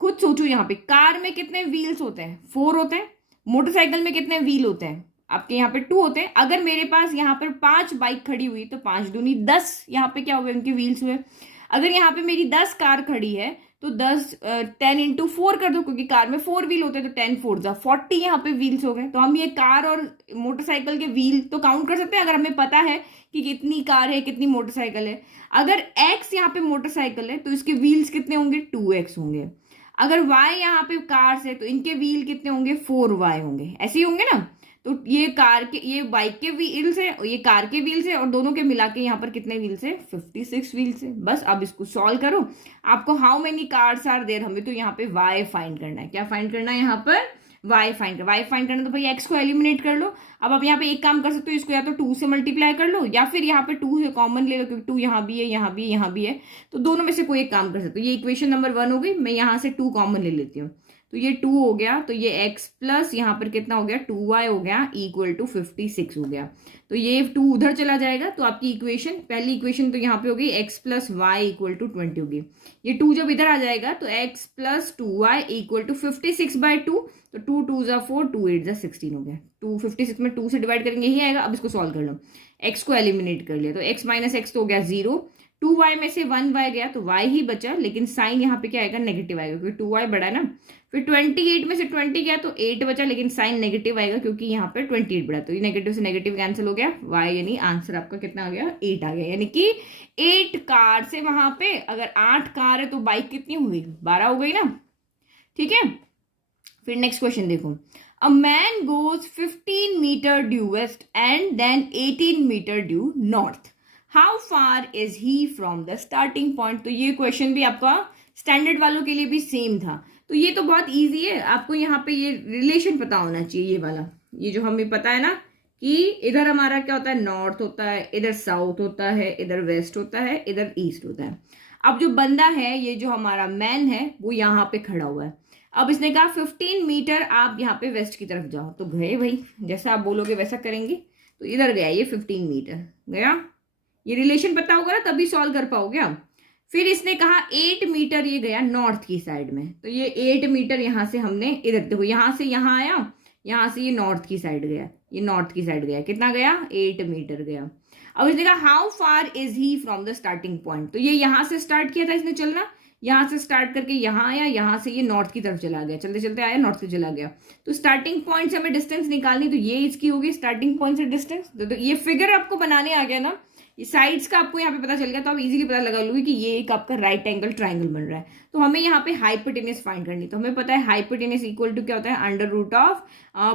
खुद सोचो, यहाँ पे कार में कितने व्हील्स होते हैं, 4 होते हैं। मोटरसाइकिल में कितने व्हील होते हैं, आपके यहाँ पे 2 होते हैं। अगर मेरे पास यहाँ पर 5 बाइक खड़ी हुई तो 5 दूनी 10 यहाँ पे क्या हुए, उनके व्हील्स हुए। अगर यहाँ पे मेरी 10 कार खड़ी है तो 10 इंटू 4 कर दो, क्योंकि कार में 4 व्हील होते हैं, तो 10 4 जा 40 यहाँ पे व्हील्स हो गए। तो हम ये कार और मोटरसाइकिल के व्हील तो काउंट कर सकते हैं अगर हमें पता है कि कितनी कार है कितनी मोटरसाइकिल है। अगर x यहाँ पे मोटरसाइकिल है तो इसके व्हील्स कितने होंगे, 2x होंगे। अगर y यहाँ पे कार्स है तो इनके व्हील कितने होंगे, 4y होंगे। ऐसे ही होंगे ना। तो ये कार के, ये बाइक के व्हील्स है, ये कार के व्हील्स है, और दोनों के मिला के यहाँ पर कितने व्हील्स है, 56 व्हील्स है। बस अब इसको सॉल्व करो। आपको how many cars are there, हमें तो यहाँ पे y फाइंड करना है। क्या फाइंड करना है यहाँ पर, y फाइंड करना। तो भाई x को एलिमिनेट कर लो। अब आप यहाँ पे एक काम कर सकते हो, इसको या तो 2 से मल्टीप्लाई कर लो, या फिर यहाँ पे 2 से कॉमन ले लो, क्योंकि 2 यहाँ भी है, यहाँ भी है, यहाँ भी है। तो दोनों में से कोई एक काम कर सकते हो। ये इक्वेशन नंबर 1 हो गई। मैं यहाँ से 2 कॉमन ले लेती हूँ, तो ये 2 हो गया। तो ये x प्लस यहाँ पर कितना हो गया, 2y हो गया, इक्वल टू 56 हो गया। तो ये 2 उधर चला जाएगा, तो आपकी इक्वेशन, पहली इक्वेशन तो यहाँ पे होगी x plus y equal to 20 होगी। ये 2 जब इधर आ जाएगा तो x plus 2y equal to 56/2, तो 2 2 जा 4, 2 8 जा 16 हो गया। 256 में 2 से डिवाइड करेंगे यही आएगा। अब इसको सॉल्व कर लो, x को एलिमिनेट कर लिया, तो x माइनस एक्स तो हो गया 0, 2y में से 1y गया तो y ही बचा, लेकिन साइन यहाँ पे क्या आएगा, नेगेटिव आएगा, क्योंकि 2y बड़ा है ना। फिर 28 में से 20 गया तो 8 बचा, लेकिन साइन नेगेटिव आएगा क्योंकि यहाँ पे 28 बड़ा। तो ये नेगेटिव से नेगेटिव कैंसिल हो गया, y यानी आंसर आपका कितना आ गया, 8 आ गया। यानी कि 8 कार से वहां पे अगर 8 कार है तो बाइक कितनी हुई, 12 हो गई ना। ठीक है, फिर नेक्स्ट क्वेश्चन देखो। A man goes 15 metre due west and then 18 metre due north, how far is he from the starting point. तो ये क्वेश्चन भी आपका स्टैंडर्ड वालों के लिए भी सेम था। तो ये तो बहुत इजी है, आपको यहाँ पे ये रिलेशन पता होना चाहिए, ये वाला, ये जो हमें पता है ना कि इधर हमारा क्या होता है, नॉर्थ होता है, इधर साउथ होता है, इधर वेस्ट होता है, इधर ईस्ट होता है। अब जो बंदा है, ये जो हमारा मैन है, वो यहाँ पे खड़ा हुआ है। अब इसने कहा 15 मीटर आप यहाँ पे वेस्ट की तरफ जाओ, तो गए भाई, जैसा आप बोलोगे वैसा करेंगे। तो इधर गया ये 15 मीटर गया, ये रिलेशन पता होगा ना तभी सॉल्व कर पाओगे आप। फिर इसने कहा 8 मीटर ये गया नॉर्थ की साइड में, तो ये 8 मीटर यहां से हमने, इधर देखो, यहां से यहां आया, यहां से ये नॉर्थ की साइड गया, ये नॉर्थ की साइड गया, कितना गया, 8 मीटर गया। अब इसने कहा how far is he from the starting point, तो ये यहां से स्टार्ट किया था इसने चलना, यहां से स्टार्ट करके यहां आया, यहां से ये नॉर्थ की तरफ चला गया, चलते चलते आया नॉर्थ से चला गया। तो स्टार्टिंग पॉइंट से हमें डिस्टेंस निकालनी, तो ये इसकी होगी स्टार्टिंग पॉइंट से डिस्टेंस। तो ये फिगर आपको बनाने आ गया ना, ये साइड्स का आपको यहाँ पे पता चल गया, तो आप इजीली पता लगा लोगे कि ये एक आपका राइट एंगल ट्राइंगल बन रहा है। तो हमें यहाँ पे हाइपोटेनस फाइंड करनी, तो हमें पता है हाइपोटेनस इक्वल टू क्या होता है, under root of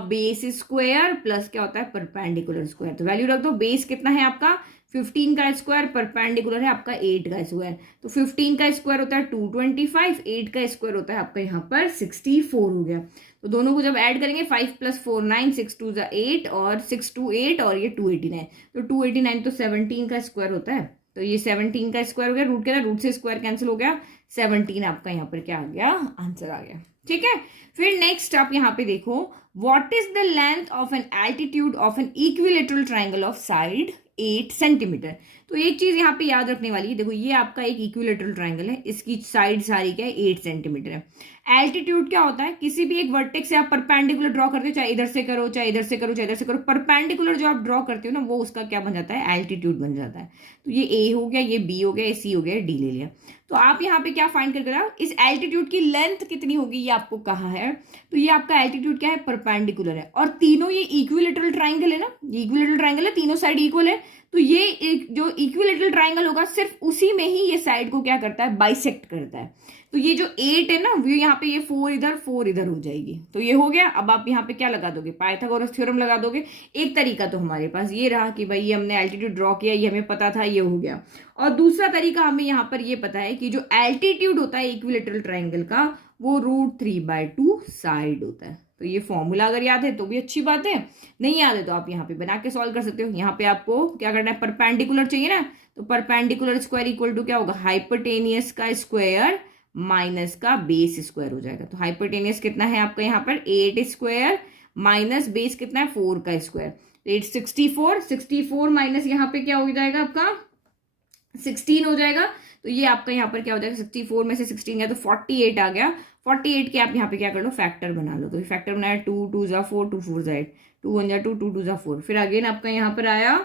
base square plus क्या होता है, परपेंडिकुलर स्क्वायर। तो वैल्यू रख दो, बेस कितना है आपका 15 का स्क्वायर, परपेंडिकुलर है आपका 8 का स्क्वायर। तो 15 का स्क्वायर होता है 225, 8 का स्क्वायर होता है आपका यहाँ पर 64 हो गया। तो दोनों को जब ऐड करेंगे 5 + 4 9, 6 2 8 और 6 2 8 और ये 289, तो 289 तो 17 का स्क्वायर होता है। तो ये 17 का स्क्वायर हो गया, रूट के रूट से स्क्वायर कैंसिल हो गया, 17 आपका यहाँ पर क्या आ गया, आंसर आ गया। ठीक है, फिर नेक्स्ट आप यहाँ पे देखो, what is the length of an altitude of an equilateral triangle of side 8 centimetre. तो एक चीज यहाँ पे याद रखने वाली है, देखो ये आपका एक इक्विलेटरल ट्राइंगल है, इसकी साइड सारी क्या है, 8 सेंटीमीटर है। एल्टीट्यूड क्या होता है, किसी भी एक वर्टेक्स से आप परपेंडिकुलर ड्रॉ करते हो, चाहे इधर से करो, चाहे इधर से करो, चाहे इधर से करो, परपेंडिकुलर जो आप ड्रॉ करते हो ना, वो उसका क्या बन जाता है, एल्टीट्यूड बन जाता है। तो ये ए हो गया, ये बी हो गया, ये सी हो गया, डी ले लिया। तो आप यहाँ पे क्या फाइंड करके रहा, इस एल्टीट्यूड की लेंथ कितनी होगी ये आपको कहा है। तो ये आपका एल्टीट्यूड क्या है, परपेंडिकुलर है, और तीनों ये इक्विलेटरल ट्राइंगल है ना, ये इक्विलेटरल ट्राइंगल है, तीनों साइड इक्वल है, तो ये एक जो इक्विलेटरल ट्राइंगल होगा सिर्फ उसी में ही ये साइड को क्या करता है, बाइसेक्ट करता है। तो ये जो 8 है ना, वो यहाँ पे ये 4 इधर हो जाएगी। तो ये हो गया। अब आप यहाँ पे क्या लगा दोगे, पाइथागोरस थ्योरम लगा दोगे। एक तरीका तो हमारे पास ये रहा कि भाई ये हमने एल्टीट्यूड ड्रॉ किया, ये हमें पता था, ये हो गया। और दूसरा तरीका हमें यहाँ पर ये पता है कि जो एल्टीट्यूड होता है इक्विलेटरल ट्राइंगल का, वो √3/2 साइड होता है। तो ये फॉर्मूला अगर याद है तो भी अच्छी बात है, नहीं याद है तो आप यहाँ पे बना के सॉल्व कर सकते हो। यहाँ पे आपको क्या करना है, परपेंडिकुलर चाहिए ना, तो परपेंडिकुलर स्क्वायर इक्वल टू क्या होगा, हाइपोटेनियस का स्क्वायर माइनस का बेस स्क्वायर हो जाएगा। तो हाइपोटेनियस कितना है आपका यहाँ पर 8 स्क्वायर माइनस बेस कितना है 4 का स्क्वायर, तो 8 64 माइनस यहाँ पे क्या हो जाएगा आपका 16 हो जाएगा। तो ये आपका यहाँ पर क्या हो जाएगा, 64 में से 16 गया तो 48 आ गया। 48 के आप यहाँ पे क्या कर लो, फैक्टर बना लो। तो फैक्टर बनाया 2 2 जा 4 2 4 जा 8 2 1 जा 2 2 2 जा 4, फिर अगेन आपका यहाँ पर आया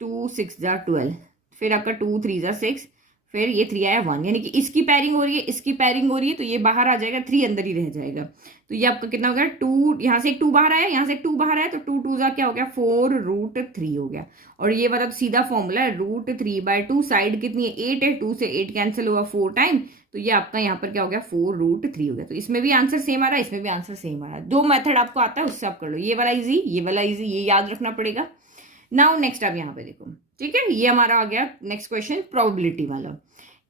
2 6 जा 12, फिर आपका 2 3 जा 6, फिर ये 3 आया 1, यानी कि इसकी पैरिंग हो रही है, इसकी पैरिंग हो रही है, तो ये बाहर आ जाएगा, 3 अंदर ही रह जाएगा। तो ये आपका कितना हो गया 2, यहाँ से एक 2 बाहर आया, यहाँ से एक 2 बाहर आया, तो 2 2 जा क्या हो गया 4√3 हो गया। और ये वाला तो सीधा फॉर्मूला है, √3/2, साइड कितनी है 8 है, 2 से 8 कैंसिल हुआ 4 टाइम, तो ये आपका यहाँ पर क्या हो गया 4√3 हो गया। तो इसमें भी आंसर सेम आ रहा है, इसमें भी आंसर सेम आ रहा है। 2 मेथड आपको आता है, उससे आप कर लो, ये वाला इजी, ये वाला इजी, ये याद रखना पड़ेगा। नाउ नेक्स्ट आप यहाँ पे देखो, ठीक है, ये हमारा आ गया नेक्स्ट क्वेश्चन प्रोबेबिलिटी वाला।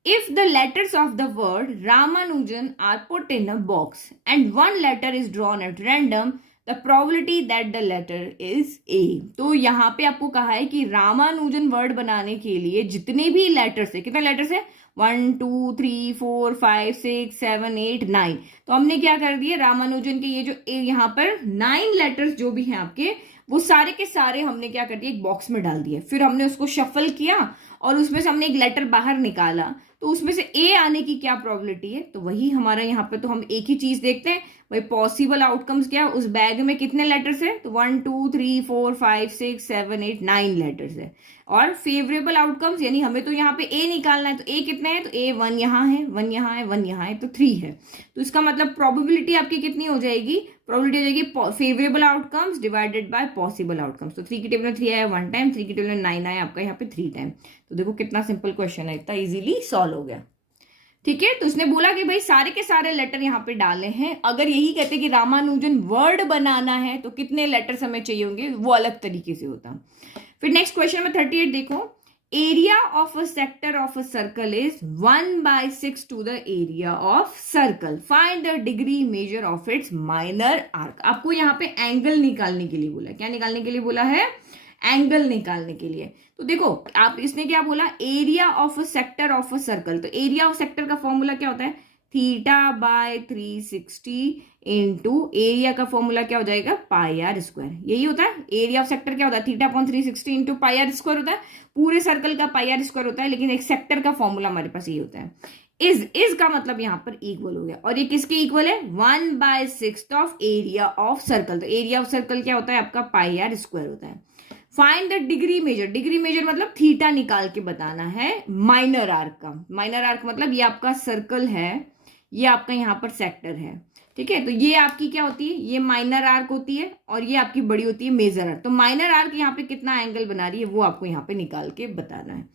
If the letters of the word Ramanujan are put in a box and one letter is drawn at random, the probability that the letter is A। तो यहाँ पे आपको कहा है कि रामानुजन वर्ड बनाने के लिए जितने भी लेटर्स है, कितने लेटर्स है 1 2 3 4 5 6 7 8 9, तो हमने क्या कर दिया, रामानुजन के ये जो यहाँ पर 9 लेटर्स जो भी हैं आपके, वो सारे के सारे हमने क्या कर दिया, एक बॉक्स में डाल दिए। फिर हमने उसको शफल किया और उसमें से हमने एक लेटर बाहर निकाला, तो उसमें से ए आने की क्या प्रोबेबिलिटी है, तो वही हमारा यहाँ पे तो हम एक ही चीज देखते हैं भाई, पॉसिबल आउटकम्स क्या, उस बैग में कितने लेटर्स है, तो 1 2 3 4 5 6 7 8 9 लेटर्स है। और फेवरेबल आउटकम्स यानी हमें तो यहाँ पे ए निकालना है, तो ए कितने हैं, तो ए 1 यहाँ है, 1 यहाँ है, 1 यहाँ है, तो 3 है। तो इसका मतलब प्रोबेबिलिटी आपकी कितनी हो जाएगी, प्रोबेबिलिटी हो जाएगी favourable outcomes divided by possible outcomes. तो 3 की टेबल में 3 आया 1 टाइम, 3 की टेबल में 9 आया आपका यहाँ पे 3 टाइम। तो देखो कितना सिंपल क्वेश्चन है, इतना इजीली सॉल्व हो गया। ठीक है, तो उसने बोला कि भाई सारे के सारे लेटर यहाँ पे डाले हैं। अगर यही कहते कि रामानुजन वर्ड बनाना है तो कितने लेटर्स हमें चाहिए होंगे, वो अलग तरीके से होता। फिर नेक्स्ट क्वेश्चन में 38 देखो, area of a sector of a circle is 1/6 to the area of circle, find the degree measure of its minor arc. आपको यहाँ पे एंगल निकालने के लिए बोला, क्या निकालने के लिए बोला है, एंगल निकालने के लिए। तो देखो आप इसने क्या बोला, area of a sector of a circle, तो एरिया ऑफ सेक्टर का फॉर्मूला क्या होता है, θ/360 इंटू एरिया का फॉर्मूला क्या हो जाएगा πr², यही होता है। एरिया ऑफ सेक्टर क्या होता है, θ/360 इंटू πr² होता है, पूरे सर्कल का πr² होता है, लेकिन एक सेक्टर का फॉर्मूला हमारे पास ये होता है। इज का मतलब यहाँ पर इक्वल हो गया, और ये किसके इक्वल है, 1/6 ऑफ एरिया ऑफ सर्कल। तो एरिया ऑफ सर्कल क्या होता है आपका πr² होता है। Find the degree measure, degree measure मतलब थीटा निकाल के बताना है माइनर आर्क का। माइनर आर्क मतलब ये आपका सर्कल है, ये आपका यहाँ पर सेक्टर है, ठीक है। तो ये आपकी क्या होती है, ये माइनर आर्क होती है, और ये आपकी बड़ी होती है मेजर आर्क। तो माइनर आर्क यहाँ पे कितना एंगल बना रही है वो आपको यहाँ पे निकाल के बताना है।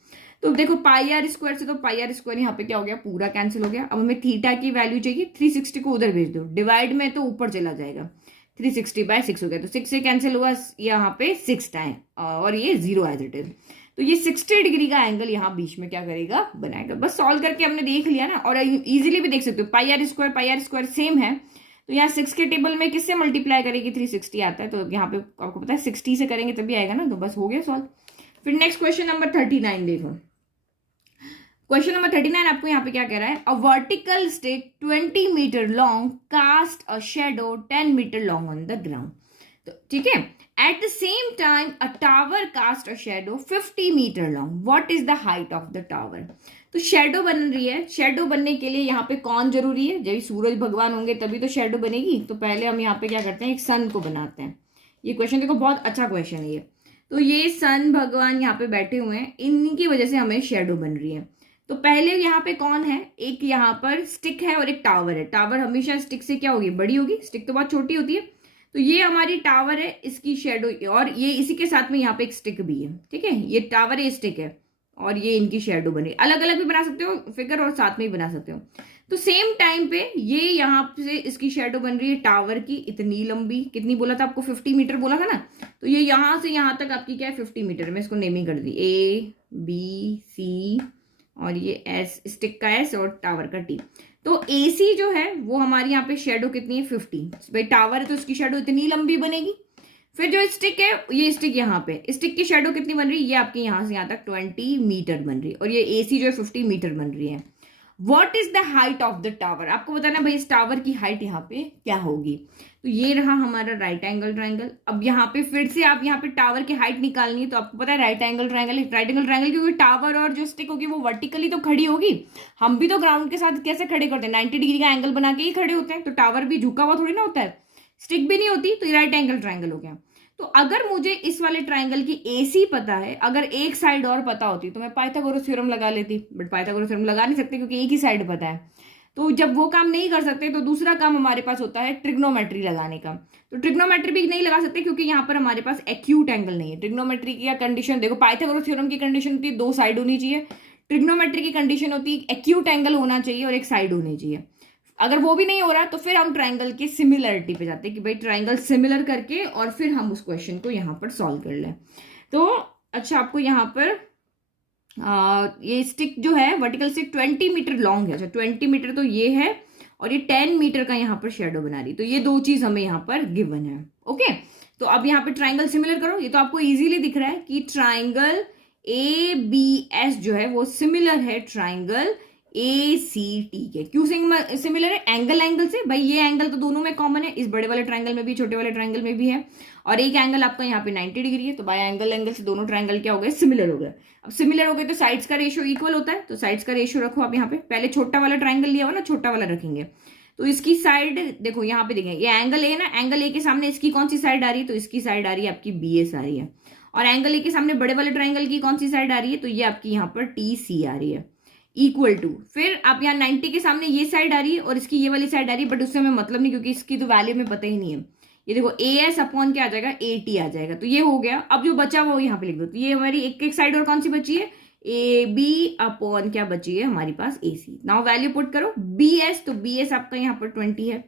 तो देखो πr² से तो πr² यहाँ पे क्या हो गया, पूरा कैंसिल हो गया। अब हमें थीटा की वैल्यू चाहिए, 360 को उधर भेज दो, डिवाइड में तो ऊपर चला जाएगा, 360/6 हो गया, तो 6 से कैंसिल हुआ यहाँ पे 6 टाइम, और ये 0 एज इट इज। तो ये 60 डिग्री का एंगल यहाँ बीच में क्या करेगा, बनाएगा। बस सॉल्व करके हमने देख लिया ना, और इजीली भी देख सकते हो, πr² सेम है, तो यहाँ 6 के टेबल में किससे मल्टीप्लाई करेगी, 360 आता है, तो यहाँ पे आपको पता है 60 से करेंगे तभी आएगा ना, तो बस हो गया सॉल्व। फिर नेक्स्ट क्वेश्चन नंबर 39 देखो, क्वेश्चन नंबर 39 आपको यहाँ पे क्या कह रहा है, a vertical stick 20 metre long cast a shadow 10 metre long on the ground. तो ठीक है, at the same time a tower cast a shadow 50 metre long, what is the height of the tower. तो शेडो बन रही है, शेडो बनने के लिए यहाँ पे कौन जरूरी है, जब सूरज भगवान होंगे तभी तो शेडो बनेगी। तो पहले हम यहाँ पे क्या करते हैं, एक सन को बनाते हैं। ये क्वेश्चन देखो बहुत अच्छा क्वेश्चन है ये। तो ये सन भगवान यहाँ पे बैठे हुए हैं, इनकी वजह से हमें शेडो बन रही है। तो पहले यहाँ पे कौन है, एक यहाँ पर स्टिक है और एक टावर है। टावर हमेशा स्टिक से क्या होगी, बड़ी होगी, स्टिक तो बहुत छोटी होती है। तो ये हमारी टावर है, इसकी शेडो, और ये इसी के साथ में यहाँ पे एक स्टिक भी है, ठीक है। ये टावर है, स्टिक है, और ये इनकी शेडो बन रही है। अलग अलग भी बना सकते हो फिगर और साथ में ही बना सकते हो। तो सेम टाइम पे ये यहाँ से इसकी शेडो बन रही है टावर की, इतनी लंबी, कितनी बोला था आपको, 50 मीटर बोला था ना। तो ये यहाँ से यहाँ तक आपकी क्या है, 50 मीटर। मैं इसको नेमिंग कर दी, ए बी सी, और ये एस, स्टिक का एस और टावर का टी। तो AC जो है वो हमारी यहाँ पे शेडो कितनी है, 50। भाई टावर है तो इसकी शेडो इतनी लंबी बनेगी। फिर जो स्टिक है, ये स्टिक यहाँ पे, स्टिक की शेडो कितनी बन रही है, ये आपकी यहाँ से यहाँ तक 20 मीटर बन रही है, और ये AC जो है 50 मीटर बन रही है। What is the height of the tower, आपको बताना भाई इस टावर की हाइट यहाँ पे क्या होगी। तो ये रहा हमारा राइट एंगल ट्राइंगल। अब यहाँ पे फिर से आप यहाँ पे टावर की हाइट निकालनी है, तो आपको पता है राइट एंगल ट्राइंगल, क्योंकि टावर और जो स्टिक होगी वो वर्टिकली तो खड़ी होगी। हम भी तो ग्राउंड के साथ कैसे खड़े करते हैं, 90 डिग्री का एंगल बना के ही खड़े होते हैं। तो टावर भी झुका हुआ थोड़ी ना होता है, स्टिक भी नहीं होती। तो ये राइट एंगल ट्राइंगल हो गया। तो अगर मुझे इस वाले ट्राइंगल की AC पता है, अगर एक साइड और पता होती तो मैं पाइथागोरस थ्योरम लगा लेती, बट पाइथागोरस थ्योरम लगा नहीं सकते क्योंकि एक ही साइड पता है। तो जब वो काम नहीं कर सकते तो दूसरा काम हमारे पास होता है ट्रिग्नोमेट्री लगाने का। तो ट्रिग्नोमेट्री भी नहीं लगा सकते क्योंकि यहाँ पर हमारे पास एक्यूट एंगल नहीं है। ट्रिग्नोमेट्री की कंडीशन देखो, पाइथागोरस थ्योरम की कंडीशन होती है 2 साइड होनी चाहिए, ट्रिग्नोमेट्री की कंडीशन होती है एक्यूट एंगल होना चाहिए और एक साइड होनी चाहिए। अगर वो भी नहीं हो रहा तो फिर हम ट्राइंगल के सिमिलरिटी पे जाते हैं कि भाई ट्राइंगल सिमिलर करके और फिर हम उस क्वेश्चन को यहाँ पर सॉल्व कर लें। तो अच्छा, आपको यहाँ पर ये स्टिक जो है वर्टिकल स्टिक 20 मीटर लॉन्ग है। अच्छा 20 मीटर तो ये है, और ये 10 मीटर का यहाँ पर शेडो बना रही। तो ये दो चीज हमें यहाँ पर गिवन है। ओके, तो अब यहाँ पे ट्राइंगल सिमिलर करो। ये तो आपको इजीली दिख रहा है कि ट्राइंगल ABS जो है वो सिमिलर है ट्राइंगल ACT के। क्यों सिमिलर है, एंगल से। भाई ये एंगल तो दोनों में कॉमन है, इस बड़े वाले ट्राइंगल में भी छोटे वाले ट्राइंगल में भी है, और एक एंगल आपका यहाँ पे 90 डिग्री है। तो बाय एंगल से दोनों ट्राइंगल क्या हो गए, सिमिलर हो गए। अब सिमिलर हो गए तो साइड्स का रेशियो इक्वल होता है, तो साइड्स का रेशियो रखो आप यहाँ पे। पहले छोटा वाला ट्राइंगल लिया हुआ ना, छोटा वाला रखेंगे। तो इसकी साइड देखो यहाँ पे, देखेंगे ये एंगल A ना, एंगल A के सामने इसकी कौन सी साइड आ रही है, तो इसकी साइड आ रही है आपकी BS आ रही है। और एंगल A के सामने बड़े वाले ट्राइंगल की कौन सी साइड आ रही है, तो ये आपकी यहाँ पर TC आ रही है, इक्वल टू। फिर आप यहाँ 90 के सामने ये साइड आ रही है और इसकी ये वाली साइड आ रही है, बट उससे हमें मतलब नहीं क्योंकि इसकी तो वैल्यू में पता ही नहीं है। ये देखो AS अपॉन क्या आ जाएगा, AT आ जाएगा। तो ये हो गया। अब जो बचा वो यहाँ पे लिख दो। तो ये हमारी एक साइड और कौन सी बची है, AB अपॉन क्या बची है हमारे पास, AC। नाउ वैल्यू पुट करो, BS, तो BS आपका यहाँ पर 20 है,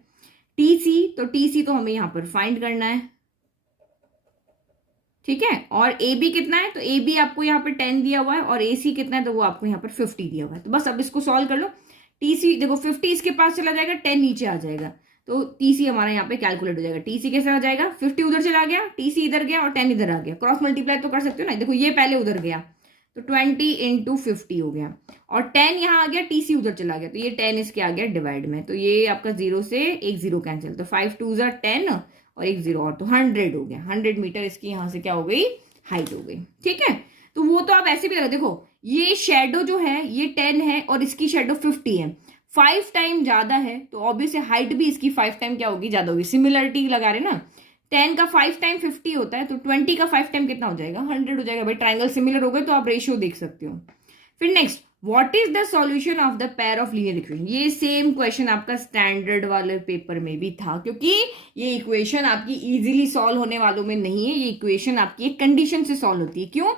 तो TC तो हमें यहाँ पर फाइंड करना है, ठीक है। और AB कितना है, तो AB आपको यहाँ पर 10 दिया हुआ है, और AC कितना है, तो वो आपको यहाँ पर 50 दिया हुआ है। तो बस अब इसको सॉल्व कर लो। TC देखो 50 इसके पास चला जाएगा, 10 नीचे आ जाएगा, तो TC हमारा यहाँ पे कैलकुलेट हो जाएगा। TC कैसे आ जाएगा, 50 उधर चला गया, TC इधर गया और 10 इधर आ गया। क्रॉस मल्टीप्लाई तो कर सकते हो ना, देखो ये पहले उधर गया तो 20 इंटू 50 हो गया, और 10 यहाँ आ गया, TC उधर चला गया, तो ये 10 इसके आ गया डिवाइड में। तो ये आपका 0 से एक 0 कैंसिल, तो 5 2 10 और एक 0 और, तो 100 हो गया। 100 मीटर इसकी यहाँ से क्या हो गई, हाइट हो गई, ठीक है। तो वो तो आप ऐसे भी लगा, देखो ये शेडो जो है ये 10 है और इसकी शेडो 50 है, 5 टाइम ज्यादा है, तो ऑब्वियसली हाइट भी इसकी 5 टाइम क्या होगी, ज्यादा होगी। सिमिलरिटी लगा रहे ना, 10 का 5 टाइम 50 होता है, तो 20 का 5 टाइम कितना हो जाएगा, 100 हो जाएगा। भाई ट्राइंगल सिमिलर हो गए तो आप रेशियो देख सकते हो। फिर next, what is the solution of the pair of linear equation. ये सेम क्वेश्चन आपका स्टैंडर्ड वाले पेपर में भी था, क्योंकि ये इक्वेशन आपकी इजीली सॉल्व होने वालों में नहीं है। ये इक्वेशन आपकी एक कंडीशन से सॉल्व होती है। क्यों,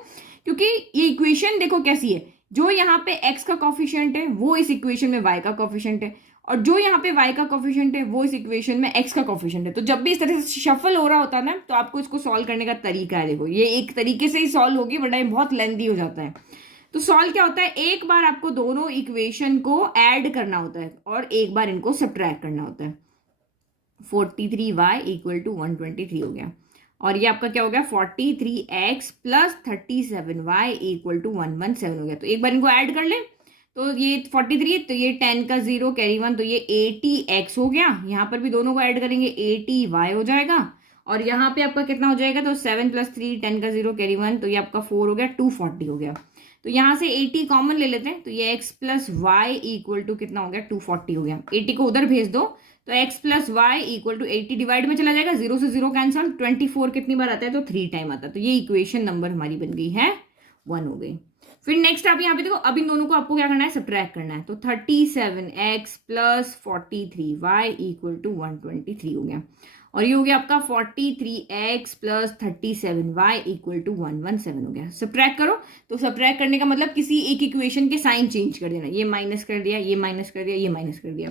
क्योंकि ये इक्वेशन देखो कैसी है, जो यहाँ पे x का कॉफिशिएंट है वो इस इक्वेशन में y का कॉफिशिएंट है, और जो यहाँ पे y का कॉफिशिएंट है वो इस इक्वेशन में x का कॉफिशिएंट है। तो जब भी इस तरह से शफल हो रहा होता है ना, तो आपको इसको सॉल्व करने का तरीका है। देखो ये एक तरीके से ही सॉल्व होगी, बट ये बहुत लेंथी हो जाता है। तो सॉल्व क्या होता है, एक बार आपको दोनों इक्वेशन को ऐड करना होता है और एक बार इनको सब्ट्रैक्ट करना होता है। 43y इक्वल टू 123 हो गया, और ये आपका क्या हो गया, 43x plus 37y equal to 117 हो गया। तो एक बार इनको ऐड कर ले, तो ये 43, तो ये 10 का 0 कैरी 1, तो ये 80x हो गया। यहाँ पर भी दोनों को ऐड करेंगे, 80y हो जाएगा, और यहाँ पे आपका कितना हो जाएगा, तो 7 + 3, 10 का 0 कैरी 1, तो ये आपका 4 हो गया, 240 हो गया। तो यहाँ से 80 कॉमन ले लेते हैं, तो ये x plus y equal to कितना हो गया, 240 हो गया। 80 को उधर भेज दो, तो x plus y equal to 80 divide में चला जाएगा, 0 से 0 कैंसल। 24 कितनी बार आता है, तो 3 टाइम आता है। तो ये इक्वेशन नंबर हमारी बन गई है 1 हो गई। फिर नेक्स्ट आप यहाँ पे देखो, अब इन दोनों को आपको क्या करना है, सब्ट्रैक्ट करना है। तो 37x plus 43y equal to 123 हो गया, और ये हो गया आपका 43x plus 37y equal to 117 हो गया। सब्ट्रैक्ट करो, तो सब्ट्रैक्ट करने का मतलब किसी एक इक्वेशन के साइन चेंज कर देना, ये माइनस कर दिया, ये माइनस कर दिया, ये माइनस कर दिया।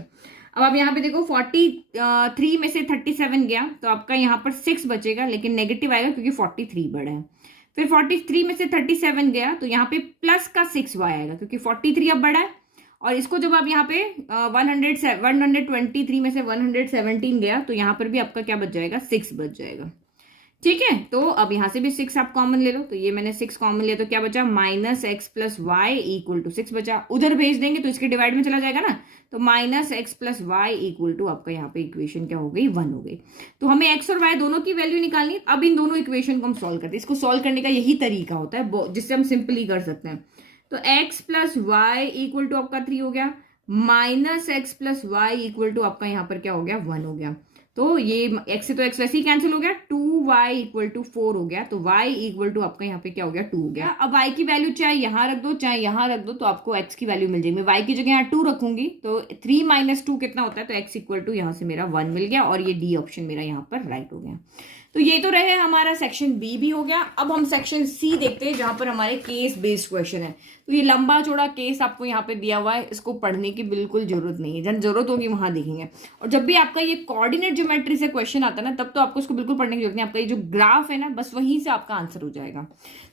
अब आप यहाँ पे देखो 43 में से 37 गया तो आपका यहाँ पर 6 बचेगा, लेकिन नेगेटिव आएगा क्योंकि 43 बड़ा है। फिर 43 में से 37 गया तो यहाँ पे प्लस का 6y आएगा क्योंकि 43 अब बड़ा है। और इसको जब आप यहाँ पे 123 में से 117 गया तो यहाँ पर भी आपका क्या बच जाएगा, 6 बच जाएगा। ठीक है, तो अब यहाँ से भी 6 आप कॉमन ले लो, तो ये मैंने 6 कॉमन लिया तो क्या बचा, -x plus y equal to 6 बचा। उधर भेज देंगे तो इसके डिवाइड में चला जाएगा ना, तो -x plus y equal to आपका यहाँ पे इक्वेशन क्या हो गई, 1 हो गई। तो हमें x और y दोनों की वैल्यू निकालनी है। अब इन दोनों इक्वेशन को हम सॉल्व करते हैं। इसको सॉल्व करने का यही तरीका होता है जिससे हम सिंपली कर सकते हैं। तो x plus y equal to आपका 3 हो गया, -x plus y equal to आपका यहाँ पर क्या हो गया, 1 हो गया। तो ये x से तो x वैसे ही कैंसिल हो गया, 2y इक्वल टू 4 हो गया, तो y इक्वल टू आपका यहाँ पे क्या हो गया, 2 हो गया। अब y की वैल्यू चाहे यहाँ रख दो चाहे यहाँ रख दो तो आपको x की वैल्यू मिल जाएगी। मैं y की जगह यहाँ 2 रखूंगी तो 3 माइनस 2 कितना होता है, तो x इक्वल टू यहाँ से मेरा 1 मिल गया और ये डी ऑप्शन मेरा यहाँ पर राइट हो गया। तो ये तो रहे हमारा सेक्शन बी भी हो गया। अब हम सेक्शन सी देखते हैं जहां पर हमारे केस बेस्ड क्वेश्चन है। तो ये लंबा चौड़ा केस आपको यहाँ पे दिया हुआ है, इसको पढ़ने की बिल्कुल जरूरत नहीं है, जब जरूरत होगी वहां देखेंगे। और जब भी आपका ये कोऑर्डिनेट ज्योमेट्री से क्वेश्चन आता है ना, तब तो आपको इसको बिल्कुल पढ़ने की जरूरत नहीं। आपका ये जो ग्राफ है ना, बस वहीं से आपका आंसर हो जाएगा।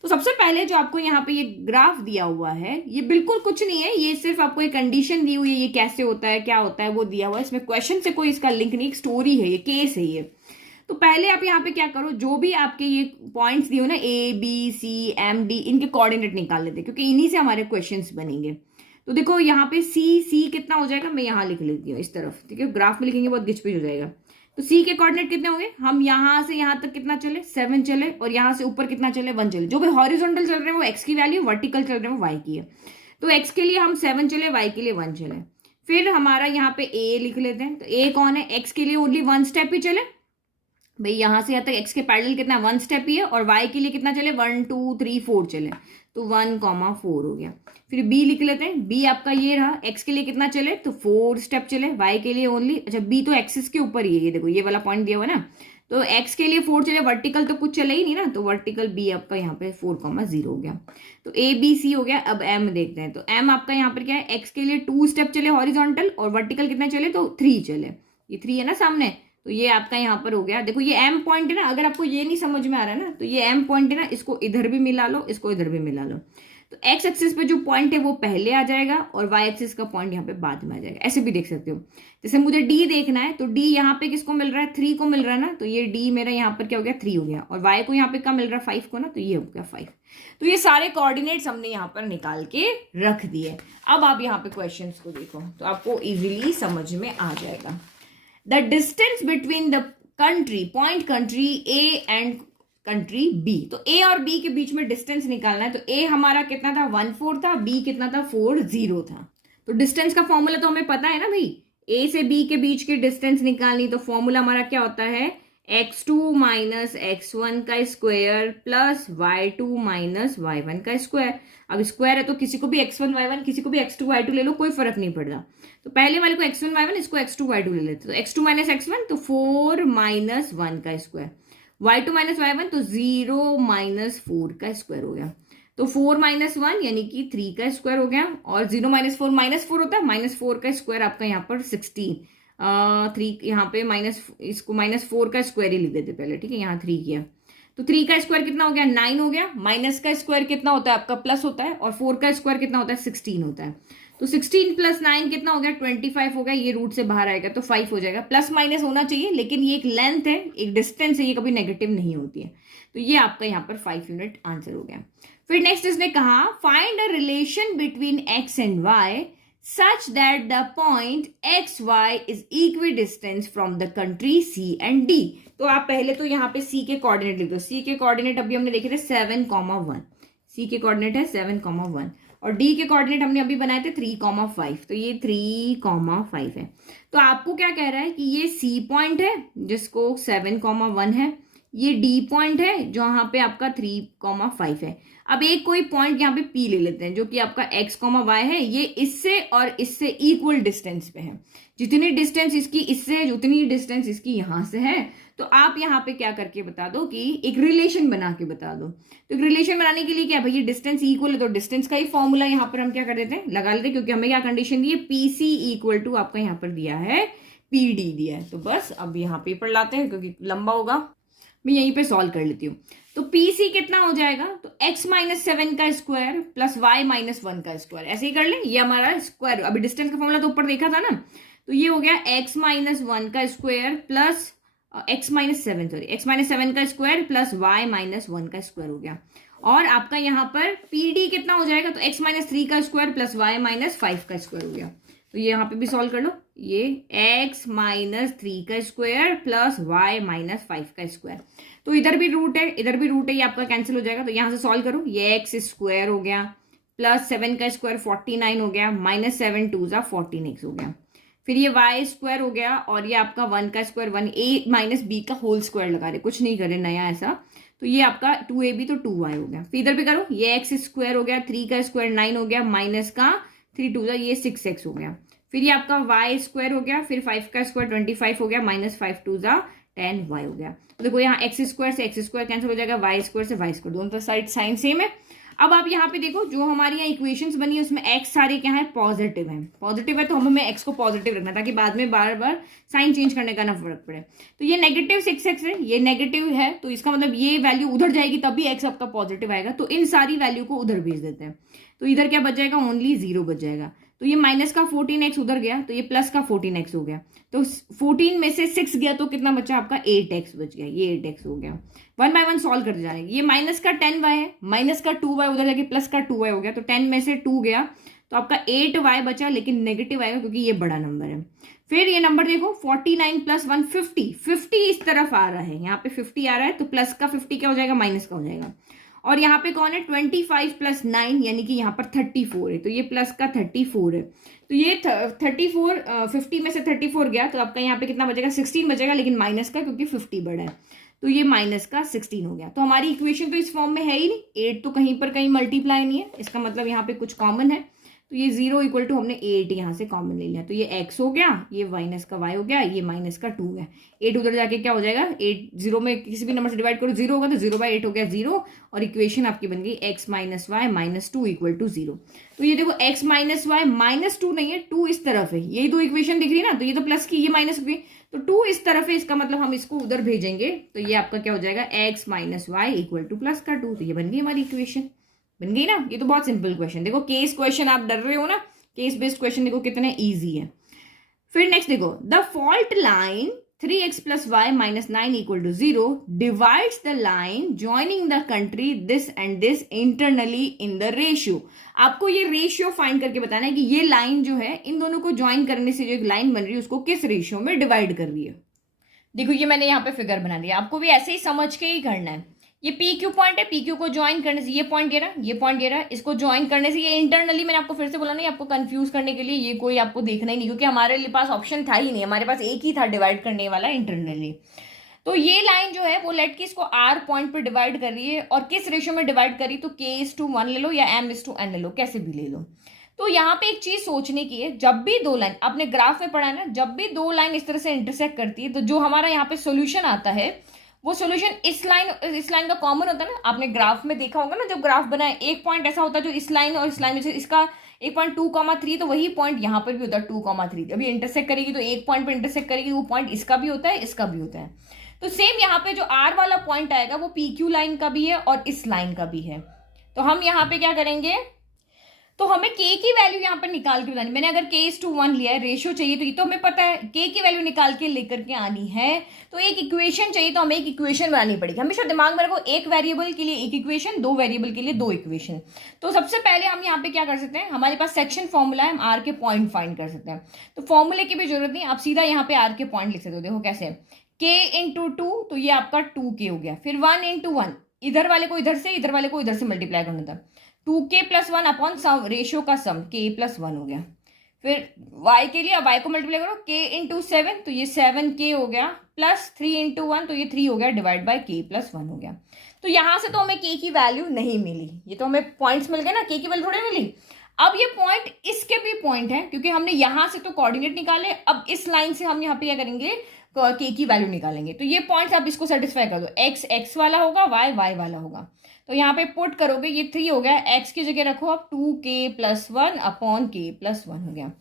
तो सबसे पहले जो आपको यहाँ पे ये ग्राफ दिया हुआ है, ये बिल्कुल कुछ नहीं है, ये सिर्फ आपको एक कंडीशन दी हुई है, ये कैसे होता है क्या होता है वो दिया हुआ है। इसमें क्वेश्चन से कोई इसका लिंक नहीं, एक स्टोरी है, ये केस है ये। तो पहले आप यहाँ पे क्या करो, जो भी आपके ये पॉइंट्स दिए हो ना A B C M D, इनके कोऑर्डिनेट निकाल लेते हैं क्योंकि इन्हीं से हमारे क्वेश्चंस बनेंगे। तो देखो यहाँ पे C कितना हो जाएगा, मैं यहाँ लिख लेती हूँ इस तरफ, ठीक है, ग्राफ में लिखेंगे बहुत गिचपिच हो जाएगा। तो C के कोऑर्डिनेट कितने होंगे, हम यहाँ से यहाँ तक कितना चले, 7 चले, और यहाँ से ऊपर कितना चले, 1 चले। जो भी हॉरिजॉन्टल चल रहे हैं वो x की वैल्यू, वर्टिकल चल रहे हैं वो y की है। तो x के लिए हम 7 चले, y के लिए 1 चले। फिर हमारा यहाँ पे A लिख लेते हैं, तो A कौन है, x के लिए ओनली 1 स्टेप ही चले भाई, यहां से यहाँ तक x के पैरेलल कितना 1 स्टेप ही है, और y के लिए कितना चले, 1 2 3 4 चले, तो 1,4 हो गया। फिर b लिख लेते हैं, b आपका ये रहा, x के लिए कितना चले, तो 4 स्टेप चले, y के लिए ओनली, अच्छा b तो एक्सिस के ऊपर ही है, ये देखो ये वाला पॉइंट दिया हुआ है ना, तो x के लिए 4 चले, वर्टिकल तो कुछ चले ही नहीं ना, तो वर्टिकल b आपका यहाँ पे 4,0 हो गया। तो a b c हो गया। अब m देखते हैं, तो m आपका यहाँ पर क्या है, x के लिए 2 स्टेप चले हॉरिजॉन्टल, और वर्टिकल कितने चले, तो 3 चले, ये 3 है ना सामने, तो ये आपका यहाँ पर हो गया। देखो ये m पॉइंट है ना, अगर आपको ये नहीं समझ में आ रहा है ना, तो ये m पॉइंट है ना, इसको इधर भी मिला लो, इसको इधर भी मिला लो, तो x एक्सिस पे जो पॉइंट है वो पहले आ जाएगा और y एक्सिस का पॉइंट यहाँ पे बाद में आ जाएगा। ऐसे भी देख सकते हो, जैसे मुझे d देखना है तो d यहाँ पे किसको मिल रहा है, 3 को मिल रहा है ना, तो ये d मेरा यहाँ पर क्या हो गया, 3 हो गया, और y को यहाँ पे क्या मिल रहा है, 5 को ना, तो ये हो गया 5। तो ये सारे कोऑर्डिनेट्स हमने यहाँ पर निकाल के रख दिए। अब आप यहाँ पे क्वेश्चन को देखो तो आपको इजिली समझ में आ जाएगा। The distance between the point country A and country B, तो A और B के बीच में डिस्टेंस निकालना है। तो A हमारा कितना था, 1,4 था, B कितना था, 4,0 था। तो डिस्टेंस का फॉर्मूला तो हमें पता है ना भाई, A से B के बीच की डिस्टेंस निकालनी, तो फॉर्मूला हमारा क्या होता है, x2 माइनस x1 का square plus y2 minus y1 का स्क्वायर। अब स्क्वायर है तो किसी को भी x1 y1, किसी को भी x2 y2 ले लो, कोई फर्क नहीं पड़ता। तो पहले वाले को x1 y1, इसको x2 y2 ले लेते, तो x2 माइनस x1 तो 4 माइनस 1 का स्क्वायर, y2 माइनस y1 तो 0 माइनस 4 का स्क्वायर हो गया। तो 4 माइनस 1 यानी कि 3 का स्क्वायर हो गया, और 0 माइनस 4 माइनस 4 होता है, माइनस 4 का स्क्वायर आपका यहाँ पर 16, 3 यहाँ पे माइनस, इसको माइनस 4 का स्क्वायर ही लिख देते पहले, ठीक है, यहाँ 3 किया, तो 3 का स्क्वायर कितना हो गया, 9 हो गया। माइनस का स्क्वायर कितना होता है आपका, प्लस होता है, और 4 का स्क्वायर कितना होता है, 16 होता है। तो 16 प्लस 9 कितना हो गया, 25 हो गया, ये रूट से बाहर आएगा तो 5 हो जाएगा। प्लस माइनस होना चाहिए, लेकिन ये एक लेंथ है, एक डिस्टेंस है, ये कभी नेगेटिव नहीं होती है। तो ये आपका यहाँ पर 5 यूनिट आंसर हो गया। फिर नेक्स्ट इसने कहा, find a relation between x and y such that the point xy is equidistant from the country C and D। तो आप पहले तो यहाँ पे C के कोऑर्डिनेट लिख दो। C के कोऑर्डिनेट अभी हमने देखे थे 7,1, C के कोऑर्डिनेट है 7,1, और D के कोऑर्डिनेट हमने अभी बनाए थे 3,5, तो ये 3,5 है। तो आपको क्या कह रहा है कि ये C पॉइंट है जिसको 7,1 है, ये डी पॉइंट है जहां पे आपका 3,5 है। अब एक कोई पॉइंट यहाँ पे पी ले लेते हैं जो कि आपका x, y है। ये इससे और इससे इक्वल डिस्टेंस पे है। जितनी डिस्टेंस इसकी इससे है उतनी डिस्टेंस इसकी यहां से है। तो आप यहाँ पे क्या करके बता दो कि एक रिलेशन बना के बता दो। तो एक रिलेशन बनाने के लिए क्या भाई, ये डिस्टेंस इक्वल है तो डिस्टेंस का ही फॉर्मूला यहाँ पर हम क्या कर देते हैं, लगा लेते हैं, क्योंकि हमें क्या कंडीशन दी है, पीसी इक्वल टू आपका यहाँ पर दिया है पीडी दिया है। तो बस अब यहाँ पेपर लाते हैं क्योंकि लंबा होगा, मैं यहीं पे सॉल्व कर लेती हूँ। तो पीसी कितना हो जाएगा, तो x-7 का स्क्वायर प्लस y-1 का स्क्वायर, ऐसे ही कर ले। ये हमारा स्क्वायर, अभी डिस्टेंस का फॉर्मूला तो ऊपर देखा था ना, तो ये हो गया x-1 का स्क्वायर प्लस x-7 का स्क्वायर प्लस y-1 का स्क्वायर हो गया। और आपका यहाँ पर पीडी कितना हो जाएगा, तो x-3 का स्क्वायर प्लस y-5 का स्क्वायर हो गया। तो ये यहाँ पे भी सॉल्व कर लो, ये x-3 का स्क्वायर प्लस y-5 का स्क्वायर। तो इधर भी रूट है इधर भी रूट है, ये आपका कैंसिल हो जाएगा। तो यहाँ से सॉल्व करो, ये x स्क्वायर हो गया प्लस 7 का स्क्वायर 49 हो गया, माइनस 7 2 14x हो गया। फिर ये y स्क्वायर हो गया और ये आपका 1 का स्क्वायर 1a माइनस बी का होल स्क्वायर लगा रहे, कुछ नहीं करे नया ऐसा। तो ये आपका 2ab तो 2y हो गया। फिर इधर भी करो, ये x स्क्वायर हो गया, 3 का स्क्वायर 9 हो गया, माइनस का 3 2 ये 6x हो गया। फिर ये आपका y स्क्वायर हो गया, फिर 5 का स्क्वायर 25 हो गया, माइनस 5 2 10y हो गया। तो देखो यहाँ x स्क्वायर से x स्क्वायर कैंसिल हो जाएगा, y स्क्वायर से y स्क्वायर, दोनों साइड साइन सेम है। अब आप यहाँ पे देखो, जो हमारी यहाँ इक्वेशंस बनी है उसमें x सारे क्या है, पॉजिटिव है। पॉजिटिव है तो हमें x को पॉजिटिव रखना ताकि बाद में बार बार साइन चेंज करने का ना फर्क पड़े। तो ये नेगेटिव 6x है, ये नेगेटिव है, तो इसका मतलब ये वैल्यू उधर जाएगी तभी x आपका पॉजिटिव आएगा। तो इन सारी वैल्यू को उधर भेज देते हैं। तो इधर क्या बच जाएगा, ओनली 0 बच जाएगा। तो ये माइनस का 14x उधर गया, तो ये प्लस का 14x हो गया। तो 14 में से 6 गया तो कितना बचा आपका, 8x बच गया, ये 8x हो गया। 1 बाय 1 सॉल्व करते जाएंगे। ये माइनस का 10y है, माइनस का 2y उधर जाके प्लस का 2y हो गया, तो 10 में से 2 गया तो आपका 8y बचा, लेकिन नेगेटिव आएगा क्योंकि ये बड़ा नंबर है। फिर ये नंबर देखो 49 प्लस 1 50 इस तरफ आ रहा है, यहाँ पे 50 आ रहा है, तो प्लस का 50 क्या हो जाएगा, माइनस का हो जाएगा। और यहाँ पे कौन है, 25 प्लस 9 यानी कि यहाँ पर 34 है, तो ये प्लस का 34 है। तो ये 34 50 में से 34 गया तो आपका यहाँ पे कितना बचेगा, 16 बचेगा, लेकिन माइनस का क्योंकि 50 बड़ा है, तो ये माइनस का 16 हो गया। तो हमारी इक्वेशन तो इस फॉर्म में है ही नहीं, 8 तो कहीं पर कहीं मल्टीप्लाई नहीं है, इसका मतलब यहाँ पे कुछ कॉमन है। तो ये 0 इक्वल टू हमने 8 यहाँ से कॉमन ले लिया, तो ये x हो गया, ये माइनस का y हो गया, ये माइनस का 2 है। 8 उधर जाके क्या हो जाएगा, 8 0 में किसी भी नंबर से डिवाइड करो 0 होगा, तो 0/8 हो गया 0, और इक्वेशन आपकी बन गई x minus y minus 2 equal to 0। तो ये देखो x माइनस वाई माइनस 2 नहीं है, 2 इस तरफ है, यही दो इक्वेशन दिख रही है ना, तो ये तो प्लस की, ये माइनस की, तो 2 इस तरफ है, इसका मतलब हम इसको उधर भेजेंगे, तो ये आपका क्या हो जाएगा, x minus y equal to plus का 2। तो ये बन गई हमारी इक्वेशन, बन गई ना। ये तो बहुत सिंपल क्वेश्चन, देखो केस क्वेश्चन आप डर रहे हो ना, केस बेस्ड क्वेश्चन देखो कितने इजी है। फिर नेक्स्ट देखो, the fault line 3x plus y minus 9 equal to 0 divides the line joining the country this and this internally in the ratio. आपको ये रेशियो फाइंड करके बताना है कि ये लाइन जो है इन दोनों को ज्वाइन करने से जो एक लाइन बन रही है उसको किस रेशियो में डिवाइड कर रही है। देखो ये मैंने यहाँ पे फिगर बना दिया, आपको भी ऐसे ही समझ के ही करना है। ये पी क्यू पॉइंट है, पी क्यू को ज्वाइन करने से ये पॉइंट गिरा, ये पॉइंट गिरा, इसको ज्वाइन करने से ये इंटरनली, मैंने आपको फिर से बोला नहीं, आपको कंफ्यूज करने के लिए ये कोई आपको देखना ही नहीं, क्योंकि हमारे पास ऑप्शन था ही नहीं, हमारे पास एक ही था डिवाइड करने वाला इंटरनली। तो ये लाइन जो है वो लेट की इसको आर पॉइंट पर डिवाइड कर रही है, और किस रेशियो में डिवाइड करी, तो k:1 ले लो या m:n ले लो, कैसे भी ले लो। तो यहाँ पे एक चीज सोचने की है, जब भी दो लाइन, आपने ग्राफ में पढ़ा है ना, जब भी दो लाइन इस तरह से इंटरसेक्ट करती है तो जो हमारा यहाँ पे सोल्यूशन आता है वो सोल्यूशन इस लाइन का कॉमन होता है ना। आपने ग्राफ में देखा होगा ना, जब ग्राफ बना है एक पॉइंट ऐसा होता है जो इस लाइन और इस लाइन में से इसका एक पॉइंट 2,3, तो वही पॉइंट यहाँ पर भी होता है 2,3। अभी इंटरसेक्ट करेगी तो एक पॉइंट पर इंटरसेक्ट करेगी, वो पॉइंट इसका भी होता है इसका भी होता है। तो सेम यहाँ पे जो आर वाला पॉइंट आएगा वो पी क्यू लाइन का भी है और इस लाइन का भी है। तो हम यहाँ पे क्या करेंगे, तो हमें k की वैल्यू यहाँ पर निकाल के बतानी। मैंने अगर k:1 लिया है, रेशियो चाहिए, तो ये तो हमें पता है, k की वैल्यू निकाल के लेकर के आनी है। तो एक इक्वेशन चाहिए, तो हमें एक इक्वेशन बनानी पड़ेगी। हमेशा दिमाग में रखो, एक वेरिएबल के लिए एक इक्वेशन, दो वेरिएबल के लिए दो इक्वेशन। तो सबसे पहले हम यहाँ पे क्या कर सकते हैं, हमारे पास सेक्शन फॉर्मूला है, हम आर के पॉइंट फाइंड कर सकते हैं। तो फॉर्मूले की भी जरूरत नहीं, आप सीधा यहाँ पे आर के पॉइंट लिख सकते हो। देखो कैसे, k इंटू 2, तो ये आपका 2k हो गया। फिर 1 इंटू 1, इधर वाले को इधर से, इधर वाले को इधर से मल्टीप्लाई करना था, 2k प्लस 1 अपॉन सम, रेशियो का सम k प्लस 1 हो गया। फिर y के लिए, अब y को मल्टीप्लाई करो, k इंटू 7, तो ये 7k हो गया प्लस 3 इंटू 1, तो ये 3 हो गया डिवाइड बाय k प्लस 1 हो गया। तो यहां से तो हमें k की वैल्यू नहीं मिली, ये तो हमें पॉइंट्स मिल गए ना, k की वैल्यू थोड़ी मिली। अब ये पॉइंट इसके भी पॉइंट है, क्योंकि हमने यहां से तो कोऑर्डिनेट निकाले, अब इस लाइन से हम यहाँ पे क्या करेंगे, k की वैल्यू निकालेंगे। तो ये पॉइंट्स आप इसको सेटिस्फाई कर दो, x x वाला होगा, y y वाला होगा। तो यहाँ पे पुट करोगे, ये 3 हो गया, x की जगह रखो आप 2k plus 1 upon k plus 1 हो गया।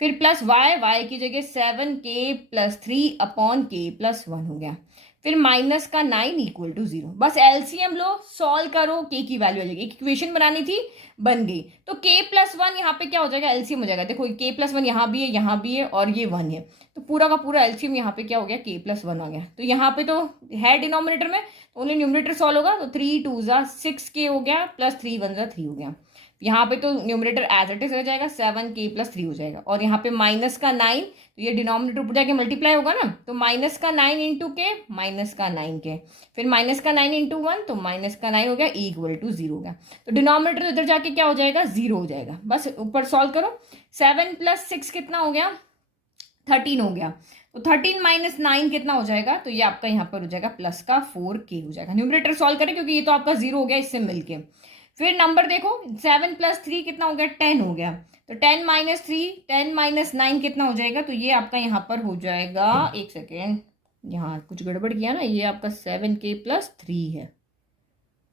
फिर प्लस y की जगह 7k plus 3 upon k plus 1 हो गया। फिर माइनस का 9 इक्वल टू 0। बस एलसीएम लो, सॉल्व करो, k की वैल्यू आ जाएगी। एक इक्वेशन बनानी थी, बन गई। तो k प्लस 1 यहाँ पे क्या हो जाएगा, एलसीएम हो जाएगा। देखो k प्लस 1 यहाँ भी है, यहाँ भी है, और ये 1 है, तो पूरा का पूरा एलसीएम यहाँ पे क्या हो गया, k प्लस 1 आ गया। तो यहाँ पे तो है डिनोमिनेटर में, तो ओनली न्यूमरेटर सॉल्व होगा। तो 3 2 6k हो गया, प्लस 3 1 3 हो गया। यहाँ पे तो न्यूमरेटर एज इट इज रह जाएगा, 7k प्लस 3 हो जाएगा। और यहाँ पे माइनस का 9, तो ये डिनोमिनेटर ऊपर जाके मल्टीप्लाई होगा ना, तो माइनस का 9 इंटू के, माइनस का 9k, फिर माइनस का 9 इंटू 1, तो माइनस का 9 हो गया, इक्वल टू 0 हो गया। तो डिनोमिनेटर इधर जाके क्या हो जाएगा, 0 हो जाएगा। बस ऊपर सॉल्व करो। 7 प्लस 6 कितना हो गया, 13 हो गया। तो 13 माइनस 9 कितना हो जाएगा, तो ये आपका यहाँ पर हो जाएगा प्लस का 4k हो जाएगा। न्यूमरेटर सॉल्व करें, क्योंकि ये तो आपका 0 हो गया इससे मिलके। फिर नंबर देखो, 7 प्लस 3 कितना हो गया, 10 हो गया। तो 10 माइनस 3, 10 माइनस 9 कितना हो जाएगा, तो ये आपका यहाँ पर हो जाएगा, एक सेकेंड, यहाँ कुछ गड़बड़ किया ना, ये आपका 7k प्लस 3 है,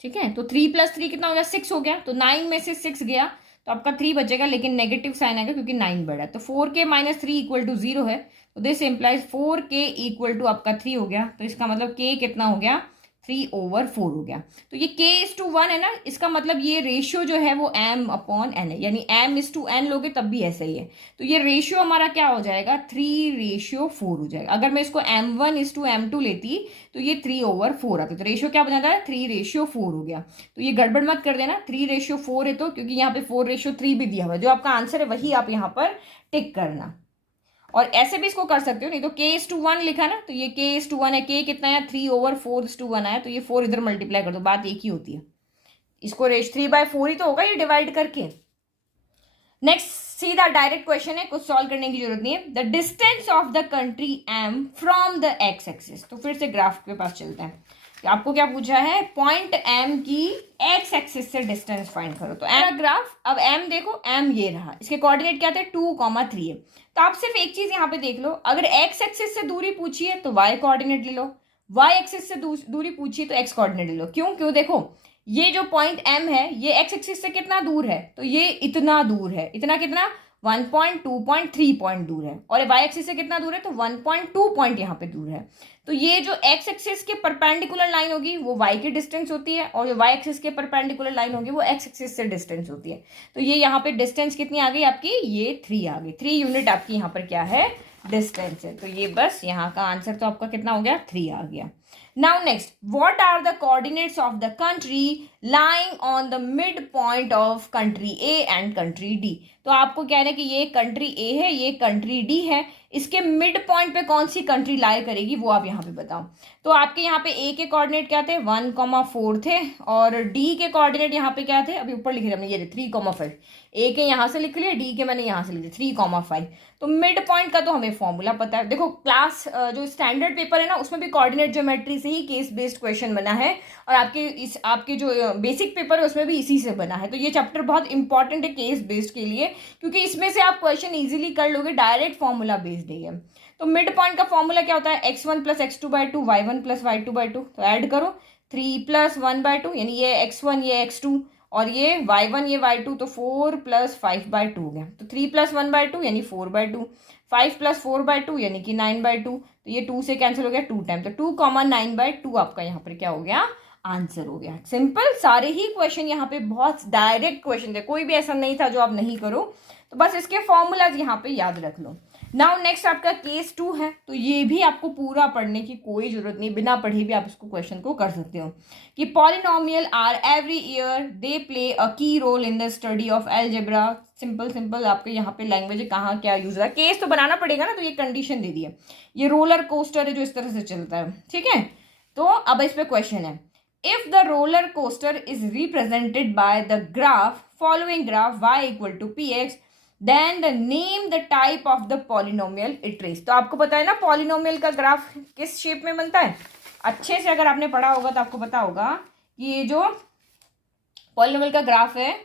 ठीक है। तो 3 प्लस 3 कितना हो गया, 6 हो गया। तो 9 में से 6 गया, तो आपका 3 बचेगा, लेकिन नेगेटिव साइन आएगा क्योंकि 9 बढ़ा है। तो 4k माइनस 3 इक्वल टू 0 है। तो this implies 4k equal to आपका 3 हो गया। तो इसका मतलब k कितना हो गया, 3/4 हो गया। तो ये k:1 है ना, इसका मतलब ये रेशियो जो है वो m अपॉन n है, यानी m:n लोगे तब भी ऐसा ही है। तो ये रेशियो हमारा क्या हो जाएगा, 3:4 हो जाएगा। अगर मैं इसको m1:m2 लेती तो ये 3/4 आता। तो रेशियो क्या बना था, 3:4 हो गया। तो ये गड़बड़ मत कर देना, 3:4 है तो, क्योंकि यहाँ पे 4:3 भी दिया हुआ है। जो आपका आंसर है वही आप यहाँ पर टिक करना। और ऐसे भी इसको कर सकते हो, नहीं तो k:1 लिखा ना, तो ये k:1 है, k कितना है, 3/4 आया, तो ये 4 इधर मल्टीप्लाई कर दो, बात एक ही होती है। इसको 3/4 ही तो होगा ये डिवाइड करके। नेक्स्ट सीधा डायरेक्ट क्वेश्चन है, कुछ सॉल्व करने की जरूरत नहीं है। The distance of the country m from the x axis. तो फिर से ग्राफ के पास चलते हैं। आपको क्या पूछा है, पॉइंट m की x एक्सिस से डिस्टेंस फाइंड करो। तो m ग्राफ, अब m देखो, m ये रहा, इसके कोऑर्डिनेट क्या थे, 2,3 है। तो आप सिर्फ एक चीज यहाँ पे देख लो, अगर x एक्सिस से दूरी पूछी है तो y कोऑर्डिनेट ले लो, y एक्सिस से दूरी पूछी है तो x कोऑर्डिनेट ले लो। क्यों देखो, ये जो पॉइंट m है ये x एक्सिस से कितना दूर है, तो ये इतना दूर है, इतना कितना, 1.2.3 पॉइंट दूर है। और y एक्सिस से कितना दूर है, तो 1.2 पॉइंट यहाँ पे दूर है। तो ये जो x एक्सिस के परपेंडिकुलर लाइन होगी वो y की डिस्टेंस होती है, और जो y एक्सिस के परपेंडिकुलर लाइन होगी वो x एक्सिस से डिस्टेंस होती है। तो ये यहाँ पे डिस्टेंस कितनी आ गई आपकी, ये 3 आ गई। 3 यूनिट आपकी यहाँ पर क्या है, डिस्टेंस है। तो ये बस यहाँ का आंसर तो आपका कितना हो गया, 3 आ गया। Now next, what are the coordinates of the country lying on the midpoint of country A and country D? तो आपको कह रहे हैं कि ये कंट्री A है, ये कंट्री D है, इसके मिड पॉइंट पे कौन सी कंट्री लाई करेगी वो आप यहाँ पे बताओ। तो आपके यहाँ पे A के कोऑर्डिनेट क्या थे, 1,4 थे, और D के कोऑर्डिनेट यहाँ पे क्या थे, अभी ऊपर लिखे थे हमने, ये 3,5। A के यहाँ से लिख लिए, D के मैंने यहाँ से लिखे 3,5। तो मिड पॉइंट का तो हमें फॉर्मूला पता है। देखो क्लास जो स्टैंडर्ड पेपर है ना, उसमें भी कोऑर्डिनेट ज्योमेट्री से ही केस बेस्ड क्वेश्चन बना है, और आपके जो बेसिक पेपर है उसमें भी इसी से बना है। तो ये चैप्टर बहुत इंपॉर्टेंट है केस बेस्ड के लिए, क्योंकि इसमें से आप क्वेश्चन इजीली कर लोगे, डायरेक्ट फॉर्मूला बेस्ड है। तो मिड पॉइंट का फॉर्मूला क्या होता है, x1 plus x2/2, y1 plus y2/2। तो ऐड करो, 3 प्लस 1/2, यानी ये x1 ये x2, और ये y1 ये y2, तो 4 प्लस 5/2 हो गया। तो 3 प्लस 1/2 यानी 4/2, 5 प्लस 4/2 यानी कि 9/2। तो ये 2 से कैंसिल हो गया 2 टाइम, तो 2,9/2 आपका यहाँ पर क्या हो गया, आंसर हो गया। सिंपल, सारे ही क्वेश्चन यहाँ पे बहुत डायरेक्ट क्वेश्चन थे, कोई भी ऐसा नहीं था जो आप नहीं करो। तो बस इसके फॉर्मूलाज यहाँ पे याद रख लो। नाउ नेक्स्ट आपका केस 2 है, तो ये भी आपको पूरा पढ़ने की कोई जरूरत नहीं, बिना पढ़े भी आप इसको क्वेश्चन को कर सकते हो। कि polynomials are every year they play a key role in the study of algebra. Simple आपके यहाँ पे लैंग्वेज कहाँ क्या यूज है, केस तो बनाना पड़ेगा ना, तो ये कंडीशन दे दी है। ये रोलर कोस्टर है जो इस तरह से चलता है, ठीक है। तो अब इस पे क्वेश्चन है, if the roller coaster is represented by the graph following graph y equal to px, then the name the type of the polynomial it raise. तो आपको पता है ना पॉलिनोमियल का ग्राफ किस शेप में बनता है, अच्छे से अगर आपने पढ़ा होगा तो आपको पता होगा कि ये जो पॉलिनोमियल का ग्राफ है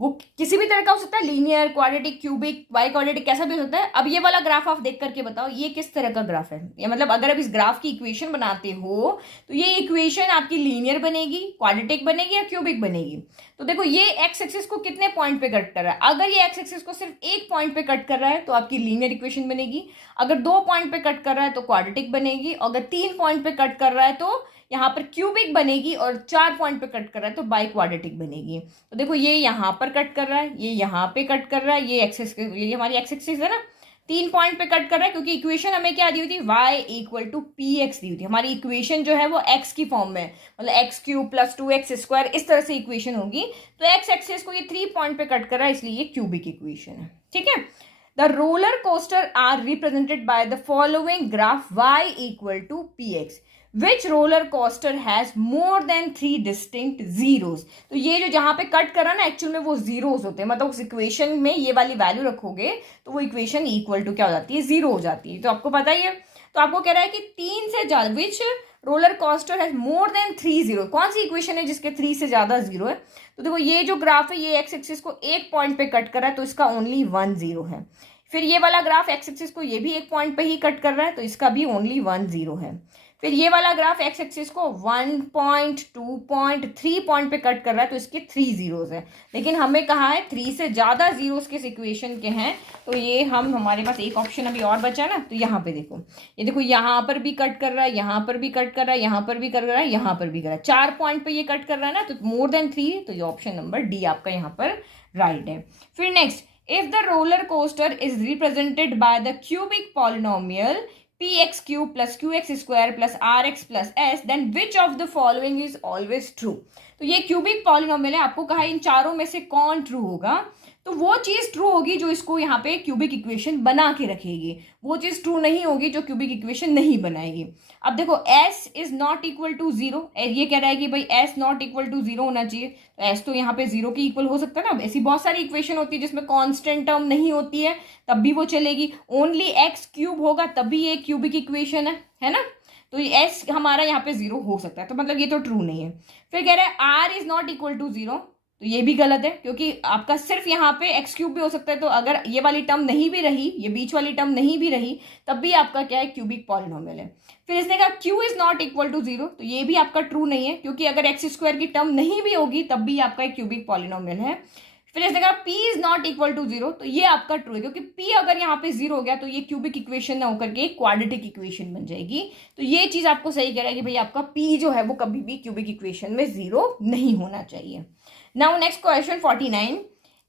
वो किसी भी तरह का हो सकता है, linear, quadratic, cubic, by quadratic, कैसा भी हो सकता है। अब ये वाला ग्राफ आप देख करके बताओ ये किस तरह का ग्राफ है, या मतलब अगर आप इस ग्राफ की इक्वेशन बनाते हो तो ये इक्वेशन आपकी लीनियर बनेगी, क्वाड्रेटिक बनेगी या क्यूबिक बनेगी। तो देखो ये एक्स एक्सिस को कितने पॉइंट पे कट कर रहा है, अगर ये एक्स एक्सिस को सिर्फ एक पॉइंट पे कट कर रहा है तो आपकी लीनियर इक्वेशन बनेगी, अगर 2 पॉइंट पे कट कर रहा है तो क्वाड्रेटिक बनेगी, अगर 3 पॉइंट पे कट कर रहा है तो यहाँ पर क्यूबिक बनेगी, और 4 पॉइंट पे कट कर रहा है तो बाई क्वाड्रेटिक बनेगी। तो देखो ये यहाँ पर कट कर रहा है, ये यहाँ पे कट कर रहा है, ये हमारी एक्स एक्सिस है ना, 3 पॉइंट पे कट कर रहा है, क्योंकि इक्वेशन हमें क्या दी हुई थी, y equal to p x दी हुई थी। हमारी इक्वेशन जो है वो x की फॉर्म में, मतलब एक्स क्यूब प्लस 2x² इस तरह से इक्वेशन होगी। तो एक्स एक्सिस को ये 3 पॉइंट पे कट कर रहा है, इसलिए ये क्यूबिक इक्वेशन है। ठीक है, the roller coaster are represented by the following graph y equal to p x, which roller coaster has more than 3 distinct zeros. तो ये जो जहां पे कट करा ना एक्चुअल में वो जीरोज होते हैं, मतलब उस इक्वेशन में ये वाली वैल्यू रखोगे तो वो इक्वेशन इक्वल टू क्या हो जाती है, जीरो हो जाती है। तो आपको पता ही है, तो आपको कह रहा है कि 3 से ज्यादा, which roller coaster has more than 3 zero, कौन सी इक्वेशन है जिसके 3 से ज्यादा जीरो है। तो देखो ये जो ग्राफ है ये एक्स एक्सिस को एक पॉइंट पे कट कर रहा है तो इसका ओनली 1 जीरो है। फिर ये वाला ग्राफ एक्स एक्सिस को ये भी एक पॉइंट पे ही कट कर रहा है तो इसका भी ओनली 1 जीरो है। फिर ये वाला ग्राफ एक्स एक्सिस को 1 पॉइंट, 2 पॉइंट, 3 पॉइंट पे कट कर रहा है तो इसके 3 जीरोज है, लेकिन हमें कहा है 3 से ज्यादा जीरोस किस इक्वेशन के हैं। तो ये हमारे पास एक ऑप्शन अभी और बचा ना, तो यहाँ पे देखो, ये देखो यहाँ पर भी कट कर रहा है, यहाँ पर भी कट कर रहा है, यहाँ पर भी कर रहा है, यहाँ पर भी कर रहा है, 4 पॉइंट पे ये कट कर रहा है ना, तो मोर देन 3, तो ये ऑप्शन नंबर डी आपका यहाँ पर राइट है। फिर next, if the roller coaster is represented by the cubic polynomial px cube plus qx square plus rx plus s, then which of the following is always true। तो ये क्यूबिक पॉलिनोमियल है, आपको कहा इन चारों में से कौन ट्रू होगा, तो वो चीज ट्रू होगी जो इसको यहाँ पे क्यूबिक इक्वेशन बना के रखेगी, वो चीज ट्रू नहीं होगी जो क्यूबिक इक्वेशन नहीं बनाएगी। अब देखो s is not equal to zero, ये कह रहा है कि भाई s not equal to zero होना चाहिए, तो s तो यहाँ पे जीरो की इक्वल हो सकता है ना। ऐसी बहुत सारी इक्वेशन होती है जिसमें कांस्टेंट टर्म नहीं होती है तब भी वो चलेगी, ओनली x क्यूब होगा तब भी ये क्यूबिक इक्वेशन है ना। तो ये s हमारा यहाँ पे जीरो हो सकता है, तो मतलब ये तो ट्रू नहीं है। फिर कह रहा है r is not equal to zero, तो ये भी गलत है, क्योंकि आपका सिर्फ यहाँ पे एक्स क्यूब भी हो सकता है, तो अगर ये वाली टर्म नहीं भी रही, ये बीच वाली टर्म नहीं भी रही, तब भी आपका क्या है, क्यूबिक पॉलिनोमियल है। फिर इसने कहा q is not equal to zero, तो ये भी आपका ट्रू नहीं है, क्योंकि अगर एक्स स्क्वायर की टर्म नहीं भी होगी तब भी आपका एक क्यूबिक पॉलिनोमियल है। फिर इसने कहा p is not equal to zero, तो ये आपका ट्रू है, क्योंकि p अगर यहाँ पे जीरो हो गया तो ये क्यूबिक इक्वेशन ना होकर के क्वाड्रेटिक इक्वेशन बन जाएगी। तो ये चीज आपको सही कह रहा है कि भाई आपका p जो है वो कभी भी क्यूबिक इक्वेशन में जीरो नहीं होना चाहिए। Now next question 49.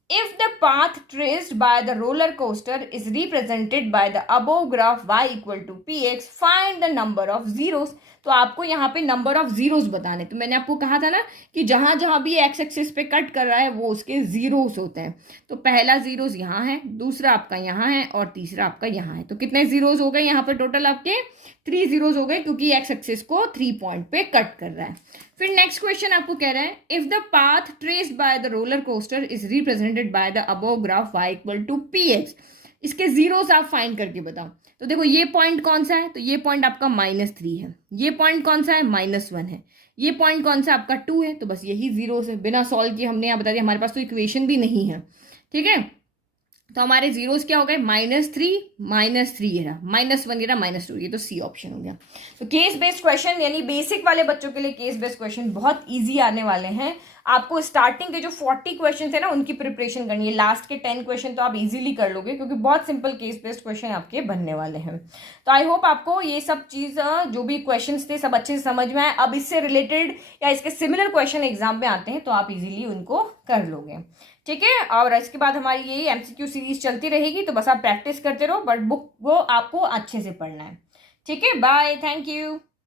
If the path traced by the roller coaster is represented by the above graph y equal to px, find the number of zeros। तो आपको यहाँ पे नंबर ऑफ जीरोस बताने, तो मैंने आपको कहा था ना कि जहां जहां भी एक्स एक्सिस पे कट कर रहा है वो उसके जीरोस होते हैं। तो पहला जीरोस यहाँ है, दूसरा आपका यहाँ है और तीसरा आपका यहाँ है। तो कितने जीरोस हो गए यहाँ पे टोटल आपके 3 जीरोस हो गए, क्योंकि एक्स एक्सिस को 3 पॉइंट पे कट कर रहा है। फिर नेक्स्ट क्वेश्चन आपको कह रहा है if the path traced by the roller coaster is represented by the above graph y equal to p x, इसके जीरोस आप फाइंड करके बताओ। तो देखो ये पॉइंट कौन सा है, तो ये पॉइंट आपका -3 है, ये पॉइंट कौन सा है, -1 है, ये पॉइंट कौन सा आपका 2 है, तो बस यही जीरोस है। बिना सॉल्व किए हमने यहाँ बता दिया, हमारे पास तो इक्वेशन भी नहीं है। ठीक है, तो हमारे जीरोस क्या हो गए, -3 -3 ये रहा, -1 ये रहा, -2, ये तो सी ऑप्शन हो गया। तो केस बेस्ड क्वेश्चन यानी बेसिक वाले बच्चों के लिए केस बेस्ड क्वेश्चन बहुत इजी आने वाले हैं। आपको स्टार्टिंग के जो 40 क्वेश्चन थे ना उनकी प्रिपरेशन करनी है, लास्ट के 10 क्वेश्चन तो आप इजीली कर लोगे, क्योंकि बहुत सिंपल केस बेस्ड क्वेश्चन आपके बनने वाले हैं। तो आई होप आपको ये सब चीज जो भी क्वेश्चंस थे सब अच्छे से समझ में आए। अब इससे रिलेटेड या इसके सिमिलर क्वेश्चन एग्जाम में आते हैं तो आप इजीली उनको कर लोगे। ठीक है, और इसके बाद हमारी यही एमसीक्यू सीरीज चलती रहेगी, तो बस आप प्रैक्टिस करते रहो, बट बुक वो आपको अच्छे से पढ़ना है। ठीक है, बाय, थैंक यू।